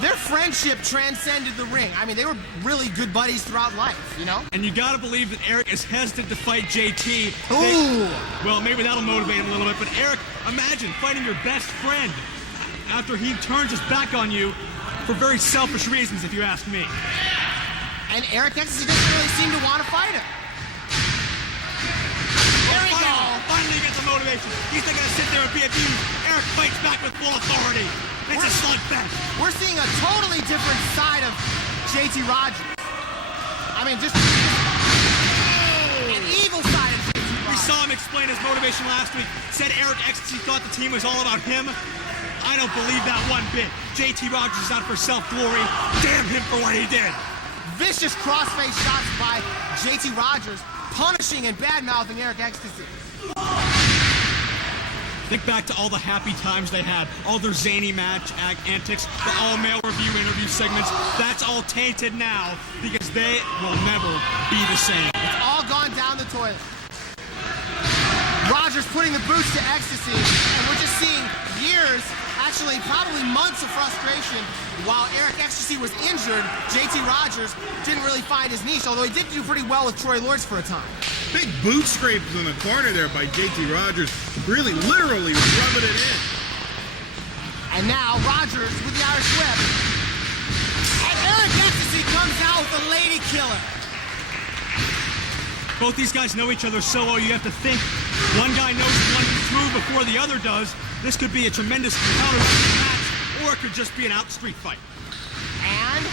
their friendship transcended the ring. I mean, they were really good buddies throughout life, you know? And you gotta believe that Eric is hesitant to fight JT. Ooh. Well, maybe that'll motivate him a little bit, but Eric, imagine fighting your best friend after he turns his back on you for very selfish reasons, if you ask me. And Eric Ecstasy doesn't really seem to want to fight him. There we go. Finally gets the motivation. He's not gonna sit there and be abused. Eric fights back with full authority. It's a slugfest. We're seeing a totally different side of JT Rodgers. I mean, just an evil side of JT Rodgers. We saw him explain his motivation last week. Said Eric Ecstasy thought the team was all about him. I don't believe that one bit. JT Rodgers is out for self-glory. Damn him for what he did. Vicious crossface shots by JT Rodgers, punishing and bad-mouthing Eric Ecstasy. Think back to all the happy times they had, all their zany match antics, the all-male review interview segments. That's all tainted now because they will never be the same. It's all gone down the toilet. Rodgers putting the boots to Ecstasy, and we're just seeing years, actually probably months of frustration. While Eric Ecstasy was injured, JT Rodgers didn't really find his niche, although he did do pretty well with Troy Lords for a time. Big boot scrapes in the corner there by JT Rodgers. Really, literally rubbing it in. And now Rodgers with the Irish whip. And Eric Ecstasy comes out with a lady killer. Both these guys know each other so well, you have to think one guy knows one through before the other does. This could be a tremendous counter match, or it could just be an out street fight. And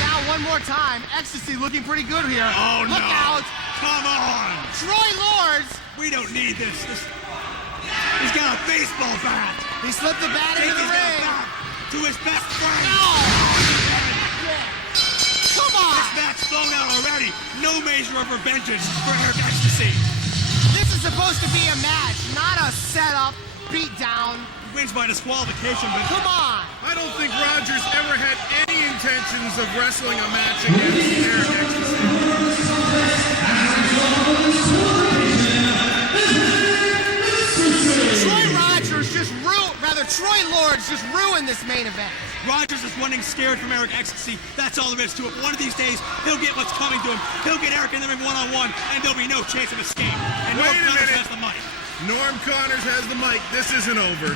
now one more time, Ecstasy looking pretty good here. Oh, Look out! Come on! Troy Lords! We don't need this. He's got a baseball bat. He slipped the bat into the ring. To his best friend. No! Come on! This match thrown out already. No measure of revengeance for Eric Ecstasy. This is supposed to be a match, not a setup, beat down. He wins by disqualification, but Come on! I don't think Rodgers ever had any intentions of wrestling a match against Eric Ecstasy. Troy Lords just ruined this main event. Rodgers is running scared from Eric Ecstasy. That's all there is to it. One of these days, he'll get what's coming to him. He'll get Eric in the ring one-on-one, and there'll be no chance of escape. And Wait Norm a Connors minute. has the mic. Norm Connors has the mic. This isn't over.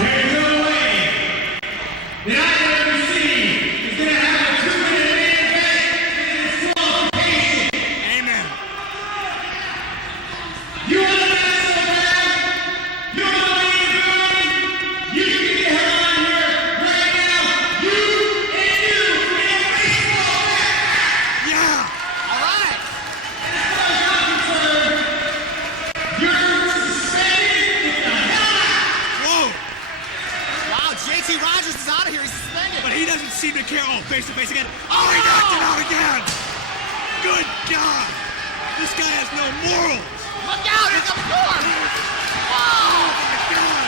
There's no way the IWC is going to have a 2-minute main event in disqualification. Amen. You want to wrestle, man? You want to be good? You can get the hell out of here right now. You and you in a baseball match. Yeah. All right. As far as I'm concerned, you're suspended. Get the hell out. Whoa. Wow, JT Rodgers is out of here. He's suspended. But he doesn't seem to care. Oh, face-to-face again. Oh, he knocked him out again. Good God. This guy has no morals. Look out, here comes Norm. Whoa! Oh, my God.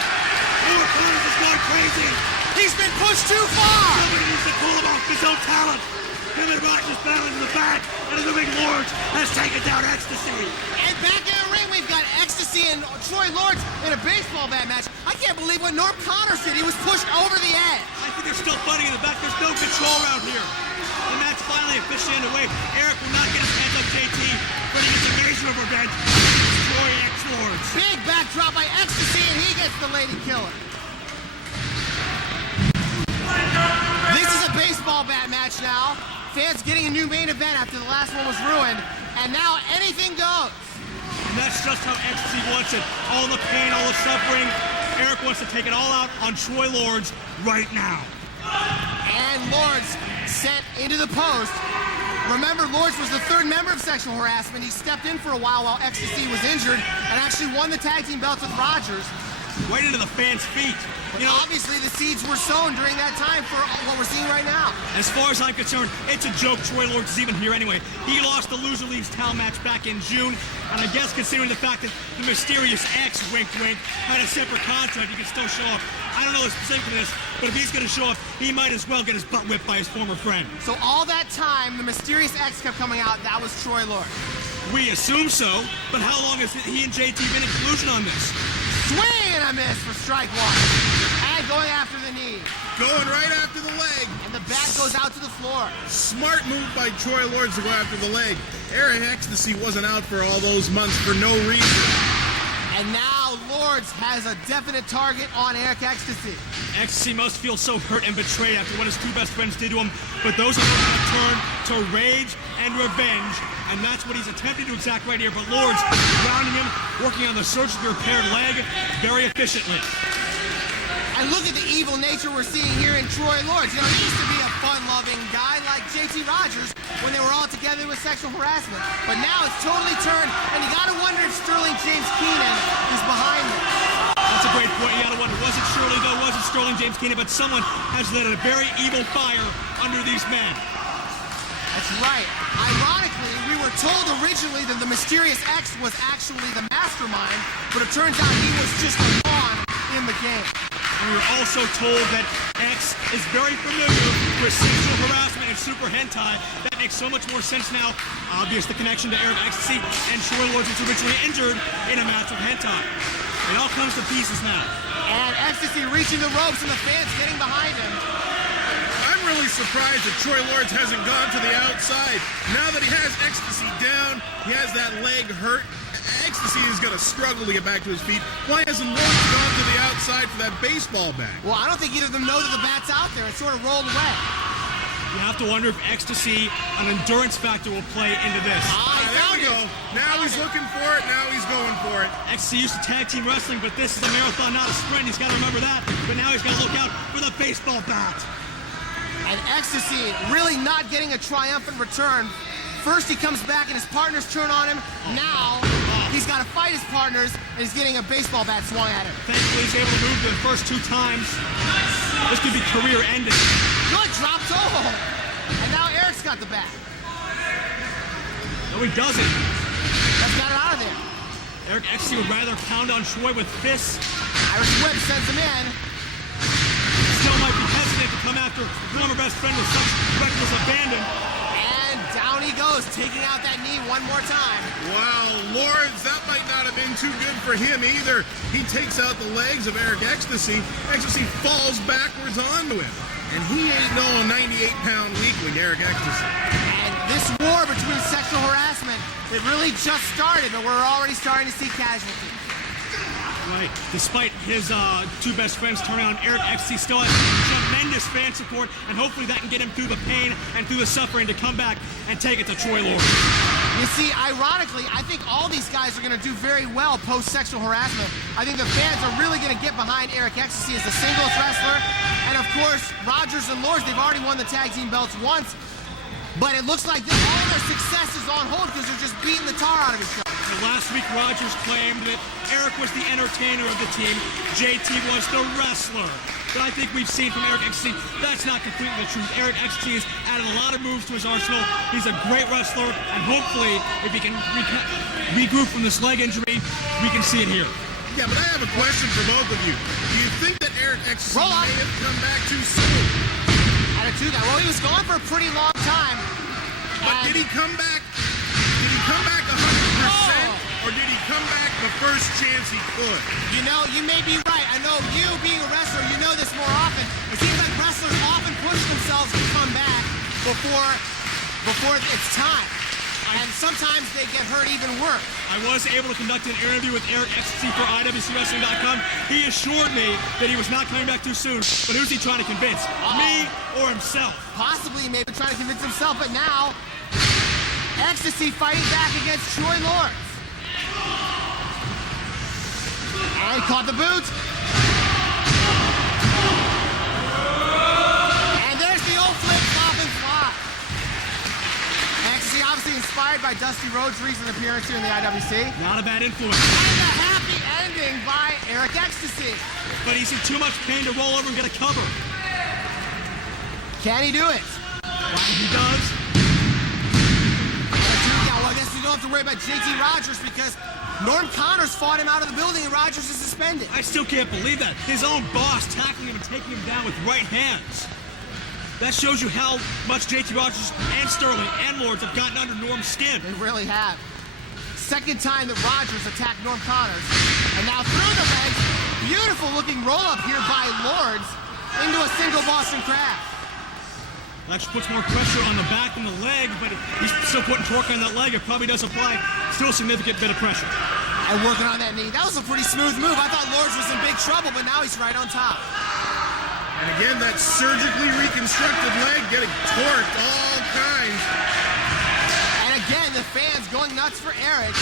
Norm Connors is going crazy. He's been pushed too far. Somebody needs to pull him off his own talent. Him and Rodgers battling in the back, and the ring Lords has taken down Ecstasy. And back in the ring, we've got Ecstasy and Troy Lords in a baseball bat match. I can't believe what Norm Connors did. He was pushed over the edge. I think they're still fighting in the back. There's no control around here. The match finally officially underway. Eric will not get his hands on JT, but he gets a measure of revenge. Destroy X-Lords. Big backdrop by Ecstasy, and he gets the lady killer. This is a baseball bat match now. Fans getting a new main event after the last one was ruined. And now anything goes. and that's just how Ecstasy wants it. All the pain, all the suffering. Eric wants to take it all out on Troy Lords right now. And Lords sent into the post. Remember, Lords was the third member of sexual harassment. He stepped in for a while Ecstasy was injured and actually won the tag team belts with Rodgers. Right into the fans' feet. But obviously the seeds were sown during that time for what we're seeing right now. As far as I'm concerned, it's a joke Troy Lords is even here anyway. He lost the Loser Leagues towel match back in June, and I guess considering the fact that the mysterious X, wink wink, had a separate contract, he can still show up. I don't know the specifics of this, but if he's going to show up, he might as well get his butt whipped by his former friend. So all that time, the mysterious X kept coming out, that was Troy Lords. We assume so, but how long has he and JT been in collusion on this? Swing and a miss for strike one. And going after the knee. Going right after the leg. And the bat goes out to the floor. Smart move by Troy Lords to go after the leg. Eric Ecstasy wasn't out for all those months for no reason. And now Lords has a definite target on Eric Ecstasy. Ecstasy must feel so hurt and betrayed after what his two best friends did to him, but those are going to turn to rage and revenge, and that's what he's attempting to exact right here. But Lords grounding him, working on the surgically repaired leg very efficiently. And look at the evil nature we're seeing here in Troy Lords. He used to be a fun-loving guy like JT Rodgers when they were all together with sexual harassment. But now it's totally turned, and you gotta wonder if Sterling James Keenan is behind this. That's a great point. You gotta wonder, was it Shirley though? Was it Sterling James Keenan? But someone has lit a very evil fire under these men. That's right. Ironically, we were told originally that the mysterious X was actually the mastermind, but it turns out he was just a pawn in the game. And we were also told that X is very familiar with sexual harassment and super hentai. That makes so much more sense now. Obvious the connection to Eric Ecstasy and Troy Lords was originally injured in a match with hentai. It all comes to pieces now. And Ecstasy reaching the ropes and the fans getting behind him. I'm really surprised that Troy Lords hasn't gone to the outside. Now that he has Ecstasy down, he has that leg hurt. Ecstasy is going to struggle to get back to his feet. Why hasn't Lords gone to the outside for that baseball bat? Well, I don't think either of them know that the bat's out there. It sort of rolled away. You have to wonder if Ecstasy, an endurance factor, will play into this. There we go. Now he's looking for it. Now he's going for it. Ecstasy used to tag team wrestling, but this is a marathon, not a sprint. He's got to remember that. But now he's got to look out for the baseball bat. And Ecstasy really not getting a triumphant return. First he comes back and his partners turn on him. Now he's got to fight his partners and he's getting a baseball bat swung at him. Thankfully he's able to move the first two times. This could be career ending. Good drop toe. And now Eric's got the bat. No, he doesn't. Let's get it out of there. Eric Ecstasy would rather pound on Troy with fists. Irish whip sends him in. Still might be hesitant to come after former best friend with such reckless abandon. And down he goes, taking out that knee one more time. Wow, Lords, that might not have been too good for him either. He takes out the legs of Eric Ecstasy. Ecstasy falls backwards onto him. And he ain't no 98-pound weakling, Eric Ecstasy. And this war between sexual harassment, it really just started, but we're already starting to see casualties. Right. Despite his two best friends turning on, Eric Ecstasy still has tremendous fan support, and hopefully that can get him through the pain and through the suffering to come back and take it to Troy Lords. You see, ironically, I think all these guys are going to do very well post-sexual harassment. I think the fans are really going to get behind Eric Ecstasy as the singles wrestler. And of course, Rodgers and Lords, they've already won the tag team belts once. But it looks like all their success is on hold because they're just beating the tar out of each other. So last week, Rodgers claimed that Eric was the entertainer of the team, JT was the wrestler. But I think we've seen from Eric Ecstasy, that's not completely the truth. Eric Ecstasy has added a lot of moves to his arsenal. He's a great wrestler, and hopefully, if he can regroup from this leg injury, we can see it here. Yeah, but I have a question for both of you. Do you think that Eric Ecstasy may have come back too soon? How to do that? Well, he was gone for a pretty long time. But did he come back? Did he come back 100%, or did he come back the first chance he could? You know, you may be right. I know you, being a wrestler, you know this more often. It seems like wrestlers often push themselves to come back before it's time. And sometimes they get hurt even worse. I was able to conduct an interview with Eric Ecstasy for IWC Wrestling.com. He assured me that he was not coming back too soon. But who's he trying to convince? Me or himself? Possibly, maybe trying to convince himself, but now Ecstasy fighting back against Troy Lords. And he caught the boot. And there's the old flip, flop, and fly. Ecstasy obviously inspired by Dusty Rhodes' recent appearance here in the IWC. Not a bad influence. And a happy ending by Eric Ecstasy. But he's in too much pain to roll over and get a cover. Can he do it? Well, he does. Yeah, well, I guess we don't have to worry about JT Rodgers because Norm Connors fought him out of the building and Rodgers is suspended. I still can't believe that. His own boss tackling him and taking him down with right hands. That shows you how much JT Rodgers and Sterling and Lords have gotten under Norm's skin. They really have. Second time that Rodgers attacked Norm Connors. And now through the legs, beautiful looking roll up here by Lords into a single Boston Crab. That puts more pressure on the back than the leg, but he's still putting torque on that leg. It probably does apply still a significant bit of pressure. And working on that knee. That was a pretty smooth move. I thought Lords was in big trouble, but now he's right on top. And again, that surgically reconstructed leg getting torqued all kinds. And again, the fans going nuts for Eric.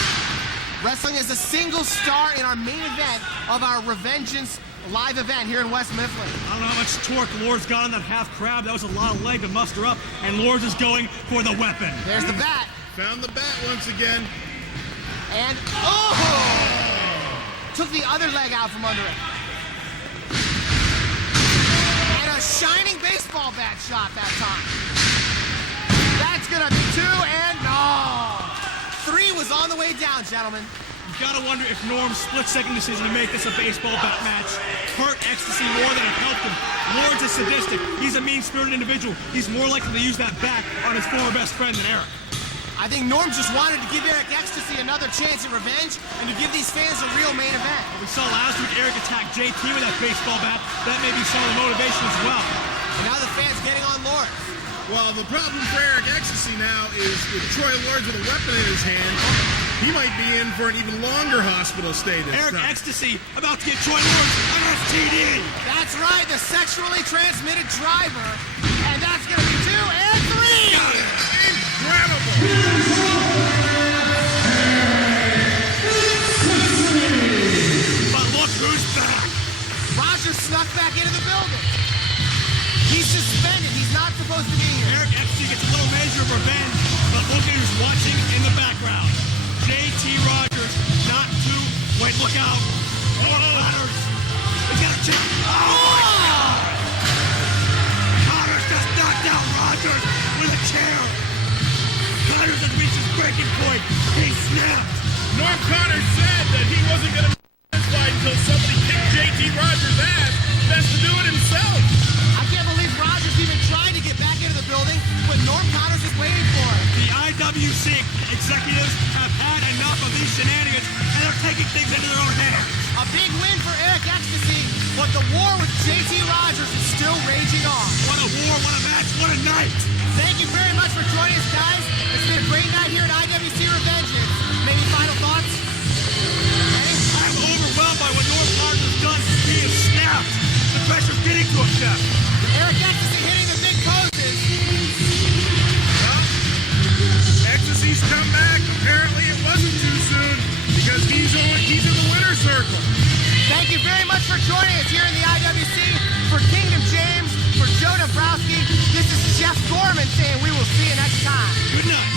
Wrestling as a single star in our main event of our Revengeance live event here in West Mifflin. I don't know how much torque Lords got on that half crab. That was a lot of leg to muster up, and Lords is going for the weapon. There's the bat. Found the bat once again. And, oh! Took the other leg out from under it. And a shining baseball bat shot that time. That's gonna be 2, and no! 3 was on the way down, gentlemen. You've got to wonder if Norm's split-second decision to make this a baseball bat match hurt Ecstasy more than it helped him. Lords is sadistic. He's a mean-spirited individual. He's more likely to use that bat on his former best friend than Eric. I think Norm just wanted to give Eric Ecstasy another chance at revenge and to give these fans a real main event. We saw last week Eric attack JT with that baseball bat. That may be some of the motivation as well. And now the fans getting on Lords. Well, the problem for Eric Ecstasy now is with Troy Lords with a weapon in his hand, he might be in for an even longer hospital stay this Eric time. Ecstasy about to get Troy Lords on STD. That's right, the sexually transmitted driver. And that's going to be 2 and 3. Incredible. But look who's back. Rodgers snuck back into the building. He's suspended. He's not supposed to be here. Eric Ecstasy gets a little measure of revenge, but look at who's watching in the background. JT Rodgers, not to, wait, look out. Rodgers, he's got a chip. Oh! Rodgers just knocked out Rodgers with a chair. Rodgers has reached his breaking point. He snapped. Norm Connors said that he wasn't going to this fight until somebody kicked JT Rodgers' ass. Best to do it himself. I can't believe Rodgers even tried to get back into the building, but Norm Connors is waiting for him. The IWC executives have had enough of these shenanigans, and they're taking things into their own hands. A big win for Eric Ecstasy, but the war with JT Rodgers is still raging on. What a war, what a match, what a night. Thank you very much for joining us, guys. It's been a great night here at IWC Revengeance. Maybe final thoughts? I'm overwhelmed by what Norm Connors has done. He has snapped. The pressure's getting to him, Jeff. Eric Ecstasy hitting the big poses. Ecstasy's come back. Apparently it wasn't too soon because he's in the winner's circle. Thank you very much for joining us here in the IWC. For Kingdom James, for Joe Dabrowski, this is Jeff Gorman saying we will see you next time. Good night.